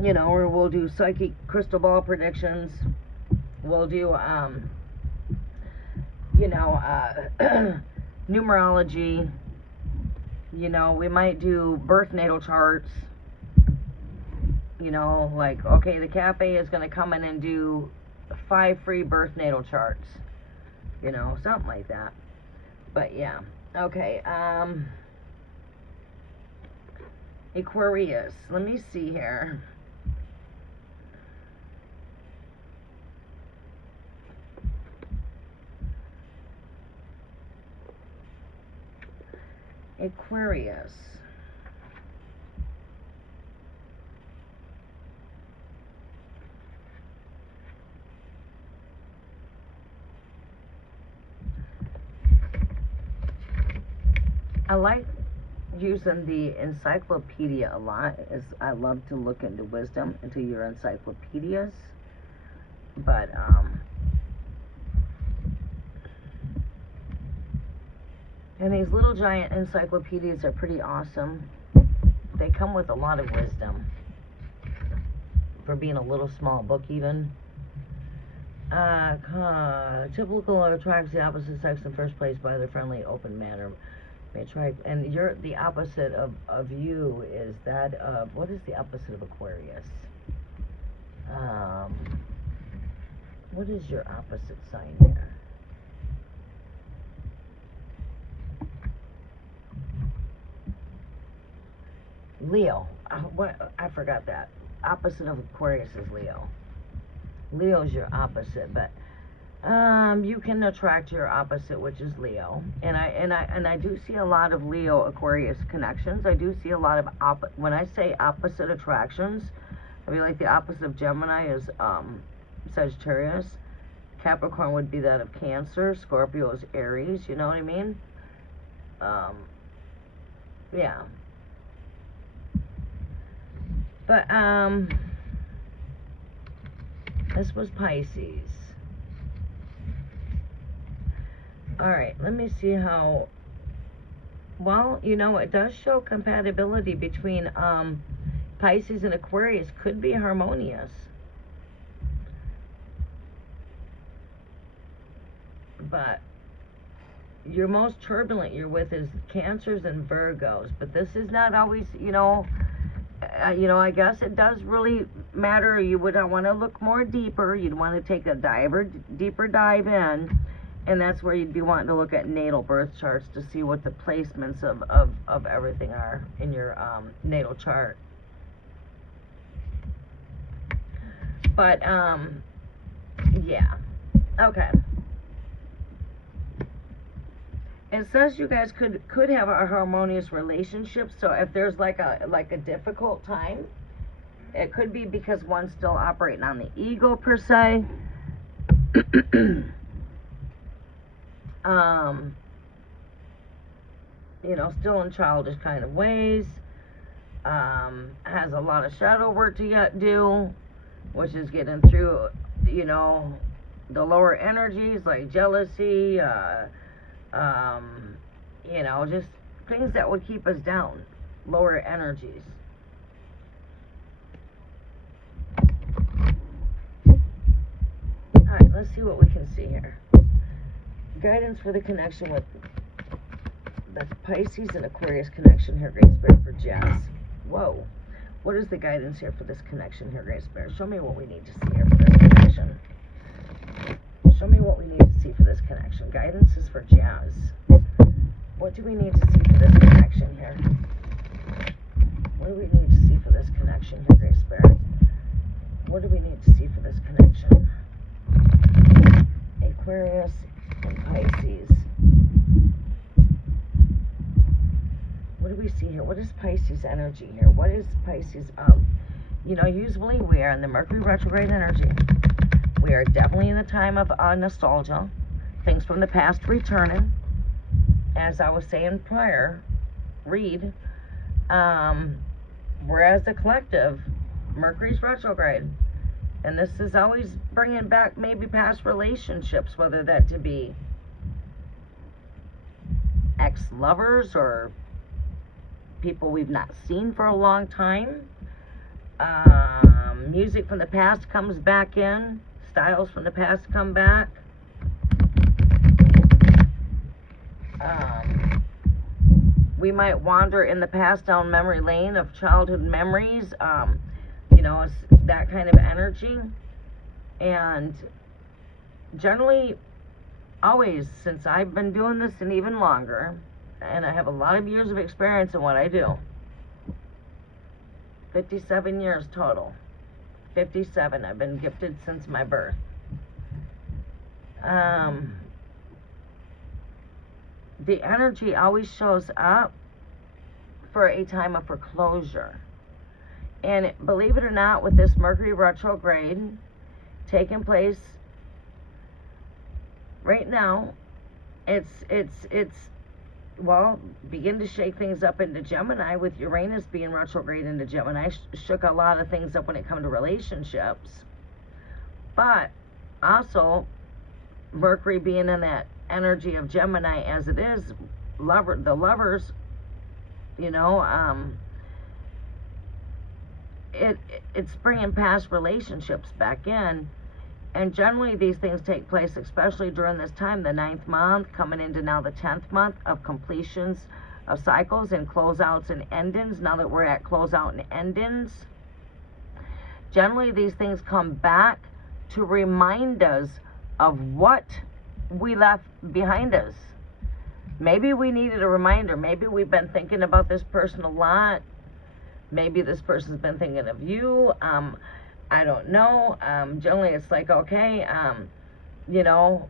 you know, or we'll do psychic crystal ball predictions. We'll do you know, numerology. You know, we might do birth natal charts. You know, like, okay, the cafe is going to come in and do 5 free birth natal charts. You know, something like that. But yeah, okay. Aquarius. Let me see here. Aquarius. I like using the encyclopedia a lot, as I love to look into wisdom, into your encyclopedias. But and these little giant encyclopedias are pretty awesome. They come with a lot of wisdom for being a little small book even. Typical attracts the opposite sex in first place by their friendly, open manner. May try, and you're the opposite of you is that of, what is the opposite of Aquarius? What is your opposite sign there? Leo. What? I forgot that. Opposite of Aquarius is Leo. Leo's your opposite, but you can attract your opposite, which is Leo. And I do see a lot of Leo Aquarius connections. I do see a lot of when I say opposite attractions, I mean like the opposite of Gemini is Sagittarius. Capricorn would be that of Cancer. Scorpio is Aries. You know what I mean? Yeah. But this was Pisces. Alright, let me see how, well, you know, it does show compatibility between Pisces and Aquarius. Could be harmonious. But your most turbulent you're with is Cancers and Virgos. But this is not always, you know, I guess it does really matter. You would want to look more deeper. You'd want to take a deeper dive in. And that's where you'd be wanting to look at natal birth charts to see what the placements of everything are in your natal chart. But, yeah. Okay. It says you guys could have a harmonious relationship. So if there's like a difficult time, it could be because one's still operating on the ego per se. You know, still in childish kind of ways. Has a lot of shadow work to do, which is getting through, you know, the lower energies like jealousy, you know, just things that would keep us down, lower energies. Alright, let's see what we can see here. Guidance for the connection with the Pisces and Aquarius connection here, Great Spirit, for Jess. Whoa. What is the guidance here for this connection here, Grace Bear? Show me what we need to see here for this connection. Show me what we need to see for this connection. Guidance is for Jazz. What do we need to see for this connection here? What do we need to see for this connection here, Grace Bear? What do we need to see for this connection? Aquarius and Pisces. What do we see here? What is Pisces energy here? What is Pisces of? You know, usually we are in the Mercury retrograde energy. We are definitely in the time of nostalgia. Things from the past returning. As I was saying prior, whereas the collective, Mercury's retrograde. And this is always bringing back maybe past relationships, whether that to be ex-lovers or people we've not seen for a long time. Music from the past comes back in. Styles from the past come back. We might wander in the past down memory lane of childhood memories. You know, it's that kind of energy. And generally, always, since I've been doing this and even longer, and I have a lot of years of experience in what I do, 57 years total. 57. I've been gifted since my birth. The energy always shows up for a time of foreclosure. And believe it or not, with this Mercury retrograde taking place right now, it's well, begin to shake things up into Gemini with Uranus being retrograde into Gemini. Shook a lot of things up when it comes to relationships. But also, Mercury being in that energy of Gemini as it is, the lovers, you know, it's bringing past relationships back in. And generally these things take place, especially during this time, the 9th month, coming into now the 10th month of completions of cycles and closeouts and endings. Now that we're at closeout and endings, generally these things come back to remind us of what we left behind us. Maybe we needed a reminder. Maybe we've been thinking about this person a lot. Maybe this person's been thinking of you. I don't know. Generally it's like, okay, you know,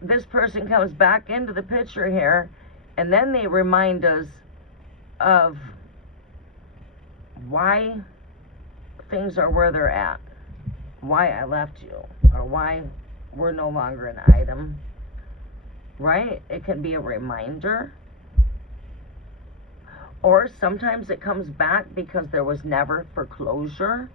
this person comes back into the picture here, and then they remind us of why things are where they're at, why I left you, or why we're no longer an item, right? It can be a reminder. Or sometimes it comes back because there was never foreclosure.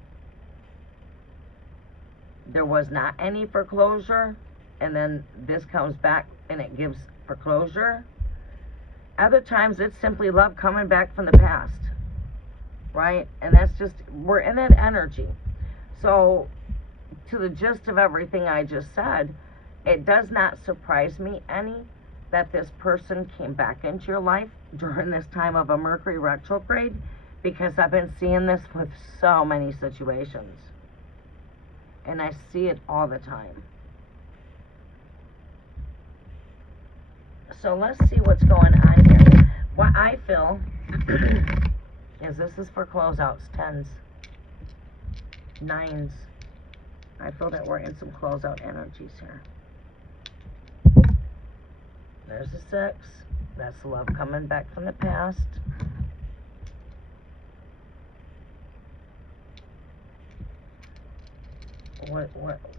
There was not any foreclosure, and then this comes back and it gives foreclosure. Other times it's simply love coming back from the past, right? And that's just, we're in that energy. So to the gist of everything I just said, it does not surprise me any that this person came back into your life during this time of a Mercury retrograde, because I've been seeing this with so many situations. And I see it all the time. So let's see what's going on here. What I feel is this is for closeouts, 10s, 9s. I feel that we're in some closeout energies here. There's a 6. That's love coming back from the past.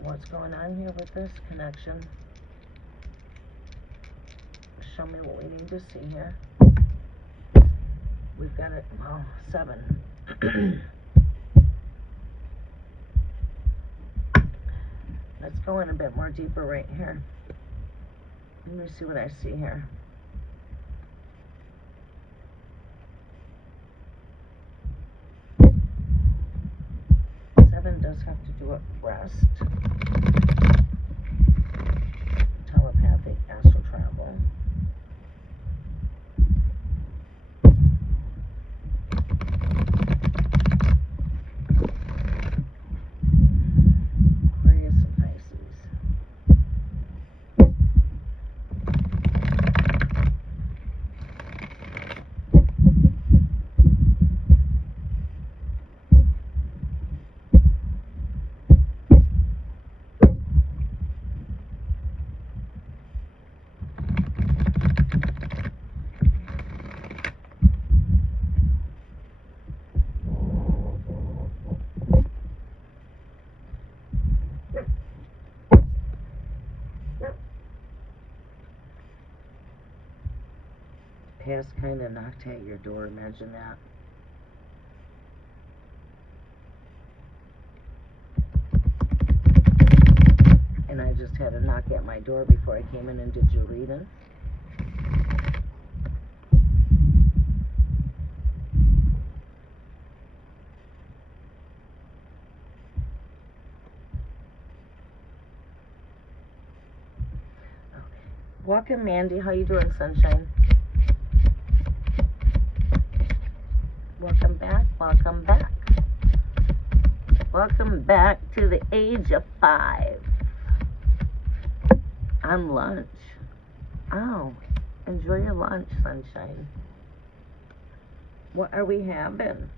What's going on here with this connection? Show me what we need to see here. We've got it, well, 7. Let's go in a bit more deeper right here. Let me see what I see here. Does have to do with rest, telepathic, astral travel. gas kind of knocked at your door. Imagine that. And I just had a knock at my door before I came in and did your reading. Welcome, Mandy. How you doing, sunshine? Welcome back. Welcome back. Welcome back to the age of 5. On lunch. Oh, enjoy your lunch, sunshine. What are we having?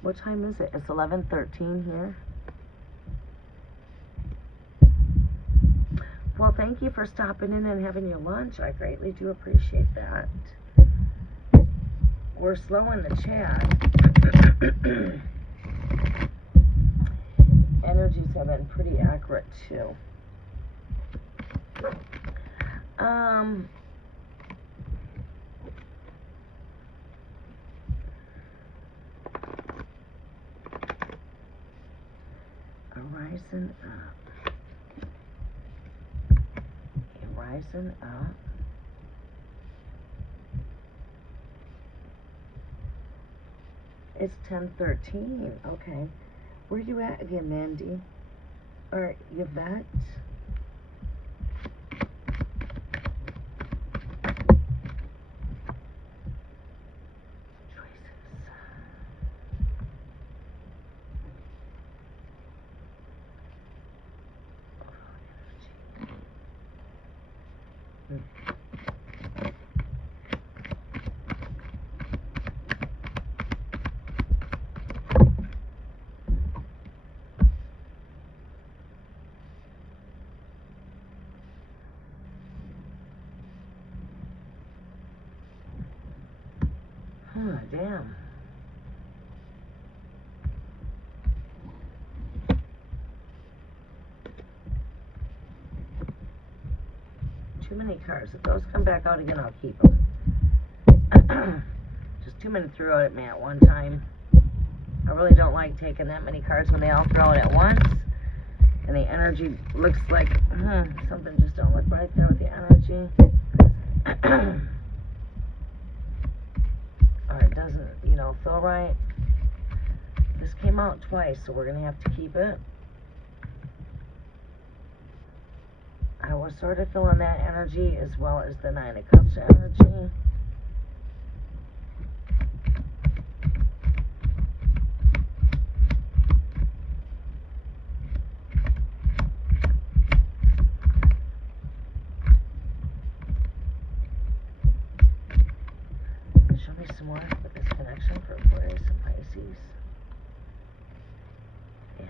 What time is it? It's 11:13 here. Well, thank you for stopping in and having your lunch. I greatly do appreciate that. We're slow in the chat. Energies have been pretty accurate, too. Rising up. Rising up. It's 10:13. Okay. Where you at again, Mandy? Or Yvette? Oh, damn. Too many cards. If those come back out again, I'll keep them. Just too many threw out at me at one time. I really don't like taking that many cards when they all throw it at once. And the energy looks like, something just don't look right there with the energy. Or it doesn't, feel right. This came out twice, so we're going to have to keep it. I was sort of feeling that energy as well as the 9 of Cups energy. Show me some more with this connection for Aquarius and Pisces. Yeah.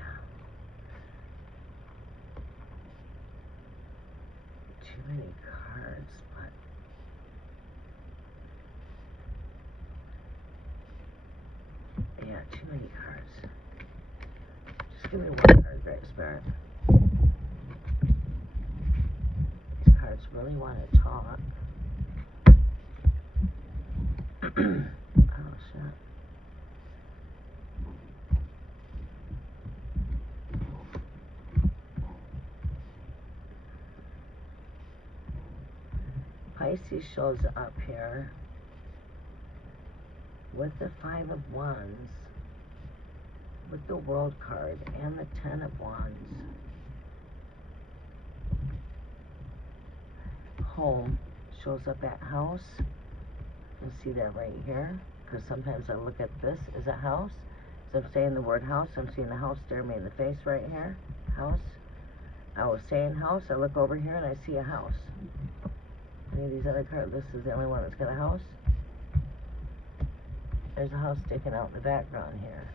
Too many cards, but yeah, too many cards. Just give me one card, Great Spirit. These cards really want to talk. Oh, shit. Pisces shows up here with the 5 of Wands, with the World card, and the 10 of Wands. Home shows up at house. You'll see that right here, because sometimes I look at this as a house. So I'm saying the word house, I'm seeing the house stare me in the face right here. House. I was saying house, I look over here and I see a house. Any of these other cards, this is the only one that's got a house. There's a house sticking out in the background here.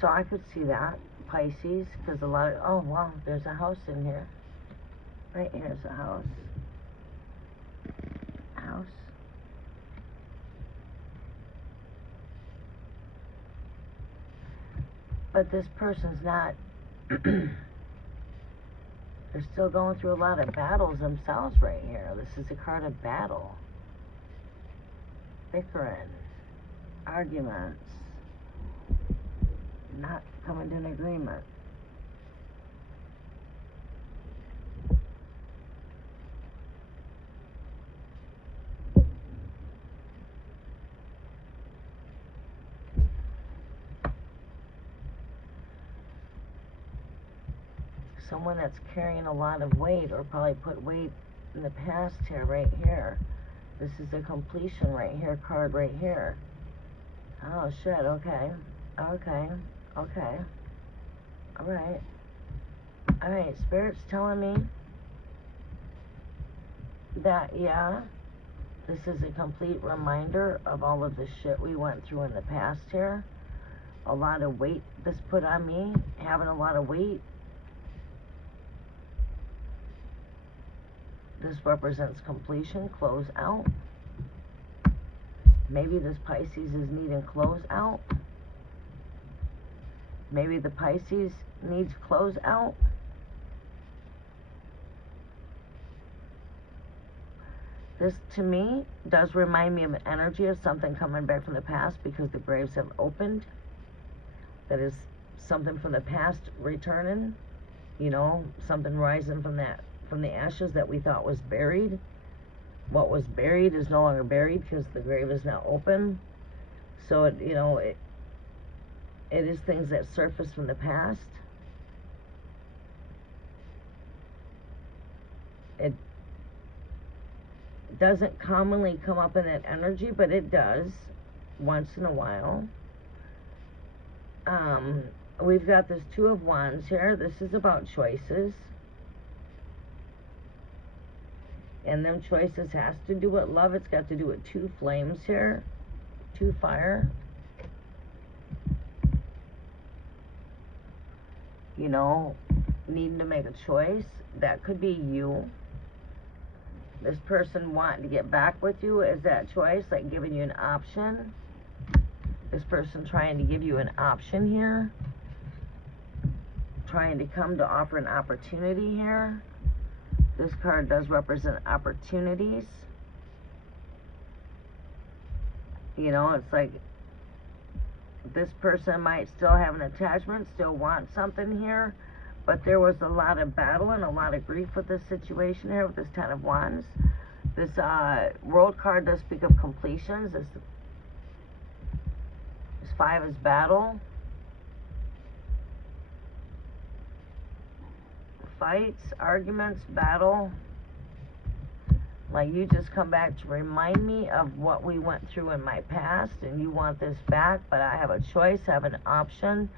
So I could see that, Pisces, because a lot of, oh wow, there's a house in here. Right here's a house. House. But this person's not They're still going through a lot of battles themselves right here. This is a card of battle. Bickering. Arguments. Not coming to an agreement. Someone that's carrying a lot of weight, or probably put weight in the past here, right here. This is a completion right here, card right here. Oh shit, okay. Okay. Okay. Alright. Alright, Spirit's telling me that, yeah, this is a complete reminder of all of the shit we went through in the past here. A lot of weight this put on me, having a lot of weight. This represents completion, close out. Maybe this Pisces is needing close out. Maybe the Pisces needs close out. This, to me, does remind me of an energy of something coming back from the past, because the graves have opened. That is something from the past returning. You know, something rising from that, from the ashes that we thought was buried. What was buried is no longer buried because the grave is now open. So it, you know, it is things that surface from the past. It doesn't commonly come up in that energy, but it does once in a while. We've got this Two of Wands here. This is about choices. And them choices has to do with love. It's got to do with two flames here. Two fire. You know, needing to make a choice. That could be you. This person wanting to get back with you is that choice, like giving you an option. This person trying to give you an option here. Trying to come to offer an opportunity here. This card does represent opportunities. You know, it's like this person might still have an attachment, still want something here, but there was a lot of battle and a lot of grief with this situation here with this Ten of Wands. This World card does speak of completions. This Five is battle. Fights, arguments, battle. Like, you just come back to remind me of what we went through in my past, and you want this back, but I have a choice, I have an option.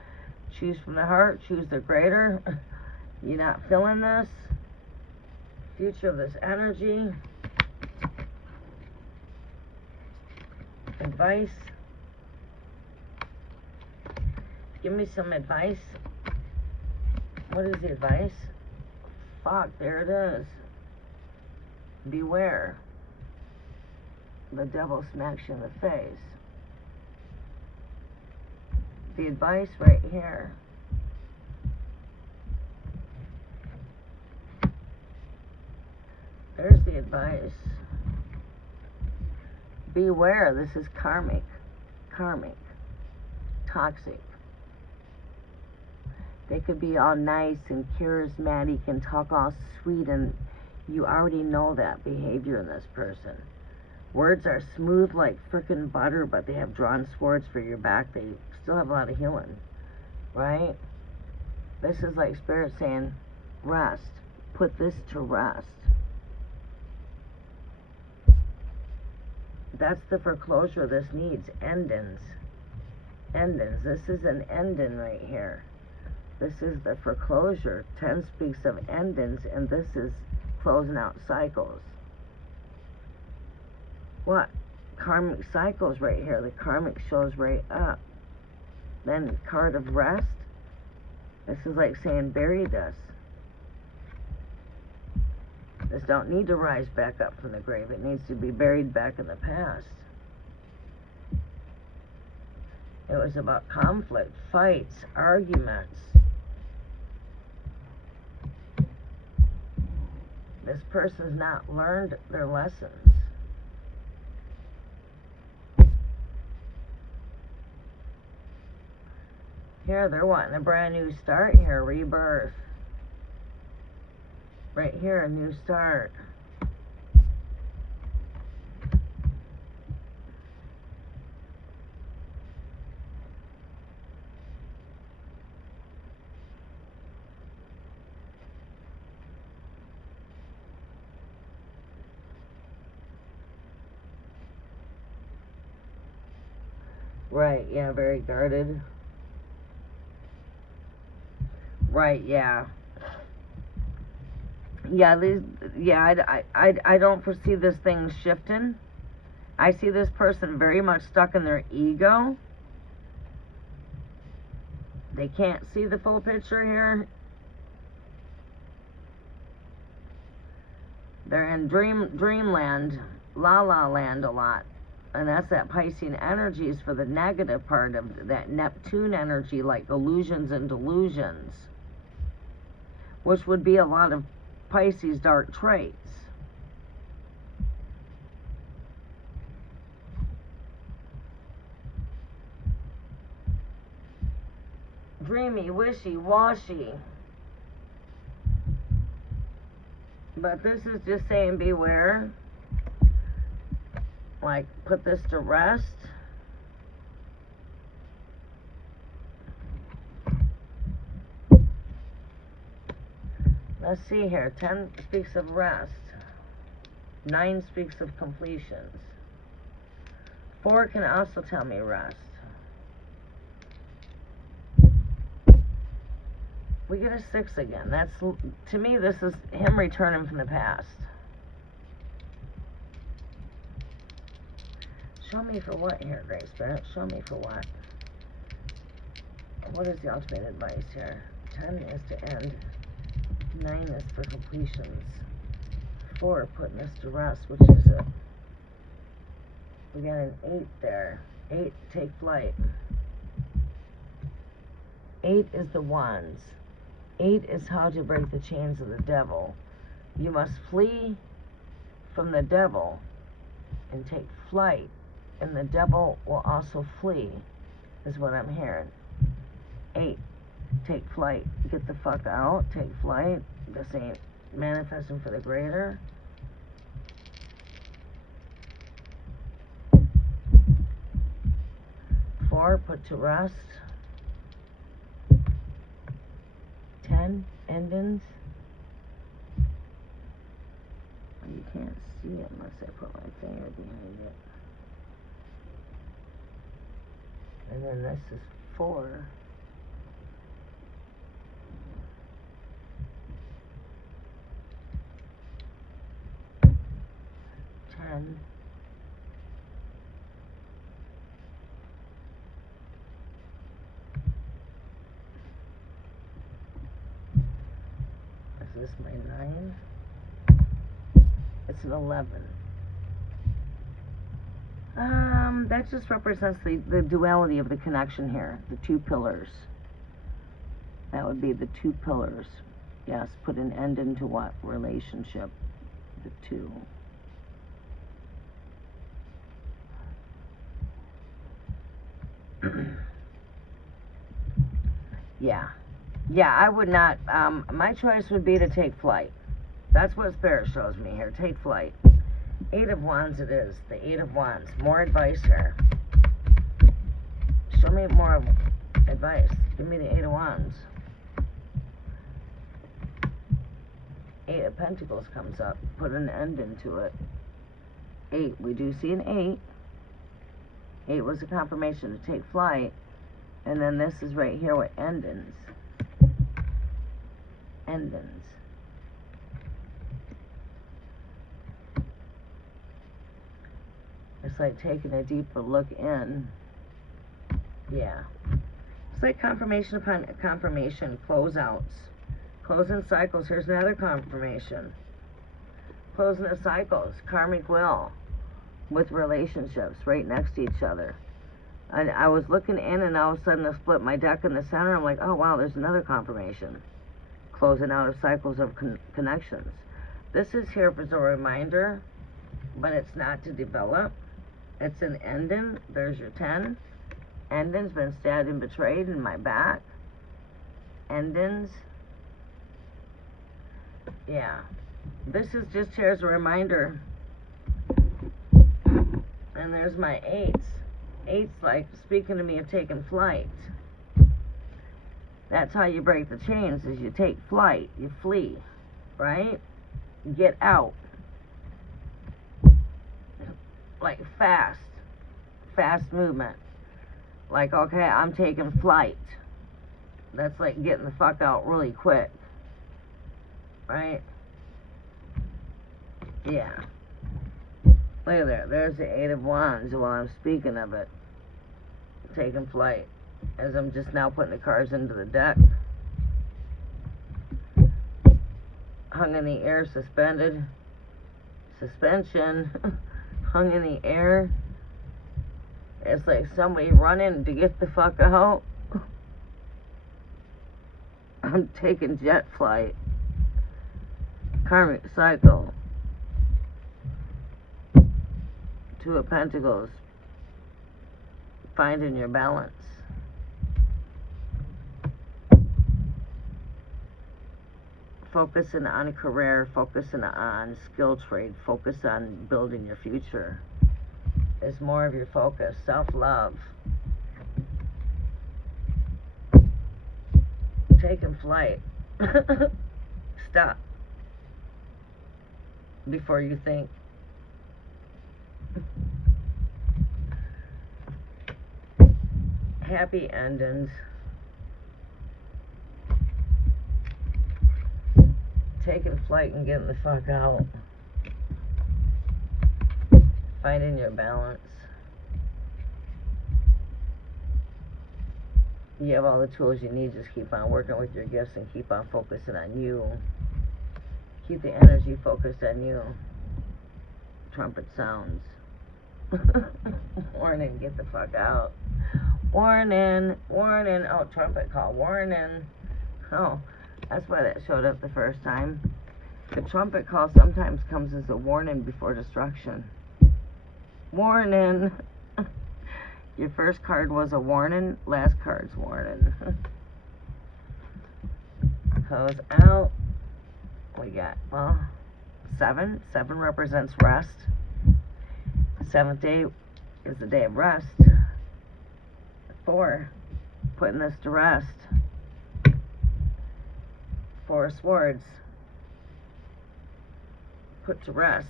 Choose from the heart, choose the greater. You're not feeling this. Future of this energy. Advice. Give me some advice. What is the advice? Fuck, there it is. Beware. The devil smacks you in the face. The advice right here. There's the advice. Beware, this is karmic. Karmic. Toxic. They could be all nice and charismatic and talk all sweet, and you already know that behavior in this person. Words are smooth like frickin' butter, but they have drawn swords for your back. They still have a lot of healing, right? This is like Spirit saying, rest. Put this to rest. That's the foreclosure this needs. Endings. Endings. This is an ending right here. This is the foreclosure. 10 speaks of endings, and this is closing out cycles. What? Karmic cycles right here. The karmic shows right up. Then card of rest. This is like saying bury this. This don't need to rise back up from the grave. It needs to be buried back in the past. It was about conflict, fights, arguments. This person's not learned their lessons. Here, they're wanting a brand new start here, rebirth. Right here, a new start. Right, yeah, very guarded. Right, yeah. Yeah, I don't foresee this thing shifting. I see this person very much stuck in their ego. They can't see the full picture here. They're in dreamland, la la land a lot. And that's that Piscean energies for the negative part of that Neptune energy, like illusions and delusions, which would be a lot of Pisces dark traits. Dreamy, wishy-washy. But this is just saying beware. Like, put this to rest. Let's see here. 10 speaks of rest. 9 speaks of completions. 4 can also tell me rest. We get a 6 again. That's, to me, this is him returning from the past. Show me for what here, Great Spirit? Show me for what? What is the ultimate advice here? 10 is to end. 9 is for completions. 4 putting us to rest, which is it? We got an 8 there. 8, take flight. 8 is the wands. 8 is how to break the chains of the devil. You must flee from the devil and take flight, and the devil will also flee, is what I'm hearing. 8, take flight. Get the fuck out, take flight. This ain't manifesting for the greater. 4, put to rest. 10, endings. You can't see it unless I put my finger behind it. And then this is 4. Is this my 9? It's an 11. That just represents the duality of the connection here, the 2 pillars. That would be the 2 pillars. Yes, put an end into what? Relationship. The 2. Yeah, I would not, my choice would be to take flight. That's what Spirit shows me here, take flight. 8 of Wands it is, the 8 of Wands. More advice here. Show me more advice. Give me the 8 of Wands. 8 of Pentacles comes up. Put an end into it. 8, we do see an 8. 8 was a confirmation to take flight. And then this is right here with endings. Endings. It's like taking a deeper look in. Yeah. It's like confirmation upon confirmation, closeouts. Closing cycles. Here's another confirmation. Closing of cycles. Karmic will. With relationships right next to each other. And I was looking in and all of a sudden I split my deck in the center. I'm like, oh wow, there's another confirmation. Closing out of cycles of connections. This is here as a reminder, but it's not to develop. It's an ending. There's your 10. Endings, been stabbed and betrayed in my back. Endings. Yeah. This is just here as a reminder. And there's my 8s. 8's like speaking to me of taking flight. That's how you break the chains, is you take flight. You flee. Right? Get out. Like fast movement. Like, okay, I'm taking flight. That's like getting the fuck out really quick. Right? Yeah. Look at there. There's the 8 of Wands while I'm speaking of it. Taking flight. As I'm just now putting the cards into the deck. Hung in the air, suspended. Suspension. Hung in the air. It's like somebody running to get the fuck out. I'm taking jet flight. Karmic cycle. 2 of Pentacles. Finding your balance. Focusing on a career, focusing on skill trade, focus on building your future. Is more of your focus. Self-love. Taking flight. Stop. Before you think. Happy endings. Taking flight and getting the fuck out. Finding your balance. You have all the tools you need. Just keep on working with your gifts and keep on focusing on you. Keep the energy focused on you. Trumpet sounds. Warning, get the fuck out. Warning, warning. Oh, trumpet call. Warning. Oh, that's why that showed up the first time. The trumpet call sometimes comes as a warning before destruction. Warning. Your first card was a warning. Last card's warning. Goes out. We got, well, 7. 7 represents rest. 7th day is the day of rest. 4. Putting this to rest. 4 of Swords. Put to rest.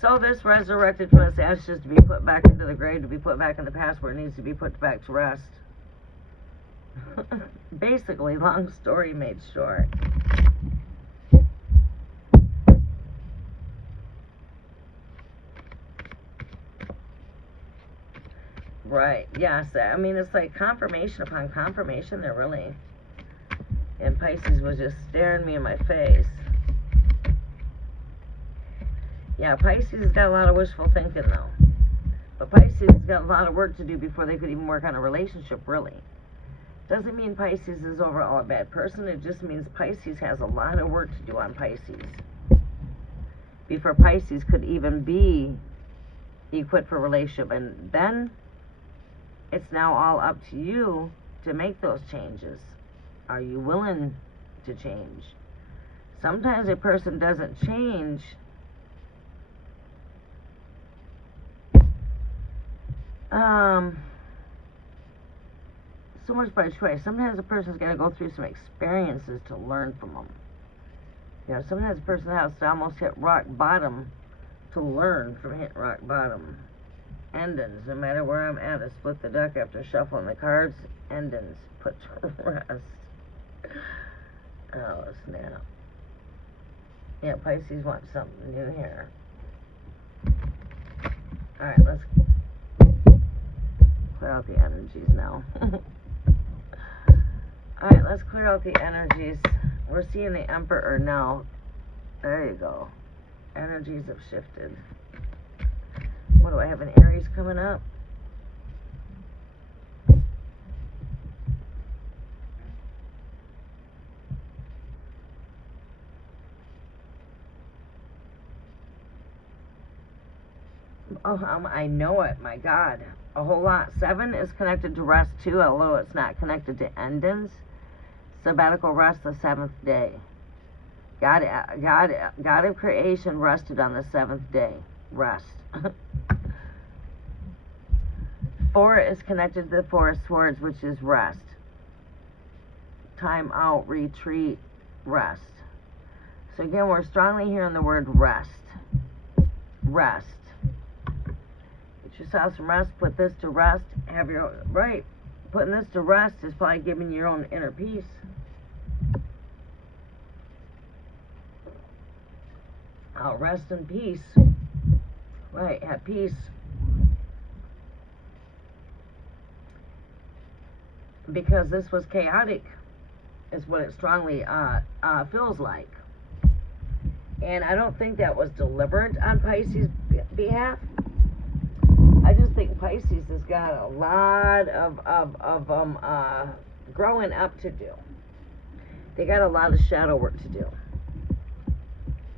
So this resurrected from its ashes to be put back into the grave, to be put back in the past where it needs to be put back to rest. Basically, long story made short. Right, yes. I mean, it's like confirmation upon confirmation there, really. And Pisces was just staring me in my face. Yeah, Pisces has got a lot of wishful thinking, though. But Pisces has got a lot of work to do before they could even work on a relationship, really. Doesn't mean Pisces is overall a bad person. It just means Pisces has a lot of work to do on Pisces before Pisces could even be equipped for a relationship. And then it's now all up to you to make those changes. Are you willing to change? Sometimes a person doesn't change so much by choice. Sometimes a person's got to go through some experiences to learn from them. You know, sometimes a person has to almost hit rock bottom to learn from hitting rock bottom. Endings, no matter where I'm at, I split the deck after shuffling the cards. Endings, put to rest. Oh, snap. Yeah, Pisces wants something new here. Alright, let's clear out the energies now. Alright, let's clear out the energies. We're seeing the Emperor now. There you go. Energies have shifted. What do I have, an Aries coming up? I know it. My God. A whole lot. 7 is connected to rest too, although it's not connected to endings. Sabbatical rest the 7th day. God of creation rested on the 7th day. Rest. 4 is connected to the 4 of Swords, which is rest. Time out, retreat, rest. So again, we're strongly hearing the word rest. Rest. Get yourself some rest. Put this to rest. Have your right. Putting this to rest is probably giving your own inner peace. I'll rest in peace. Right, have peace. Because this was chaotic, is what it strongly feels like. And I don't think that was deliberate on Pisces' behalf. I just think Pisces has got a lot of growing up to do. They got a lot of shadow work to do.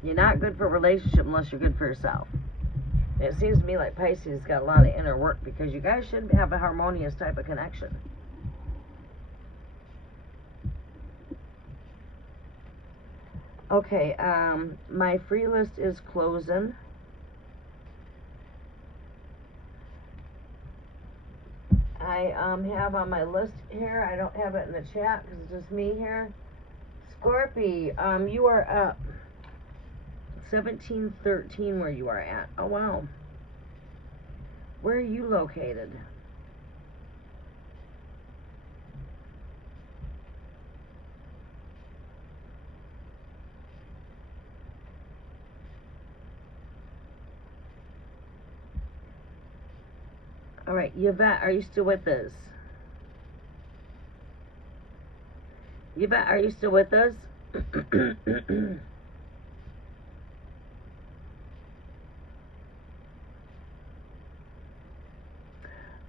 You're not good for a relationship unless you're good for yourself. And it seems to me like Pisces has got a lot of inner work, because you guys should have a harmonious type of connection. Okay, my free list is closing. I have on my list here, I don't have it in the chat because it's just me here. Scorpio, you are up 1713 where you are at. Oh, wow. Where are you located? All right, Yvette, are you still with us? Yvette, are you still with us?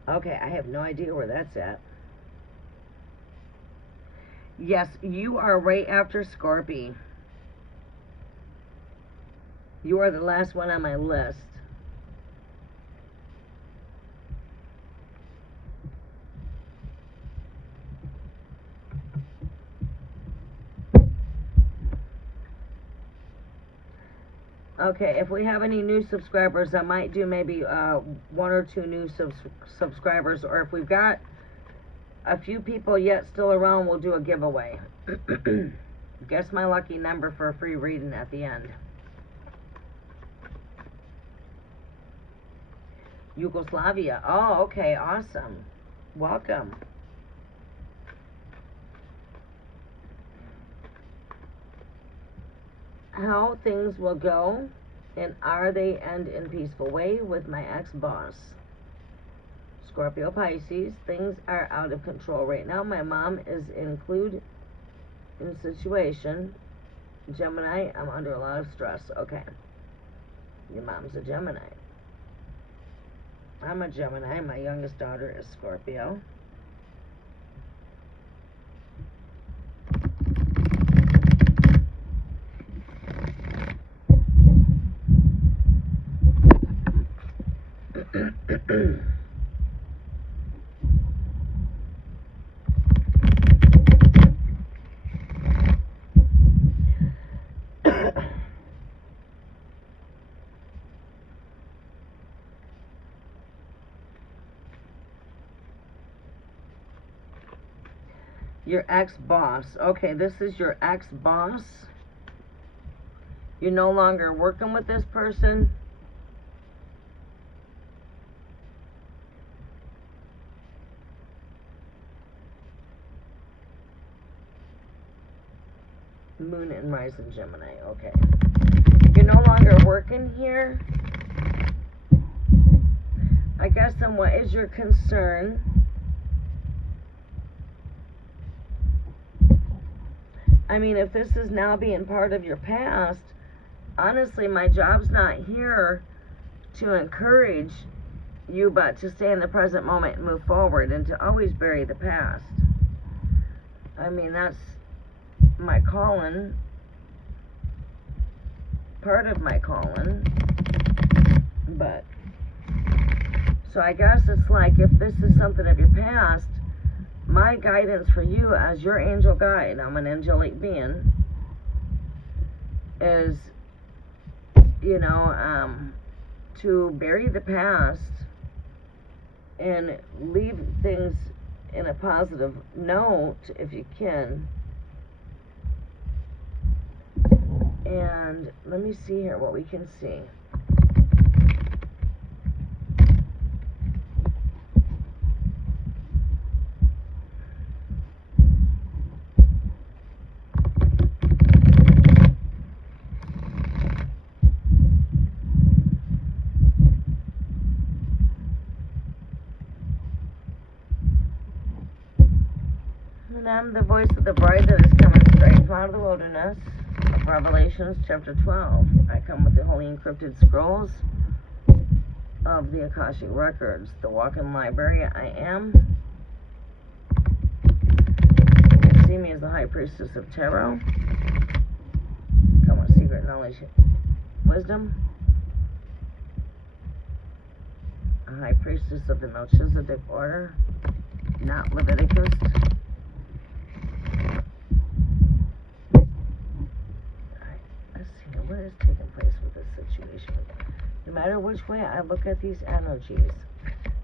Okay, I have no idea where that's at. Yes, you are right after Scorpio. You are the last one on my list. Okay, if we have any new subscribers, I might do maybe 1 or 2 new subscribers, or if we've got a few people yet still around, we'll do a giveaway. Guess my lucky number for a free reading at the end. Yugoslavia. Oh, okay, awesome. Welcome. How things will go, and are they end in peaceful way with my ex-boss. Scorpio, Pisces, things are out of control right now. My mom is included in the situation. Gemini, I'm under a lot of stress. Okay. Your mom's a Gemini. I'm a Gemini. My youngest daughter is Scorpio. Your ex-boss. Okay, this is your ex-boss. You're no longer working with this person. Moon and Rising Gemini. Okay. You're no longer working here. I guess then what is your concern? I mean, if this is now being part of your past, honestly, my job's not here to encourage you, but to stay in the present moment and move forward, and to always bury the past. I mean, that's my calling, part of my calling, but So I guess it's like, if this is something of your past, my guidance for you as your angel guide, I'm an angelic being, is, you know, to bury the past and leave things in a positive note if you can. And let me see here what we can see. And I'm the voice of the bride that is coming straight from out of the wilderness of Revelations chapter 12. I come with the holy encrypted scrolls of the Akashic Records, the walk-in library I am. You can see me as the High Priestess of Tarot. Come with secret knowledge, wisdom. A High Priestess of the Melchizedek order, not Leviticus. What is taking place with this situation? No matter which way I look at these energies,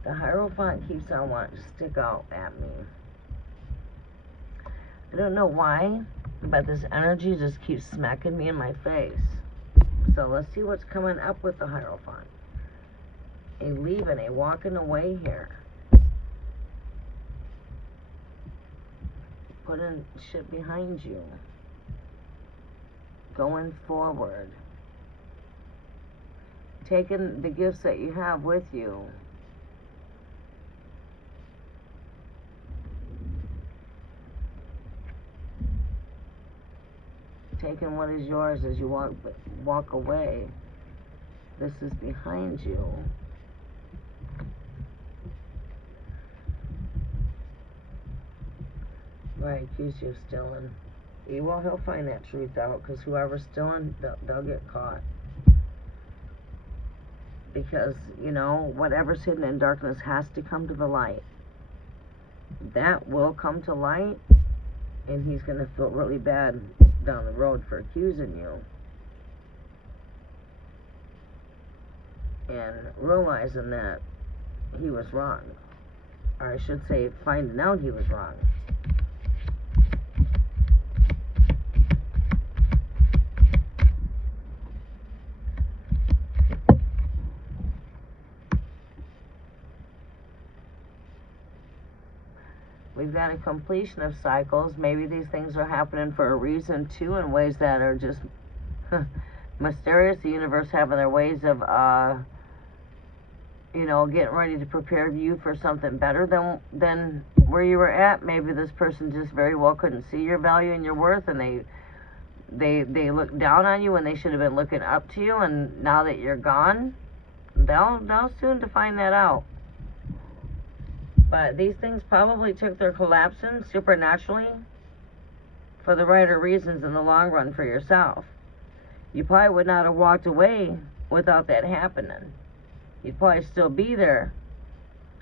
the Hierophant keeps on wanting to stick out at me. I don't know why, but this energy just keeps smacking me in my face. So let's see what's coming up with the Hierophant. A leaving, a walking away here. Putting shit behind you. Going forward, taking the gifts that you have with you, taking what is yours as you walk away. This is behind you. Right, accuse you of stealing. Well, he'll find that truth out, because whoever's stealing, they'll get caught. Because, you know, whatever's hidden in darkness has to come to the light. That will come to light, and he's going to feel really bad down the road for accusing you. And realizing that he was wrong. Or I should say, finding out he was wrong. We've got a completion of cycles. Maybe these things are happening for a reason, too, in ways that are just mysterious. The universe having their ways of, you know, getting ready to prepare you for something better than where you were at. Maybe this person just very well couldn't see your value and your worth, and they looked down on you when they should have been looking up to you. And now that you're gone, they'll soon to find that out. But these things probably took their collapsing supernaturally for the righter reasons in the long run for yourself. You probably would not have walked away without that happening. You'd probably still be there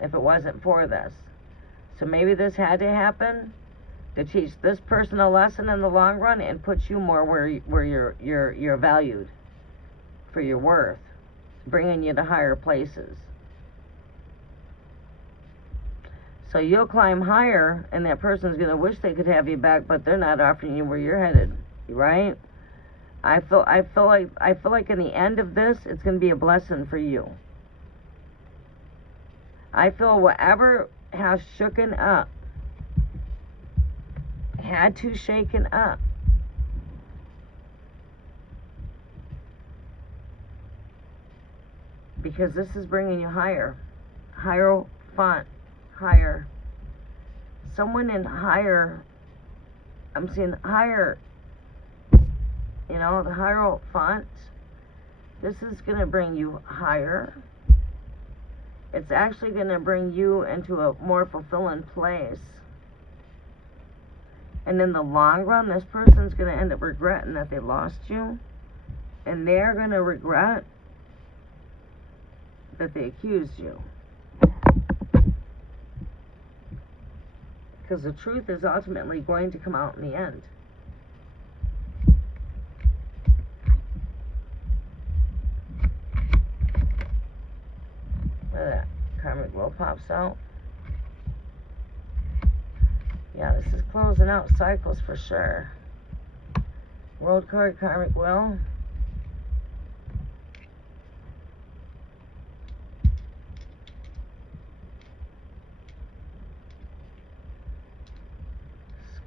if it wasn't for this. So maybe this had to happen to teach this person a lesson in the long run and put you more where you're valued for your worth, bringing you to higher places. So you'll climb higher, and that person's going to wish they could have you back, but they're not offering you where you're headed, right? I feel like in the end of this, it's going to be a blessing for you. I feel whatever has shooken up had to shaken up. Because this is bringing you higher. Hierophant. Higher. Someone in higher. I'm seeing higher. You know, the Hierophant. This is going to bring you higher. It's actually going to bring you into a more fulfilling place. And in the long run, this person's going to end up regretting that they lost you. And they're going to regret that they accused you. because the truth is ultimately going to come out in the end. Look at that. Karmic will pops out. Yeah, this is closing out cycles for sure. World card, karmic will.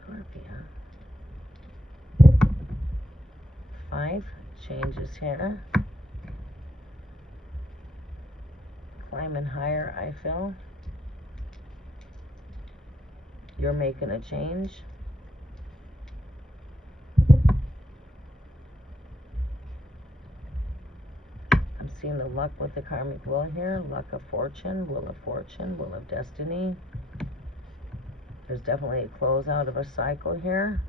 Scorpio. 5 changes here. Climbing higher, I feel. You're making a change. I'm seeing the luck with the karmic will here. Luck of fortune, will of destiny. There's definitely a closeout of a cycle here.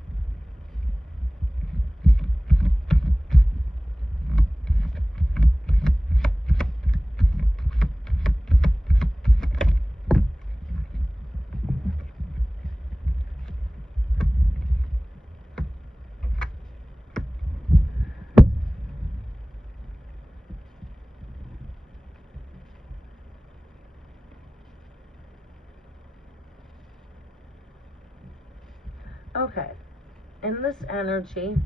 Okay, in this energy,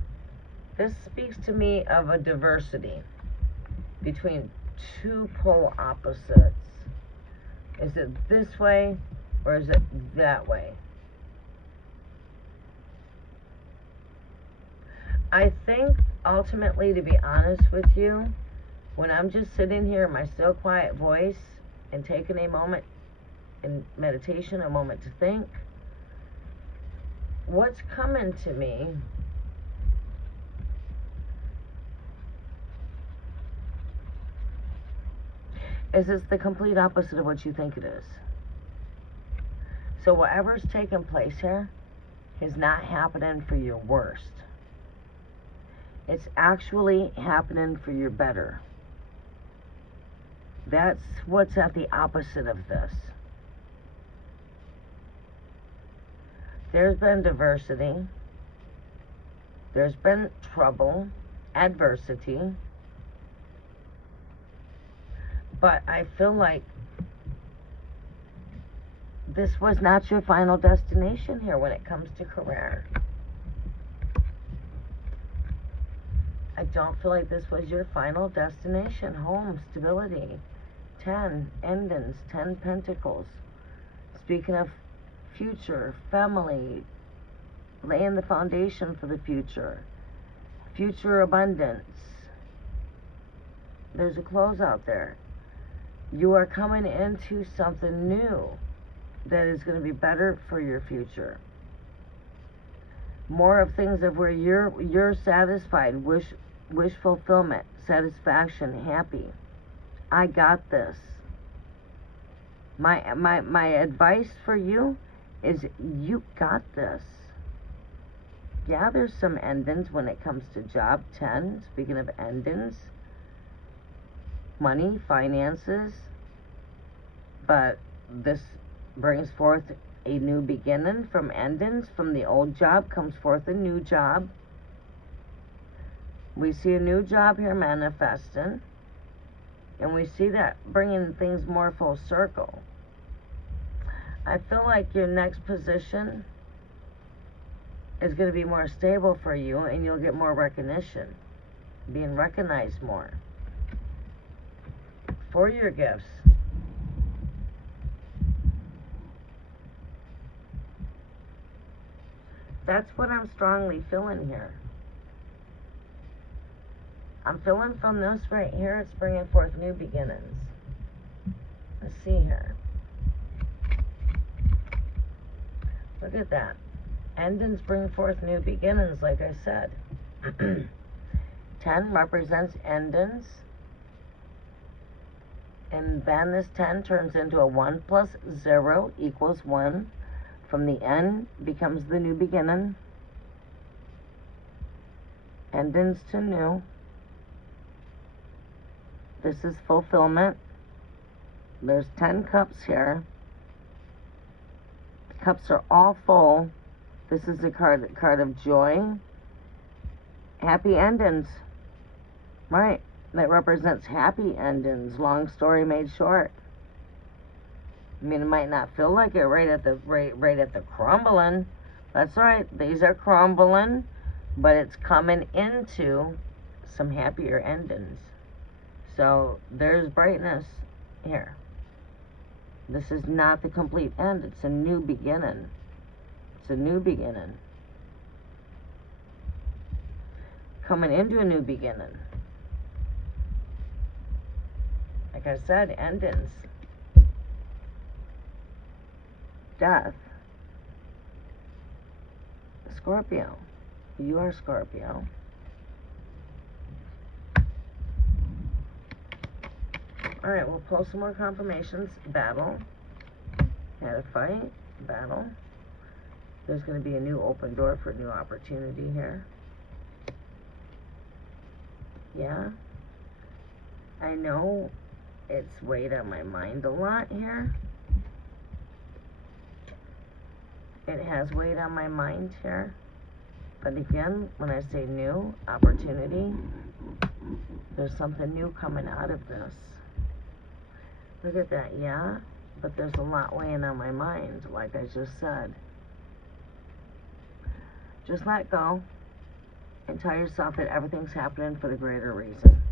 this speaks to me of a diversity between two pole opposites. Is it this way or is it that way? I think ultimately, to be honest with you, when I'm just sitting here in my still quiet voice and taking a moment in meditation, a moment to think, what's coming to me is it's the complete opposite of what you think it is. So whatever's taking place here is not happening for your worst. It's actually happening for your better. That's what's at the opposite of this. There's been diversity. There's been trouble, adversity. But I feel like this was not your final destination here when it comes to career. I don't feel like this was your final destination. Home, stability, 10 endings, 10 pentacles. Speaking of future, family, laying the foundation for the future, future abundance. There's a close out there. You are coming into something new that is going to be better for your future. More of things of where you're satisfied, wish fulfillment, satisfaction, happy. I got this. My advice for you is you got this. Yeah, there's some endings when it comes to job. 10, speaking of endings, money, finances, but this brings forth a new beginning. From endings, from the old job comes forth a new job. We see a new job here manifesting, and we see that bringing things more full circle. I feel like your next position is going to be more stable for you, and you'll get more recognition, being recognized more for your gifts. That's what I'm strongly feeling here. I'm feeling from this right here, it's bringing forth new beginnings. Let's see here. Look at that. Endings bring forth new beginnings, like I said. 10 represents endings. And then this 10 turns into a 1 plus 0 equals 1. From the end becomes the new beginning. Endings to new. This is fulfillment. There's 10 cups here. Cups are all full. This is the card of joy. Happy endings. Right. That represents happy endings. Long story made short. I mean, it might not feel like it right at the crumbling. That's right. These are crumbling, but it's coming into some happier endings. So there's brightness here. This is not the complete end. It's a new beginning. It's a new beginning. Coming into a new beginning. Like I said, endings. Death. Scorpio. You are Scorpio. Alright, we'll pull some more confirmations. Battle. Had a fight. Battle. There's going to be a new open door for a new opportunity here. Yeah. I know it's weighed on my mind a lot here. It has weighed on my mind here. But again, when I say new opportunity, there's something new coming out of this. Look at that, yeah, but there's a lot weighing on my mind, like I just said. Just let go and tell yourself that everything's happening for the greater reason.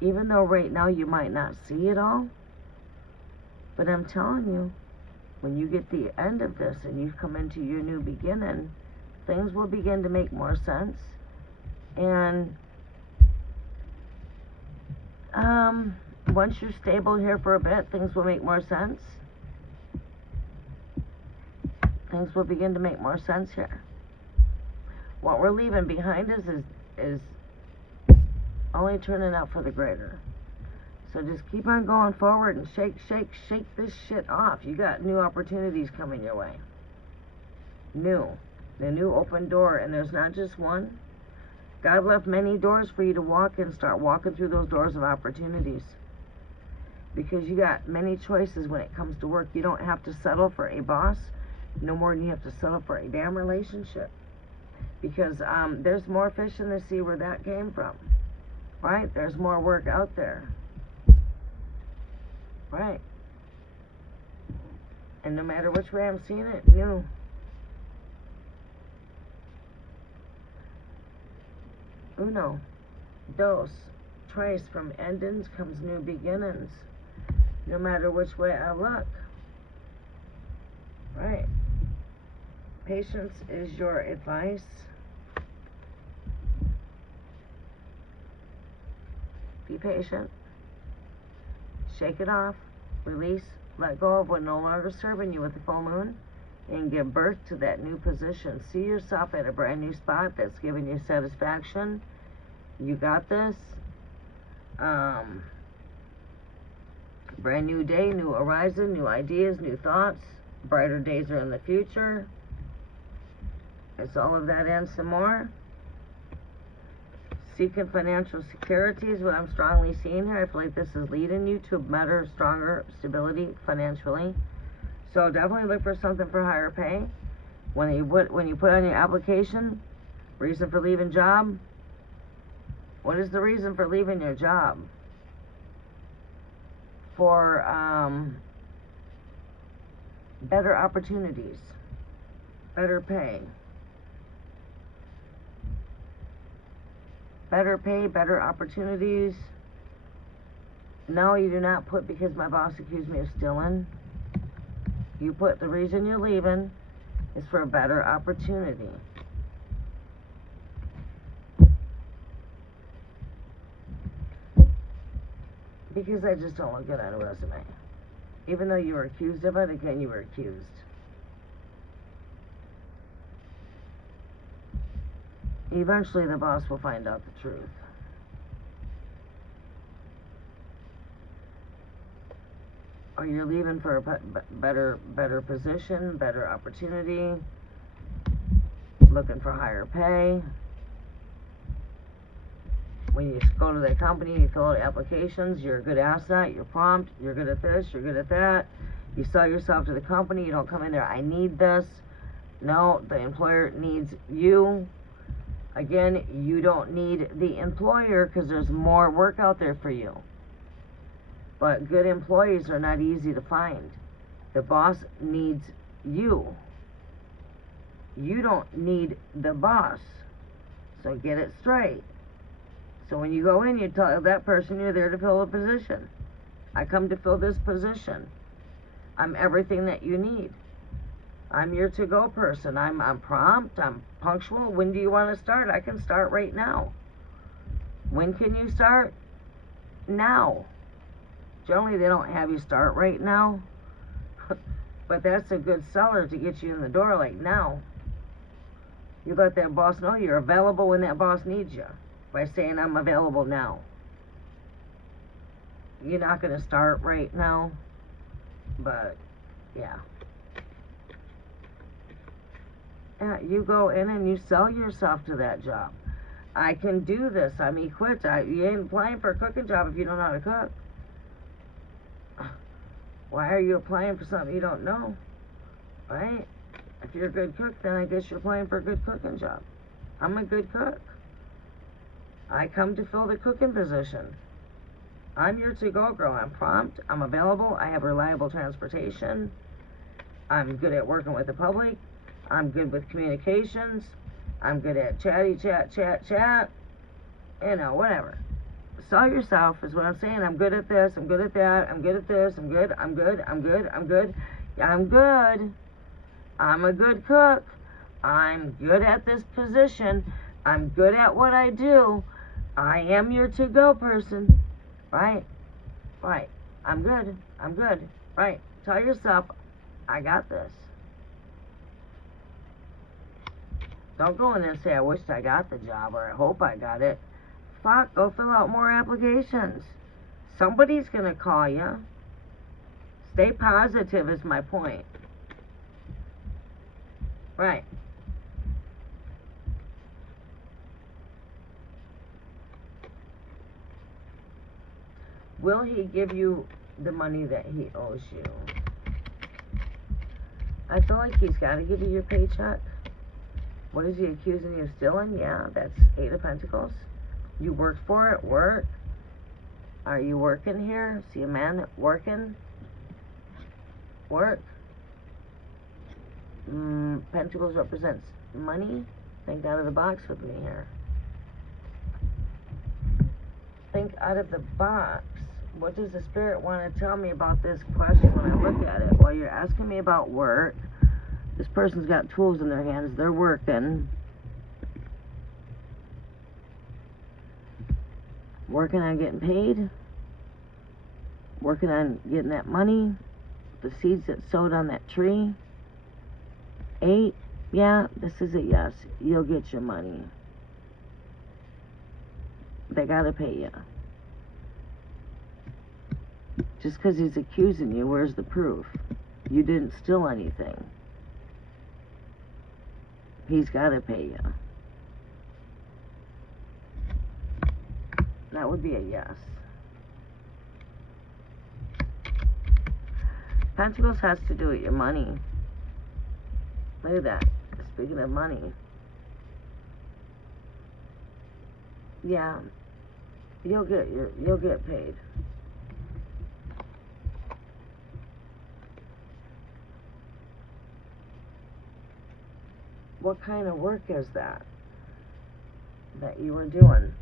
Even though right now you might not see it all, but I'm telling you, when you get the end of this and you come into your new beginning, things will begin to make more sense. And once you're stable here for a bit, things will make more sense. Things will begin to make more sense here. What we're leaving behind us is only turning out for the greater. So just keep on going forward and shake this shit off. You got new opportunities coming your way. The new open door, and there's not just one. God left many doors for you to walk in. Start walking through those doors of opportunities. Because you got many choices when it comes to work. You don't have to settle for a boss no more than you have to settle for a damn relationship. Because there's more fish in the sea where that came from. Right? There's more work out there. Right. And no matter which way I'm seeing it, new. Uno, dos, tres, from endings comes new beginnings. No matter which way I look. Right. Patience is your advice. Be patient. Shake it off. Release. Let go of what no longer serving you with the full moon. And give birth to that new position. See yourself at a brand new spot that's giving you satisfaction. You got this. Brand new day, new horizon, new ideas, new thoughts. Brighter days are in the future. It's all of that and some more. Seeking financial security is what I'm strongly seeing here. I feel like this is leading you to better, stronger stability financially. So definitely look for something for higher pay. When you put on your application, reason for leaving job. What is the reason for leaving your job? For better opportunities, better pay. Better pay, better opportunities. No, you do not put because my boss accused me of stealing. You put the reason you're leaving is for a better opportunity. Because I just don't look good on a resume. Even though you were accused of it, again, you were accused. Eventually, the boss will find out the truth. Or you're leaving for a better position, better opportunity, looking for higher pay. When you go to the company, you fill out applications, you're a good asset, you're prompt, you're good at this, you're good at that. You sell yourself to the company. You don't come in there, I need this. No, the employer needs you. Again, you don't need the employer because there's more work out there for you. But good employees are not easy to find. The boss needs you. You don't need the boss. So get it straight. So when you go in, you tell that person you're there to fill a position. I come to fill this position. I'm everything that you need. I'm your to-go person. I'm prompt. I'm punctual. When do you want to start? I can start right now. When can you start? Now. Generally, they don't have you start right now. But that's a good seller to get you in the door, like now. You let that boss know you're available when that boss needs you by saying, I'm available now. You're not going to start right now, but yeah. Yeah, you go in and you sell yourself to that job. I can do this. I'm equipped. You ain't applying for a cooking job if you don't know how to cook. Why are you applying for something you don't know? Right? If you're a good cook, then I guess you're applying for a good cooking job. I'm a good cook. I come to fill the cooking position. I'm your to-go girl. I'm prompt. I'm available. I have reliable transportation. I'm good at working with the public. I'm good with communications. I'm good at chat. You know, whatever. Sell yourself is what I'm saying. I'm good at this. I'm good at that. I'm good at this. I'm good. I'm good. Yeah, I'm good. I'm a good cook. I'm good at this position. I'm good at what I do. I am your to-go person. Right? Right. I'm good. I'm good. Right. Tell yourself, I got this. Don't go in there and say, I wish I got the job or I hope I got it. Fuck, go fill out more applications. Somebody's going to call you. Stay positive is my point. Right. Will he give you the money that he owes you? I feel like he's got to give you your paycheck. What is he accusing you of stealing? Yeah, that's 8 of Pentacles. You work for it. Work. Are you working here? See a man working? Work. Pentacles represents money. Think out of the box with me here. Think out of the box. What does the Spirit want to tell me about this question when I look at it? Well, you're asking me about work. This person's got tools in their hands. They're working. Working on getting paid. Working on getting that money. The seeds that sowed on that tree. 8. Yeah, this is a yes. You'll get your money. They gotta pay you. Just because he's accusing you, where's the proof? You didn't steal anything. He's gotta pay you. That would be a yes. Pentacles has to do with your money. Look at that. Speaking of money. Yeah. You'll get paid. What kind of work is that you were doing?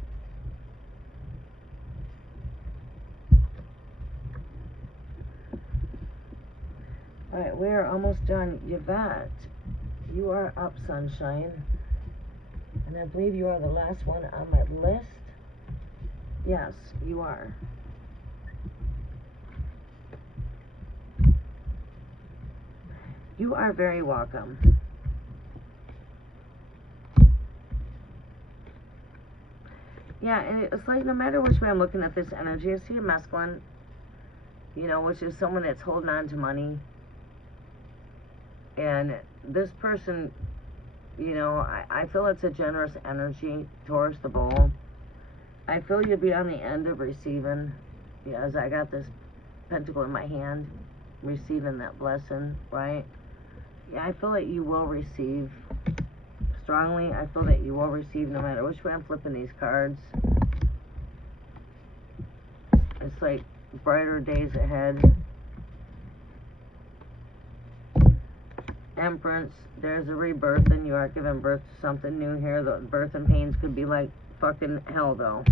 Alright, we are almost done. Yvette, you are up, sunshine. And I believe you are the last one on my list. Yes, you are. You are very welcome. Yeah, and it's like no matter which way I'm looking at this energy, I see a masculine, you know, which is someone that's holding on to money. And this person, you know, I feel it's a generous energy towards the bowl. I feel you'll be on the end of receiving, because I got this pentacle in my hand. receiving that blessing, right? Yeah, I feel that you will receive. Strongly, I feel that you will receive no matter which way I'm flipping these cards. It's like brighter days ahead. Empress, there's a rebirth, and you are giving birth to something new here. The birth and pains could be like fucking hell, though,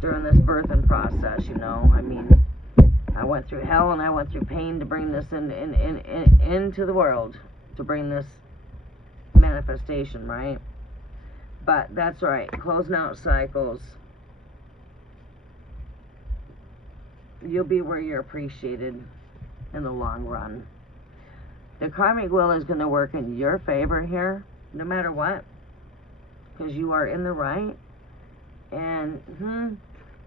during this birthing process, you know. I mean, I went through hell and I went through pain to bring this into the world, to bring this manifestation, right? But that's right. Closing out cycles. You'll be where you're appreciated in the long run. The karmic wheel is going to work in your favor here, no matter what, because you are in the right. And in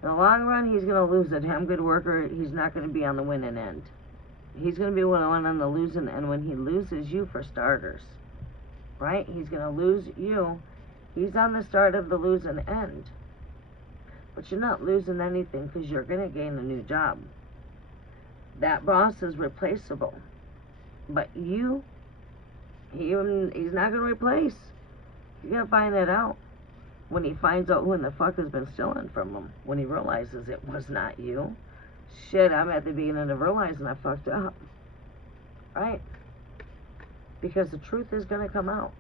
the long run, he's going to lose a damn good worker. He's not going to be on the winning end. He's going to be one on the losing end when he loses you, for starters. Right? He's going to lose you. He's on the start of the losing end. But you're not losing anything, because you're going to gain a new job. That boss is replaceable. But you, he's not going to replace. You're going to find that out when he finds out who in the fuck has been stealing from him. When he realizes it was not you. Shit, I'm at the beginning of realizing I fucked up. Right? Because the truth is going to come out.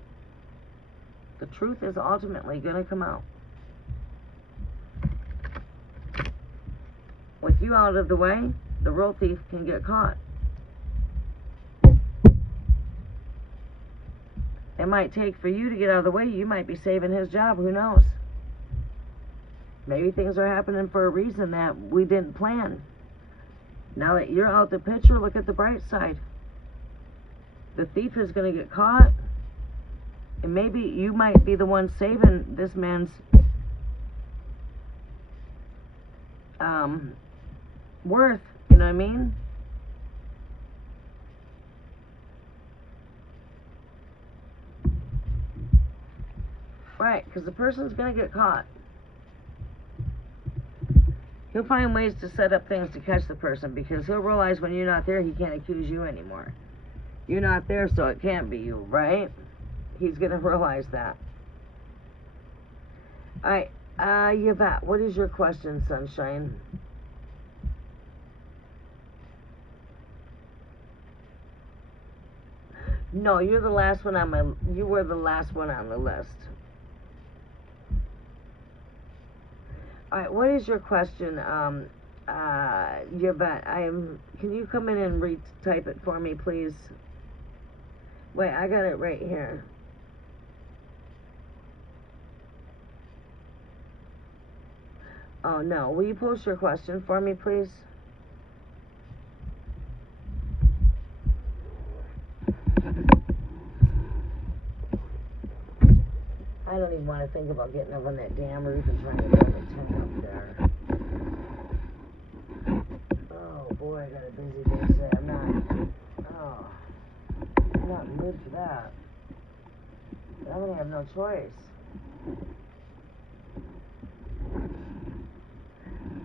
The truth is ultimately going to come out. With you out of the way, the real thief can get caught. It might take for you to get out of the way. You might be saving his job. Who knows? Maybe things are happening for a reason that we didn't plan. Now that you're out the picture, look at the bright side. The thief is going to get caught. And maybe you might be the one saving this man's worth. You know what I mean? Right, because the person's going to get caught. He'll find ways to set up things to catch the person, because he'll realize when you're not there, he can't accuse you anymore. You're not there, so it can't be you, right? He's going to realize that. Alright, Yvette, what is your question, sunshine? No, you're the last one on you were the last one on the list. Alright, what is your question, Yvette? Can you come in and retype it for me, please? Wait, I got it right here. Oh, no. Will you post your question for me, please? I don't even want to think about getting up on that damn roof and trying to build a tent up there. Oh, boy, I got a busy day today. I'm not in the mood for that. But I'm going to have no choice.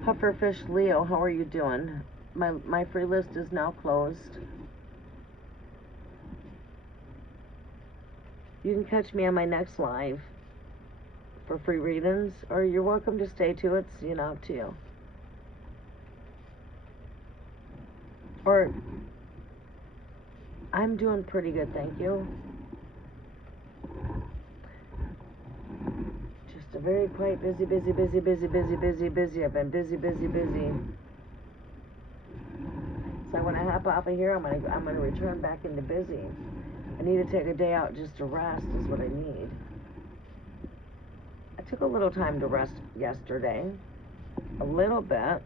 Pufferfish Leo, how are you doing? My free list is now closed. You can catch me on my next live for free readings, or you're welcome to stay to it. It's, up to you. Or, I'm doing pretty good, thank you. Just a very quiet, busy. I've been busy. So when I hop off of here, I'm gonna return back into busy. I need to take a day out just to rest, is what I need. I took a little time to rest yesterday. A little bit.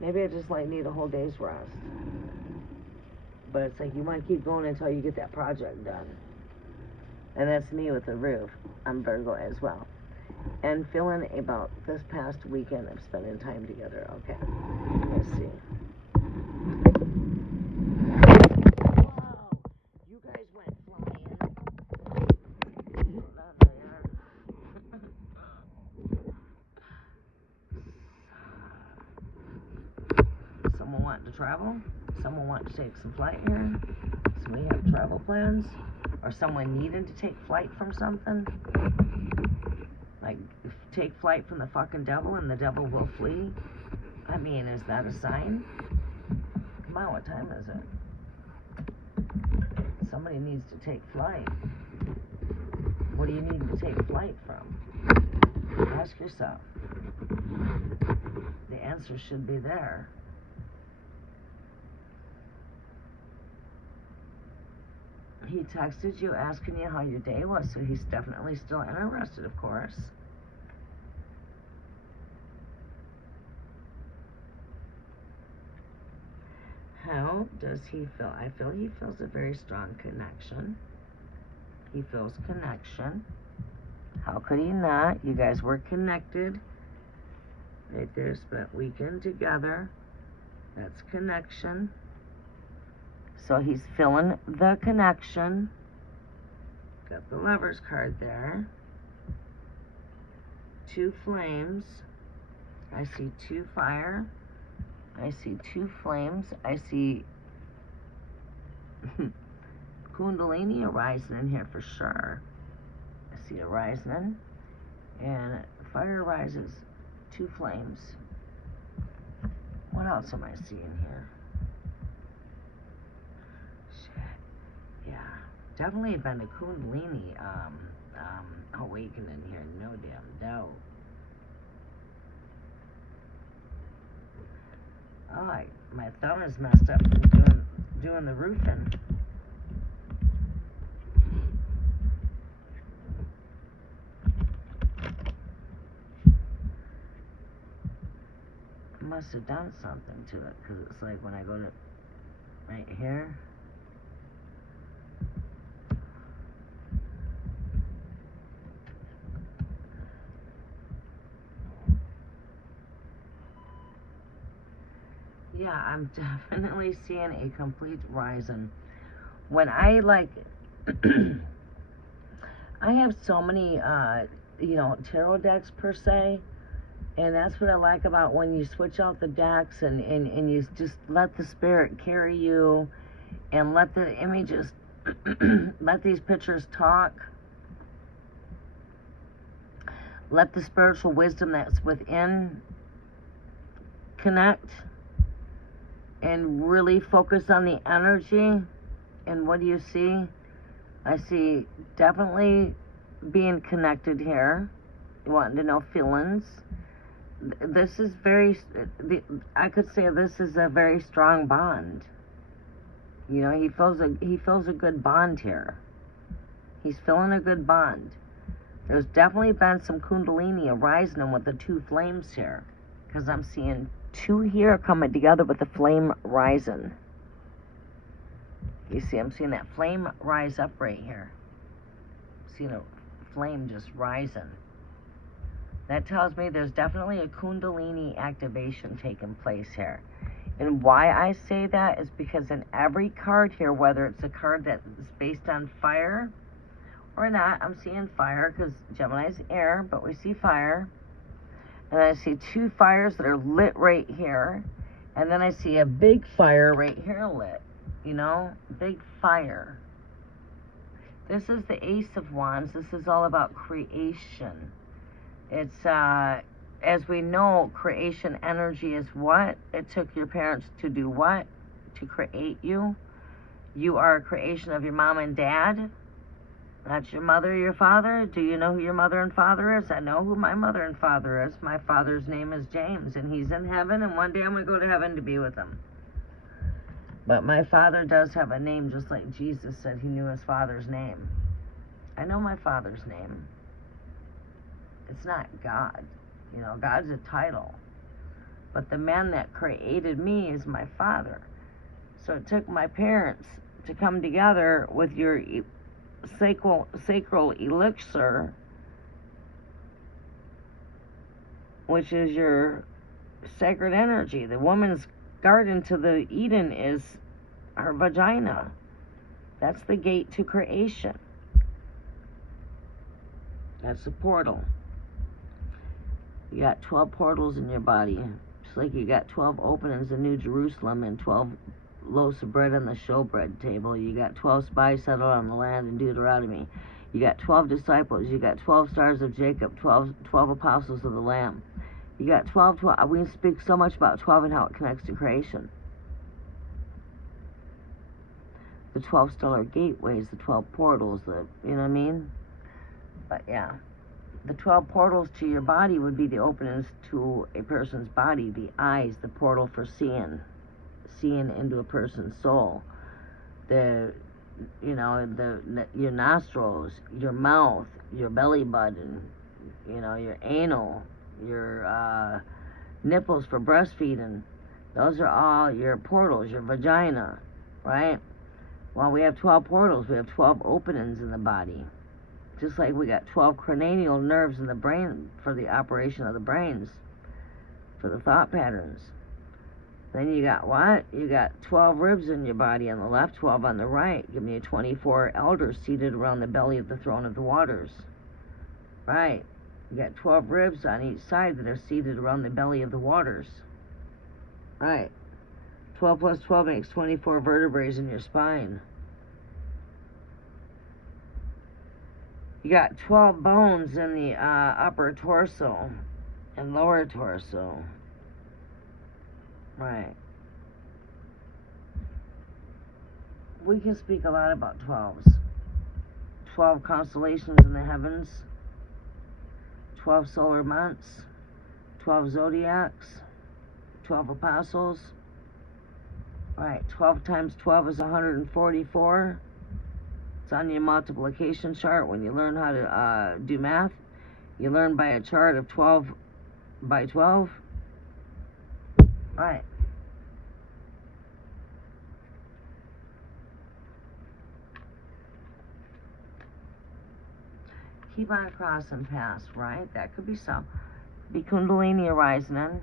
Maybe I just need a whole day's rest. But it's like you want to keep going until you get that project done. And that's me with the roof. I'm Virgo as well. And feeling about this past weekend of spending time together. Okay, let's see. Whoa, you guys went flying. Not there. travel? Someone want to take some flight here? Somebody have travel plans? Or someone needing to take flight from something? Like, take flight from the fucking devil and the devil will flee? I mean, is that a sign? Come on, what time is it? Somebody needs to take flight. What do you need to take flight from? Ask yourself. The answer should be there. He texted you asking you how your day was, so he's definitely still interested, of course. How does he feel? I feel he feels a very strong connection. He feels connection. How could he not? You guys were connected. Right there, spent weekend together. That's connection. So he's feeling the connection. Got the Lover's card there. 2 flames. I see 2 fire. I see 2 flames. I see Kundalini arising in here for sure. I see it rising. And fire rises, 2 flames. What else am I seeing here? Shit. Yeah. Definitely been a Kundalini awakening here. No damn doubt. Oh, my thumb is messed up from doing the roofing. I must have done something to it, because it's like when I go to right here. Yeah, I'm definitely seeing a complete rising. When I like, I have so many, tarot decks per se, and that's what I like about when you switch out the decks and you just let the spirit carry you and let the images, let these pictures talk. Let the spiritual wisdom that's within connect. And really focus on the energy. And what do you see? I see definitely being connected here. You wanting to know feelings. This is I could say this is a very strong bond. You know, he feels a good bond here. He's feeling a good bond. There's definitely been some Kundalini arising with the 2 flames here. Because I'm seeing 2 here coming together with the flame rising. You see, I'm seeing that flame rise up right here. I'm seeing a flame just rising. That tells me there's definitely a Kundalini activation taking place here. And why I say that is because in every card here, whether it's a card that is based on fire or not, I'm seeing fire because Gemini's air, but we see fire. And I see 2 fires that are lit right here. And then I see a big fire right here lit. You know? Big fire. This is the Ace of Wands. This is all about creation. It's, as we know, creation energy is what? It took your parents to do what? To create you. You are a creation of your mom and dad. Not your mother or your father. Do you know who your mother and father is? I know who my mother and father is. My father's name is James, and he's in heaven, and one day I'm going to go to heaven to be with him. But my father does have a name, just like Jesus said he knew his father's name. I know my father's name. It's not God. You know, God's a title. But the man that created me is my father. So it took my parents to come together with your sacral elixir, which is your sacred energy. The woman's garden to the Eden is her vagina. That's the gate to creation. That's the portal. You got 12 portals in your body Just like you got 12 openings in New Jerusalem and 12 loaves of bread on the showbread table. You got 12 spies settled on the land in Deuteronomy. You got 12 disciples. You got 12 stars of Jacob, 12 apostles of the Lamb. You got 12. We speak so much about 12 and how it connects to creation. The 12 stellar gateways, the 12 portals, you know what I mean? But yeah, the 12 portals to your body would be the openings to a person's body. The eyes, the portal for seeing into a person's soul. Your nostrils, your mouth, your belly button, your anal, your nipples for breastfeeding. Those are all your portals, your vagina, right? Well, we have 12 portals. We have 12 openings in the body. Just like we got 12 cranial nerves in the brain for the operation of the brains, for the thought patterns. Then you got what? You got 12 ribs in your body on the left, 12 on the right, giving you 24 elders seated around the belly of the throne of the waters. Right. You got 12 ribs on each side that are seated around the belly of the waters. Right. 12 plus 12 makes 24 vertebrae in your spine. You got 12 bones in the upper torso and lower torso. Right. We can speak a lot about 12s. 12 constellations in the heavens. 12 solar months. 12 zodiacs. 12 apostles. Right. 12 times 12 is 144. It's on your multiplication chart. When you learn how to do math, you learn by a chart of 12 by 12. Right. Keep on crossing paths, right? That could be so. Be Kundalini arising in.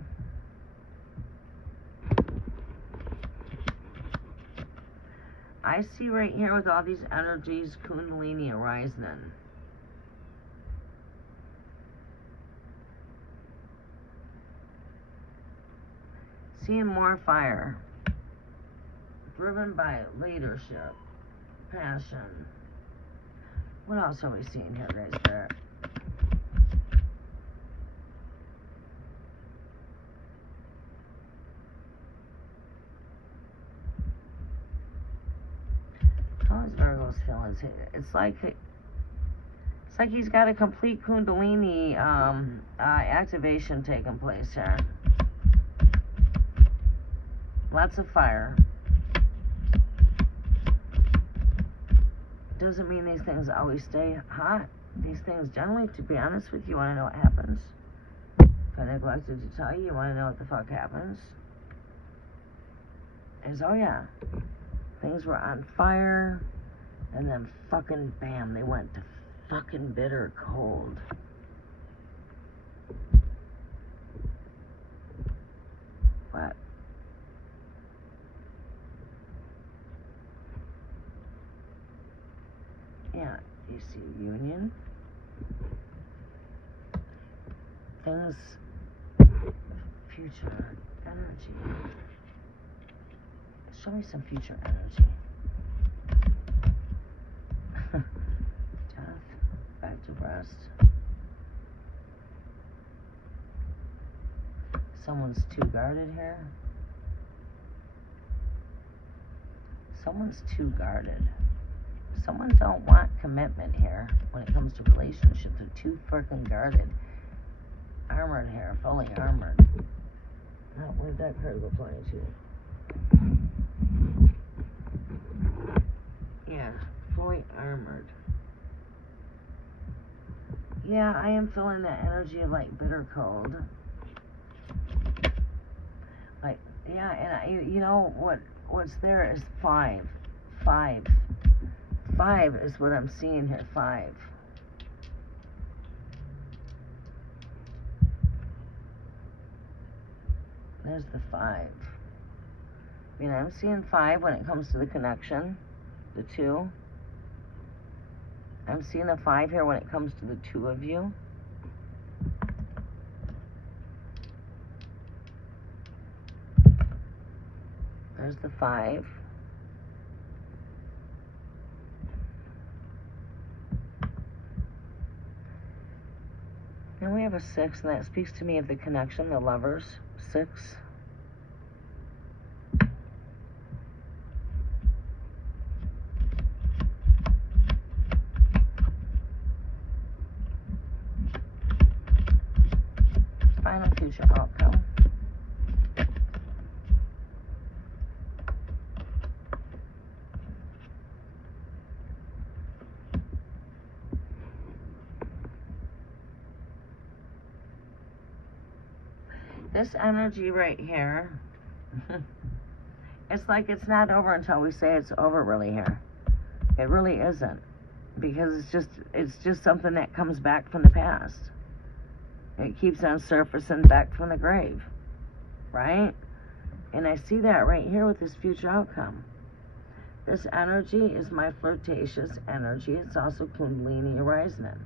I see right here with all these energies, Kundalini arising in. Seeing more fire. Driven by leadership. Passion. What else are we seeing here, guys? Spirit? How is Virgo's feelings? It's like he's got a complete Kundalini activation taking place here. Lots of fire. Doesn't mean these things always stay hot. These things generally, to be honest with you, you want to know what happens. If I neglected to tell you, you want to know what the fuck happens. Is, oh yeah, things were on fire, and then fucking bam, they went to fucking bitter cold. What? Yeah, you see union. Things, future energy. Show me some future energy. Death, back to breast. Someone's too guarded here. Someone's too guarded. Someone don't want commitment here when it comes to relationships. They're too freaking guarded. Armored here, fully armored. Now, where did that card go flying to? Yeah, fully armored. Yeah, I am feeling that energy of like bitter cold. Like, yeah, and you know what's there is 5. 5. 5 is what I'm seeing here. 5. There's the 5. I mean, I'm seeing 5 when it comes to the connection. The 2. I'm seeing a 5 here when it comes to the 2 of you. There's the 5. Then we have a 6, and that speaks to me of the connection, the lovers. 6. Final future outcome. This energy right here, it's like it's not over until we say it's over really here. It really isn't. Because it's just something that comes back from the past. It keeps on surfacing back from the grave. Right? And I see that right here with this future outcome. This energy is my flirtatious energy. It's also Kundalini arising.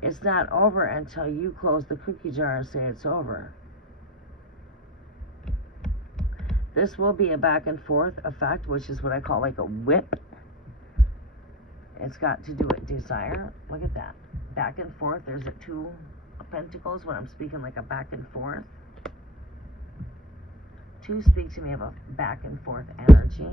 It's not over until you close the cookie jar and say it's over. This will be a back and forth effect, which is what I call like a whip. It's got to do with desire. Look at that. Back and forth. There's a 2 of Pentacles when I'm speaking like a back and forth. 2 speak to me of a back and forth energy.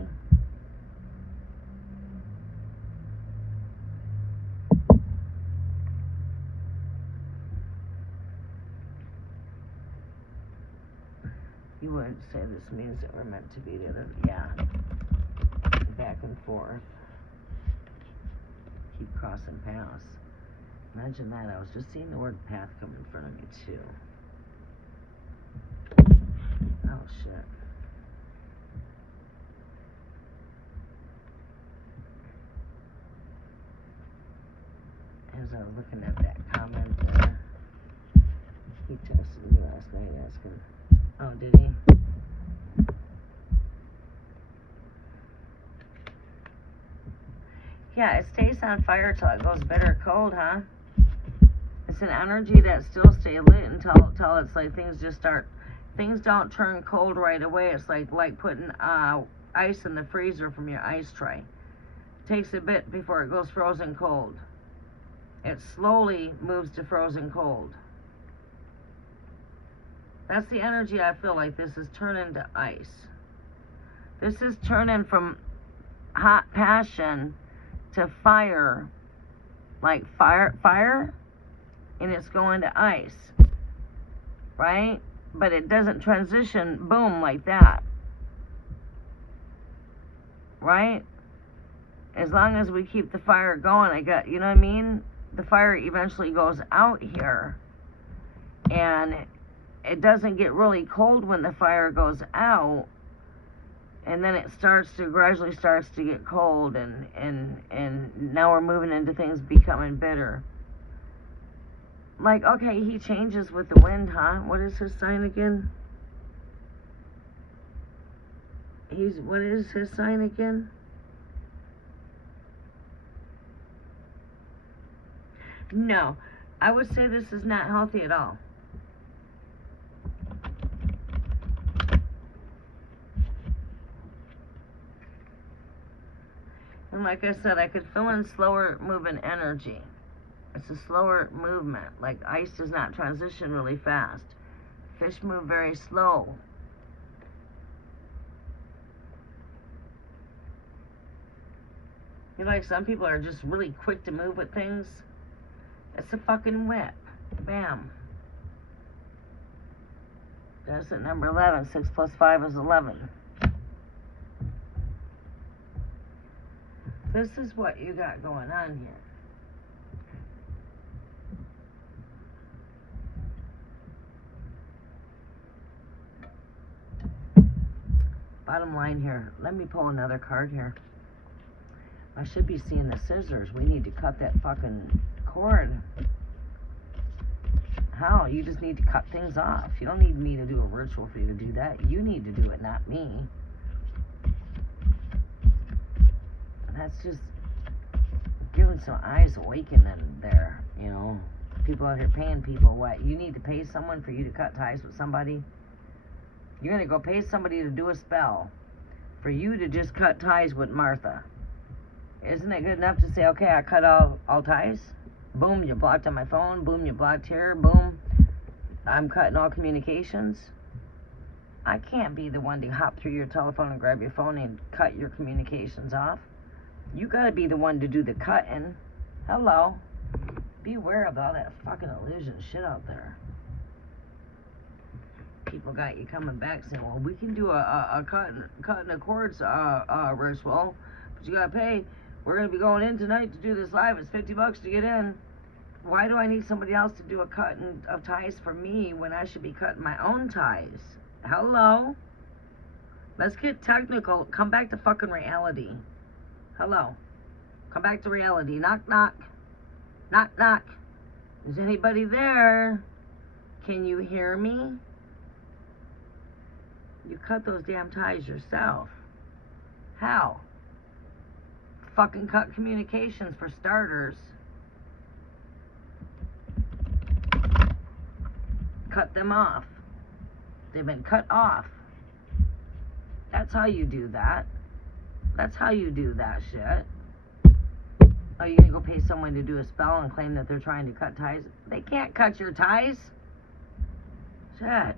You would say this means that we're meant to be together. Yeah. Back and forth. Keep crossing paths. Imagine that. I was just seeing the word path come in front of me, too. Oh, shit. As I was looking at that comment there, he texted me last night asking, oh, did he? Yeah, it stays on fire till it goes bitter cold, huh? It's an energy that still stays lit until it's like things just start, things don't turn cold right away. It's like putting ice in the freezer from your ice tray. It takes a bit before it goes frozen cold. It slowly moves to frozen cold. That's the energy I feel like this is turning to ice. This is turning from hot passion to fire, like fire, and it's going to ice, right? But it doesn't transition, boom, like that, right? As long as we keep the fire going, you know what I mean? The fire eventually goes out here, and it doesn't get really cold when the fire goes out, and then it gradually starts to get cold, and now we're moving into things becoming bitter. Like, okay, he changes with the wind, huh? What is his sign again? What is his sign again? No, I would say this is not healthy at all. And like I said, I could fill in slower moving energy. It's a slower movement. Like ice does not transition really fast. Fish move very slow. You know, like some people are just really quick to move with things. It's a fucking whip. Bam. That's at number 11. 6 plus 5 is 11. This is what you got going on here. Bottom line here. Let me pull another card here. I should be seeing the scissors. We need to cut that fucking cord. How? You just need to cut things off. You don't need me to do a ritual for you to do that. You need to do it, not me. That's just giving some eyes awakening there, you know. People out here paying people what? You need to pay someone for you to cut ties with somebody? You're going to go pay somebody to do a spell. for you to just cut ties with Martha. Isn't it good enough to say, okay, I cut all ties? Boom, you're blocked on my phone. Boom, you're blocked here. Boom, I'm cutting all communications. I can't be the one to hop through your telephone and grab your phone and cut your communications off. You gotta be the one to do the cutting. Hello. Beware of all that fucking illusion shit out there. People got you coming back saying, well, we can do a cutting the cords ritual, but you gotta pay. We're gonna be going in tonight to do this live. It's $50 to get in. Why do I need somebody else to do a cutting of ties for me when I should be cutting my own ties? Hello? Let's get technical. Come back to fucking reality. Hello? Come back to reality. Knock, knock. Knock, knock. Is anybody there? Can you hear me? You cut those damn ties yourself. How? Fucking cut communications for starters. Cut them off. They've been cut off. That's how you do that. That's how you do that shit. Are you gonna go pay someone to do a spell and claim that they're trying to cut ties? They can't cut your ties. Shit.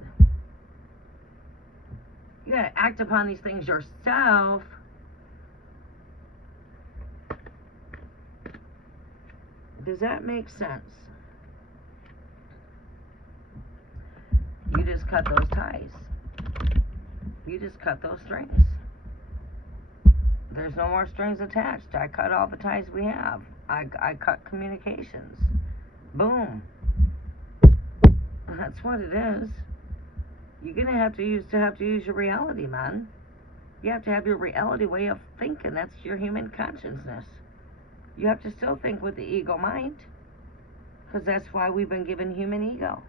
You gotta act upon these things yourself. Does that make sense? You just cut those ties. You just cut those strings. There's no more strings attached. I cut all the ties we have. I cut communications. Boom. That's what it is. You're gonna have to use your reality, man. You have to have your reality way of thinking. That's your human consciousness. You have to still think with the ego mind, because that's why we've been given human ego,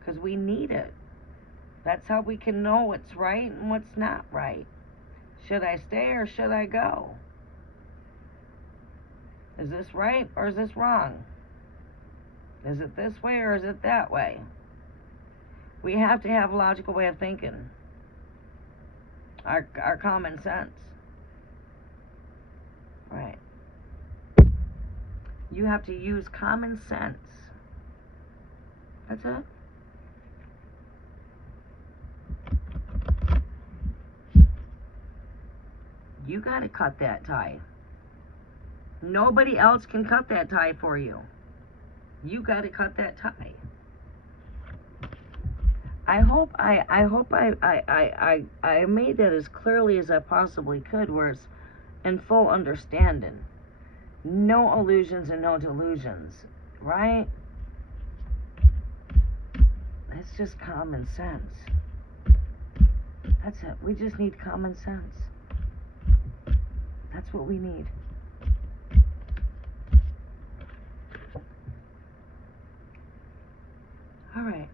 because we need it. That's how we can know what's right and what's not right. Should I stay or should I go? Is this right or is this wrong? Is it this way or is it that way? We have to have a logical way of thinking. Our common sense. Right. You have to use common sense. That's it. You gotta cut that tie. Nobody else can cut that tie for you. You gotta cut that tie. I hope I made that as clearly as I possibly could, where it's in full understanding. No illusions and no delusions, right? That's just common sense. That's it. We just need common sense. That's what we need. All right.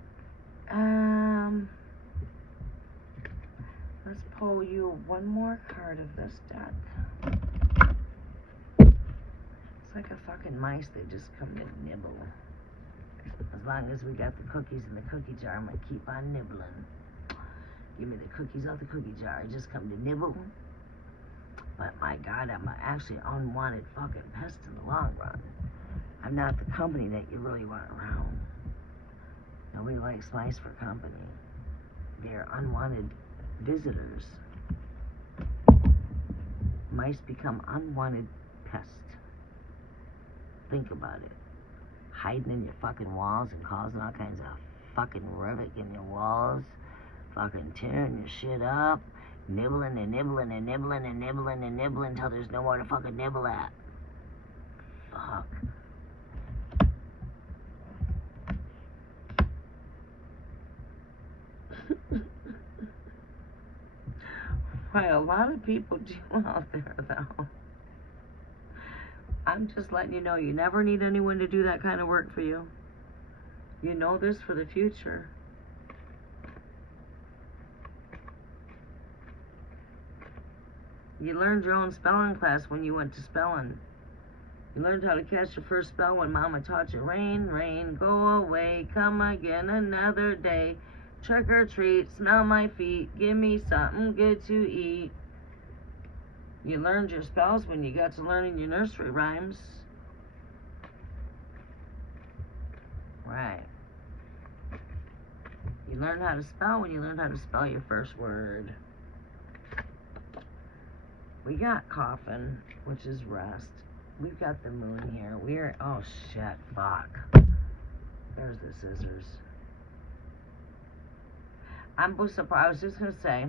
Let's pull you one more card of this deck. It's like a fucking mice that just come to nibble. As long as we got the cookies in the cookie jar, I'm gonna keep on nibbling. Give me the cookies out the cookie jar. I just come to nibble. But my God, I'm actually an unwanted fucking pest in the long run. I'm not the company that you really want around. Nobody likes mice for company. They're unwanted visitors. Mice become unwanted pests. Think about it. Hiding in your fucking walls and causing all kinds of fucking havoc in your walls. Fucking tearing your shit up. Nibbling and nibbling and nibbling and nibbling and nibbling until there's no more to fucking nibble at. Fuck. Why a lot of people do out there, though. I'm just letting you know, you never need anyone to do that kind of work for you. You know this for the future. You learned your own spelling class when you went to spelling. You learned how to catch your first spell when Mama taught you. Rain, rain, go away, come again another day. Trick or treat, smell my feet, give me something good to eat. You learned your spells when you got to learning your nursery rhymes. Right. You learn how to spell when you learn how to spell your first word. We got coffin, which is rest. We've got the moon here. We're, oh shit, fuck. There's the scissors. I'm surprised, I was just gonna say,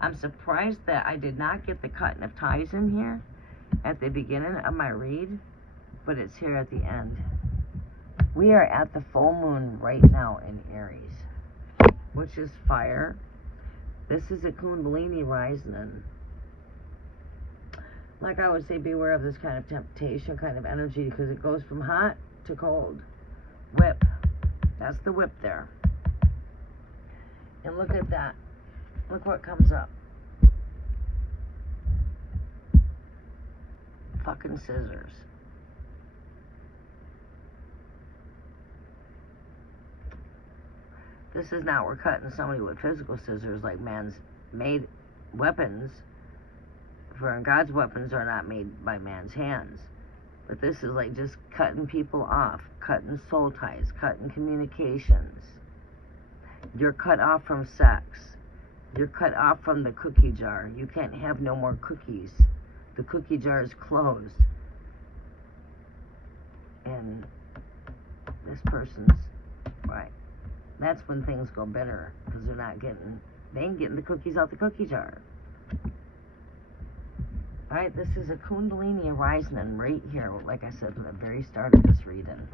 I'm surprised that I did not get the cutting of ties in here at the beginning of my read, but it's here at the end. We are at the full moon right now in Aries, which is fire. This is a Kundalini rising. Like I would say, beware of this kind of temptation, kind of energy, because it goes from hot to cold. Whip. That's the whip there. And look at that. Look what comes up. Fucking scissors. This is not, we're cutting somebody with physical scissors like man's made weapons. For God's weapons are not made by man's hands. But this is like just cutting people off, cutting soul ties, cutting communications. You're cut off from sex. You're cut off from the cookie jar. You can't have no more cookies. The cookie jar is closed. And this person's, right. That's when things go better, because they ain't getting the cookies out the cookie jar. Alright, this is a Kundalini arising right here, like I said from the very start of this reading.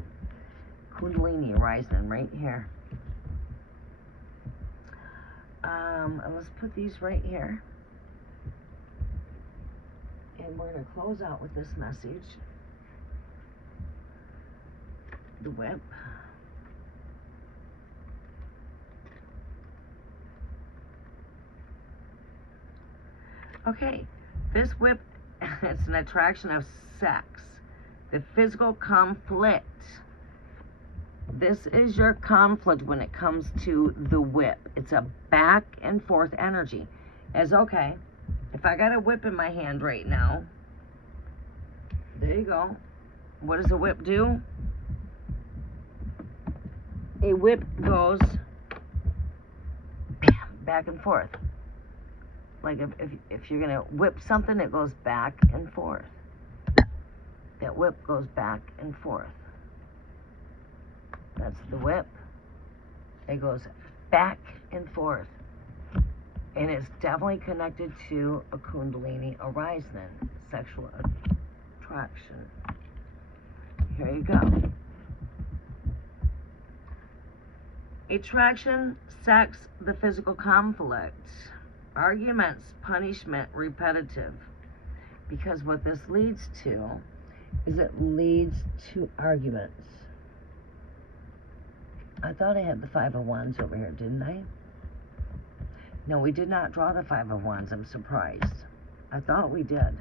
Kundalini arising right here. And let's put these right here. And we're going to close out with this message. The whip. Okay, this whip, it's an attraction of sex. The physical conflict. This is your conflict when it comes to the whip. It's a back and forth energy. As okay, if I got a whip in my hand right now, there you go. What does a whip do? A whip goes back and forth. Like if you're going to whip something, it goes back and forth. That whip goes back and forth. That's the whip. It goes back and forth. And it's definitely connected to a Kundalini arising, sexual attraction. Here you go. Attraction, sex, the physical conflict. Arguments, punishment, repetitive. Because what this leads to is it leads to arguments. I thought I had the Five of Wands over here, didn't I? No, we did not draw the Five of Wands. I'm surprised. I thought we did.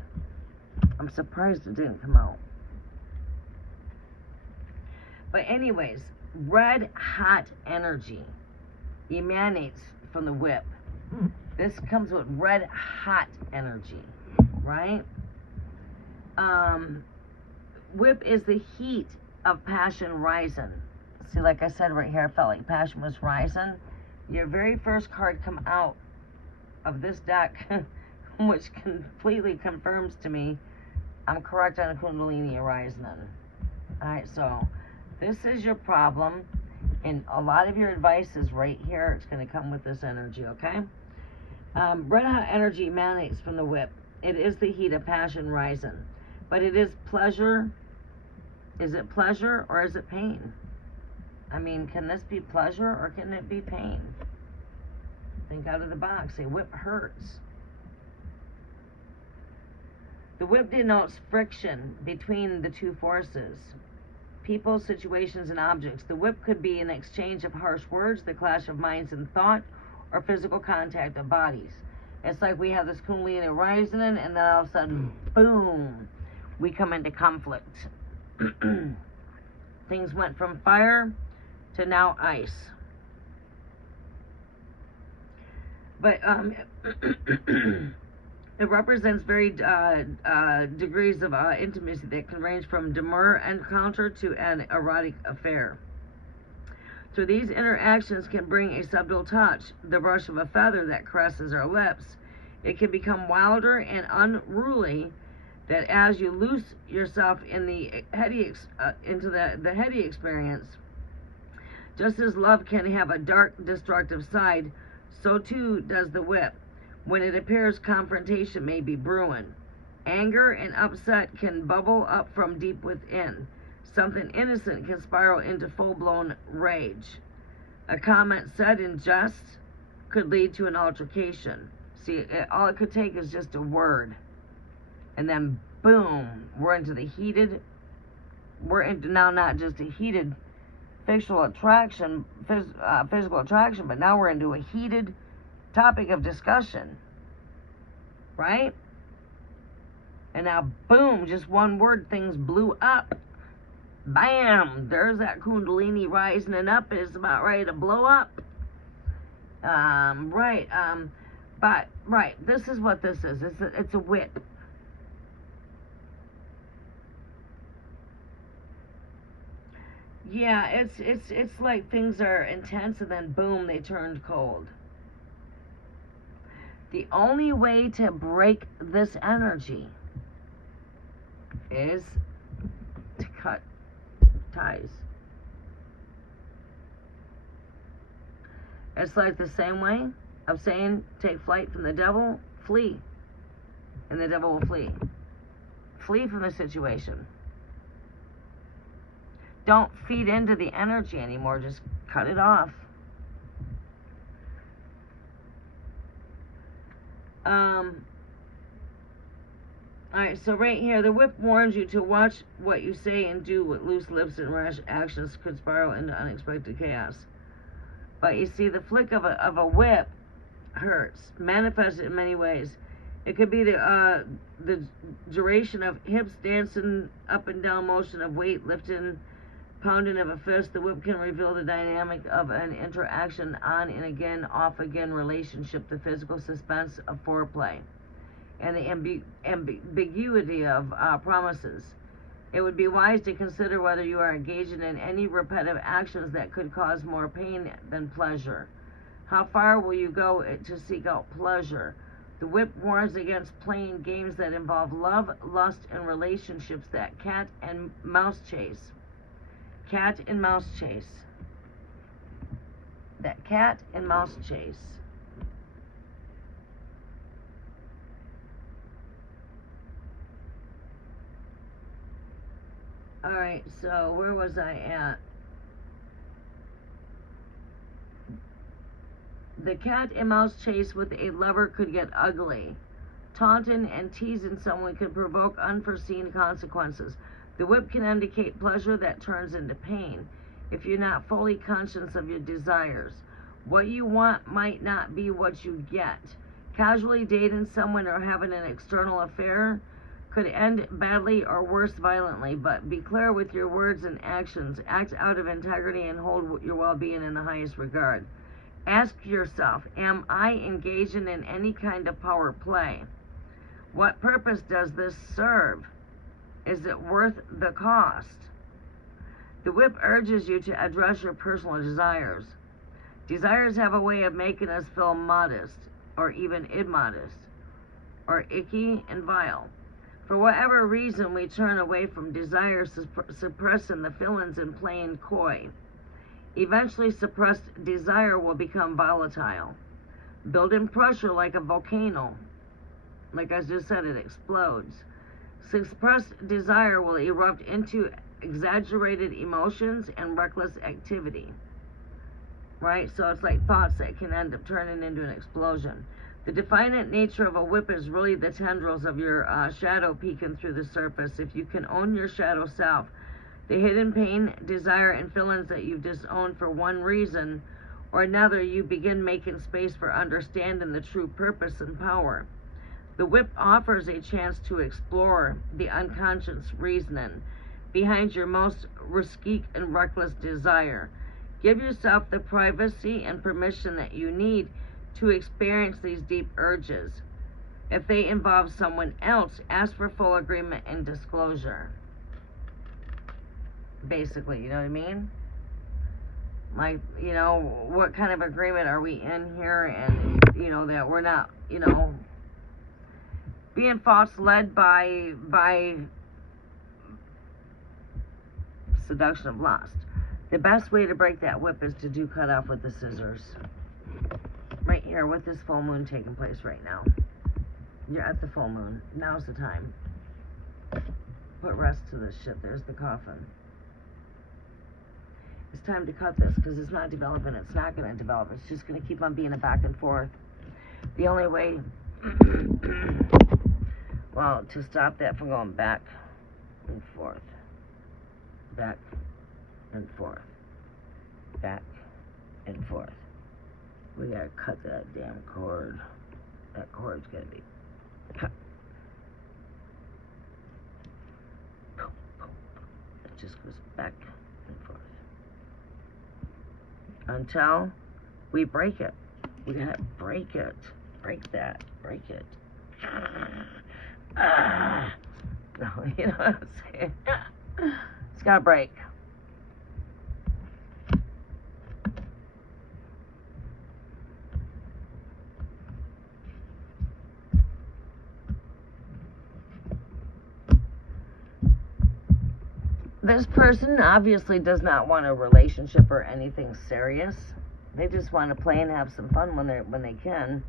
I'm surprised it didn't come out. But anyways, red hot energy emanates from the whip. This comes with red hot energy, right? Whip is the heat of passion rising. See, like I said right here, I felt like passion was rising. Your very first card come out of this deck, which completely confirms to me I'm correct on Kundalini arising. Alright, so this is your problem, and a lot of your advice is right here. It's going to come with this energy, okay? Red hot energy emanates from the whip. It is the heat of passion rising. But it is pleasure. Is it pleasure or is it pain? I mean, can this be pleasure or can it be pain? Think out of the box. A whip hurts. The whip denotes friction between the two forces. People, situations, and objects. The whip could be an exchange of harsh words, the clash of minds and thought, or physical contact of bodies. It's like we have this Kundalini rising, and then all of a sudden, boom, we come into conflict. Things went from fire to now ice. But It represents varied degrees of intimacy that can range from demure encounter to an erotic affair. So these interactions can bring a subtle touch, the brush of a feather that caresses our lips. It can become wilder and unruly, that as you lose yourself in the heady into the heady experience, just as love can have a dark, destructive side, so too does the whip. When it appears, confrontation may be brewing. Anger and upset can bubble up from deep within. Something innocent can spiral into full-blown rage. A comment said in jest could lead to an altercation. See, all it could take is just a word. And then, boom, we're into now not just a heated physical attraction, but now we're into a heated topic of discussion, right? And now, boom, just one word, things blew up. Bam! There's that kundalini rising and up. It's about ready to blow up. Right. This is what this is. It's a whip. Yeah, it's like things are intense and then boom, they turned cold. The only way to break this energy is to cut ties. It's like the same way of saying, take flight from the devil, flee, and the devil will flee. Flee from the situation. Don't feed into the energy anymore, just cut it off. Alright, so right here, the whip warns you to watch what you say and do with loose lips and rash actions could spiral into unexpected chaos. But you see, the flick of a whip hurts, manifested in many ways. It could be the duration of hips dancing, up and down motion of weight lifting, pounding of a fist. The whip can reveal the dynamic of an interaction, on and again, off again relationship, the physical suspense of foreplay, and the ambiguity of promises. It would be wise to consider whether you are engaging in any repetitive actions that could cause more pain than pleasure. How far will you go to seek out pleasure? The whip warns against playing games that involve love, lust, and relationships, that cat and mouse chase. Cat and mouse chase. That cat and mouse chase. Alright, so where was I at? The cat and mouse chase with a lover could get ugly. Taunting and teasing someone could provoke unforeseen consequences. The whip can indicate pleasure that turns into pain if you're not fully conscious of your desires. What you want might not be what you get. Casually dating someone or having an external affair could end badly or worse, violently, but be clear with your words and actions. Act out of integrity and hold your well-being in the highest regard. Ask yourself, am I engaging in any kind of power play? What purpose does this serve? Is it worth the cost? The whip urges you to address your personal desires. Desires have a way of making us feel modest, or even immodest, or icky and vile. For whatever reason, we turn away from desires, suppressing the feelings and playing coy. Eventually, suppressed desire will become volatile, building pressure like a volcano. Like I just said, it explodes. Suppressed desire will erupt into exaggerated emotions and reckless activity. Right? So it's like thoughts that can end up turning into an explosion. The defiant nature of a whip is really the tendrils of your shadow peeking through the surface. If you can own your shadow self, the hidden pain, desire, and feelings that you've disowned for one reason or another, you begin making space for understanding the true purpose and power. The whip offers a chance to explore the unconscious reasoning behind your most risky and reckless desire. Give yourself the privacy and permission that you need to experience these deep urges. If they involve someone else, ask for full agreement and disclosure. Basically, you know what I mean? Like, you know, what kind of agreement are we in here? And, you know, that we're not, you know, being false led by seduction of lust. The best way to break that whip is to do cut off with the scissors. Right here with this full moon taking place right now. You're at the full moon. Now's the time. Put rest to this shit. There's the coffin. It's time to cut this because it's not developing. It's not going to develop. It's just going to keep on being a back and forth. The only way, well, to stop that from going back and forth, back and forth, back and forth, we got to cut that damn cord. That cord's got to be cut. It just goes back and forth. Until we break it. We gotta break it. Break that. Break it. No, you know what I'm saying? It's gotta break. This person obviously does not want a relationship or anything serious. They just want to play and have some fun when they can,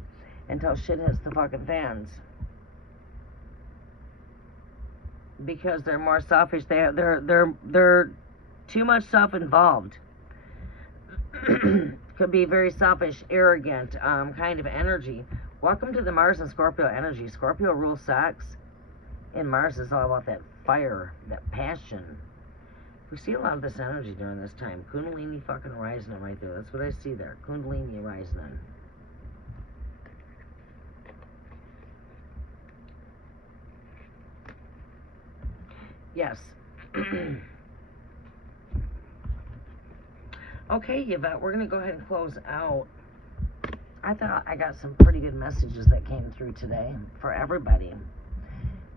until shit hits the fucking fans. Because they're more selfish. They're too much self-involved. Could be very selfish, arrogant, kind of energy. Welcome to the Mars and Scorpio energy. Scorpio rules sex, and Mars is all about that fire, that passion. We see a lot of this energy during this time. Kundalini fucking rising right there. That's what I see there. Kundalini rising. Yes. Okay, Yvette, we're going to go ahead and close out. I thought I got some pretty good messages that came through today for everybody.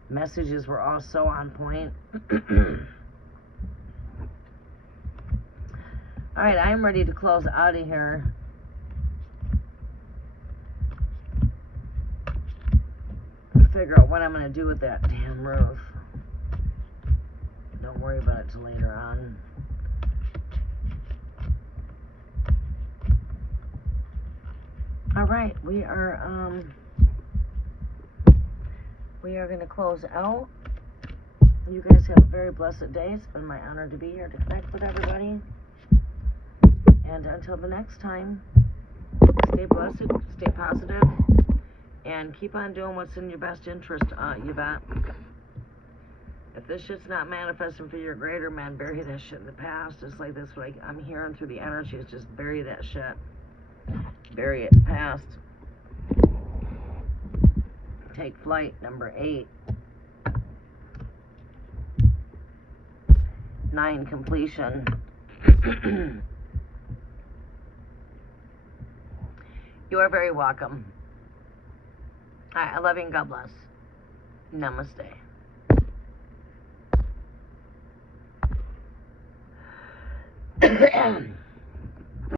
Messages were all so on point. Alright, I'm ready to close out of here. Figure out what I'm going to do with that damn roof. Don't worry about it till later on. Alright, we are going to close out. You guys have a very blessed day. It's been my honor to be here to connect with everybody. And until the next time, stay blessed, stay positive, and keep on doing what's in your best interest, Yvette. If this shit's not manifesting for your greater, man, bury that shit in the past. It's like this, what I'm hearing through the energy is just bury that shit. Bury it past. Take flight, number 8. 9, completion. You are very welcome. I love you and God bless. Namaste.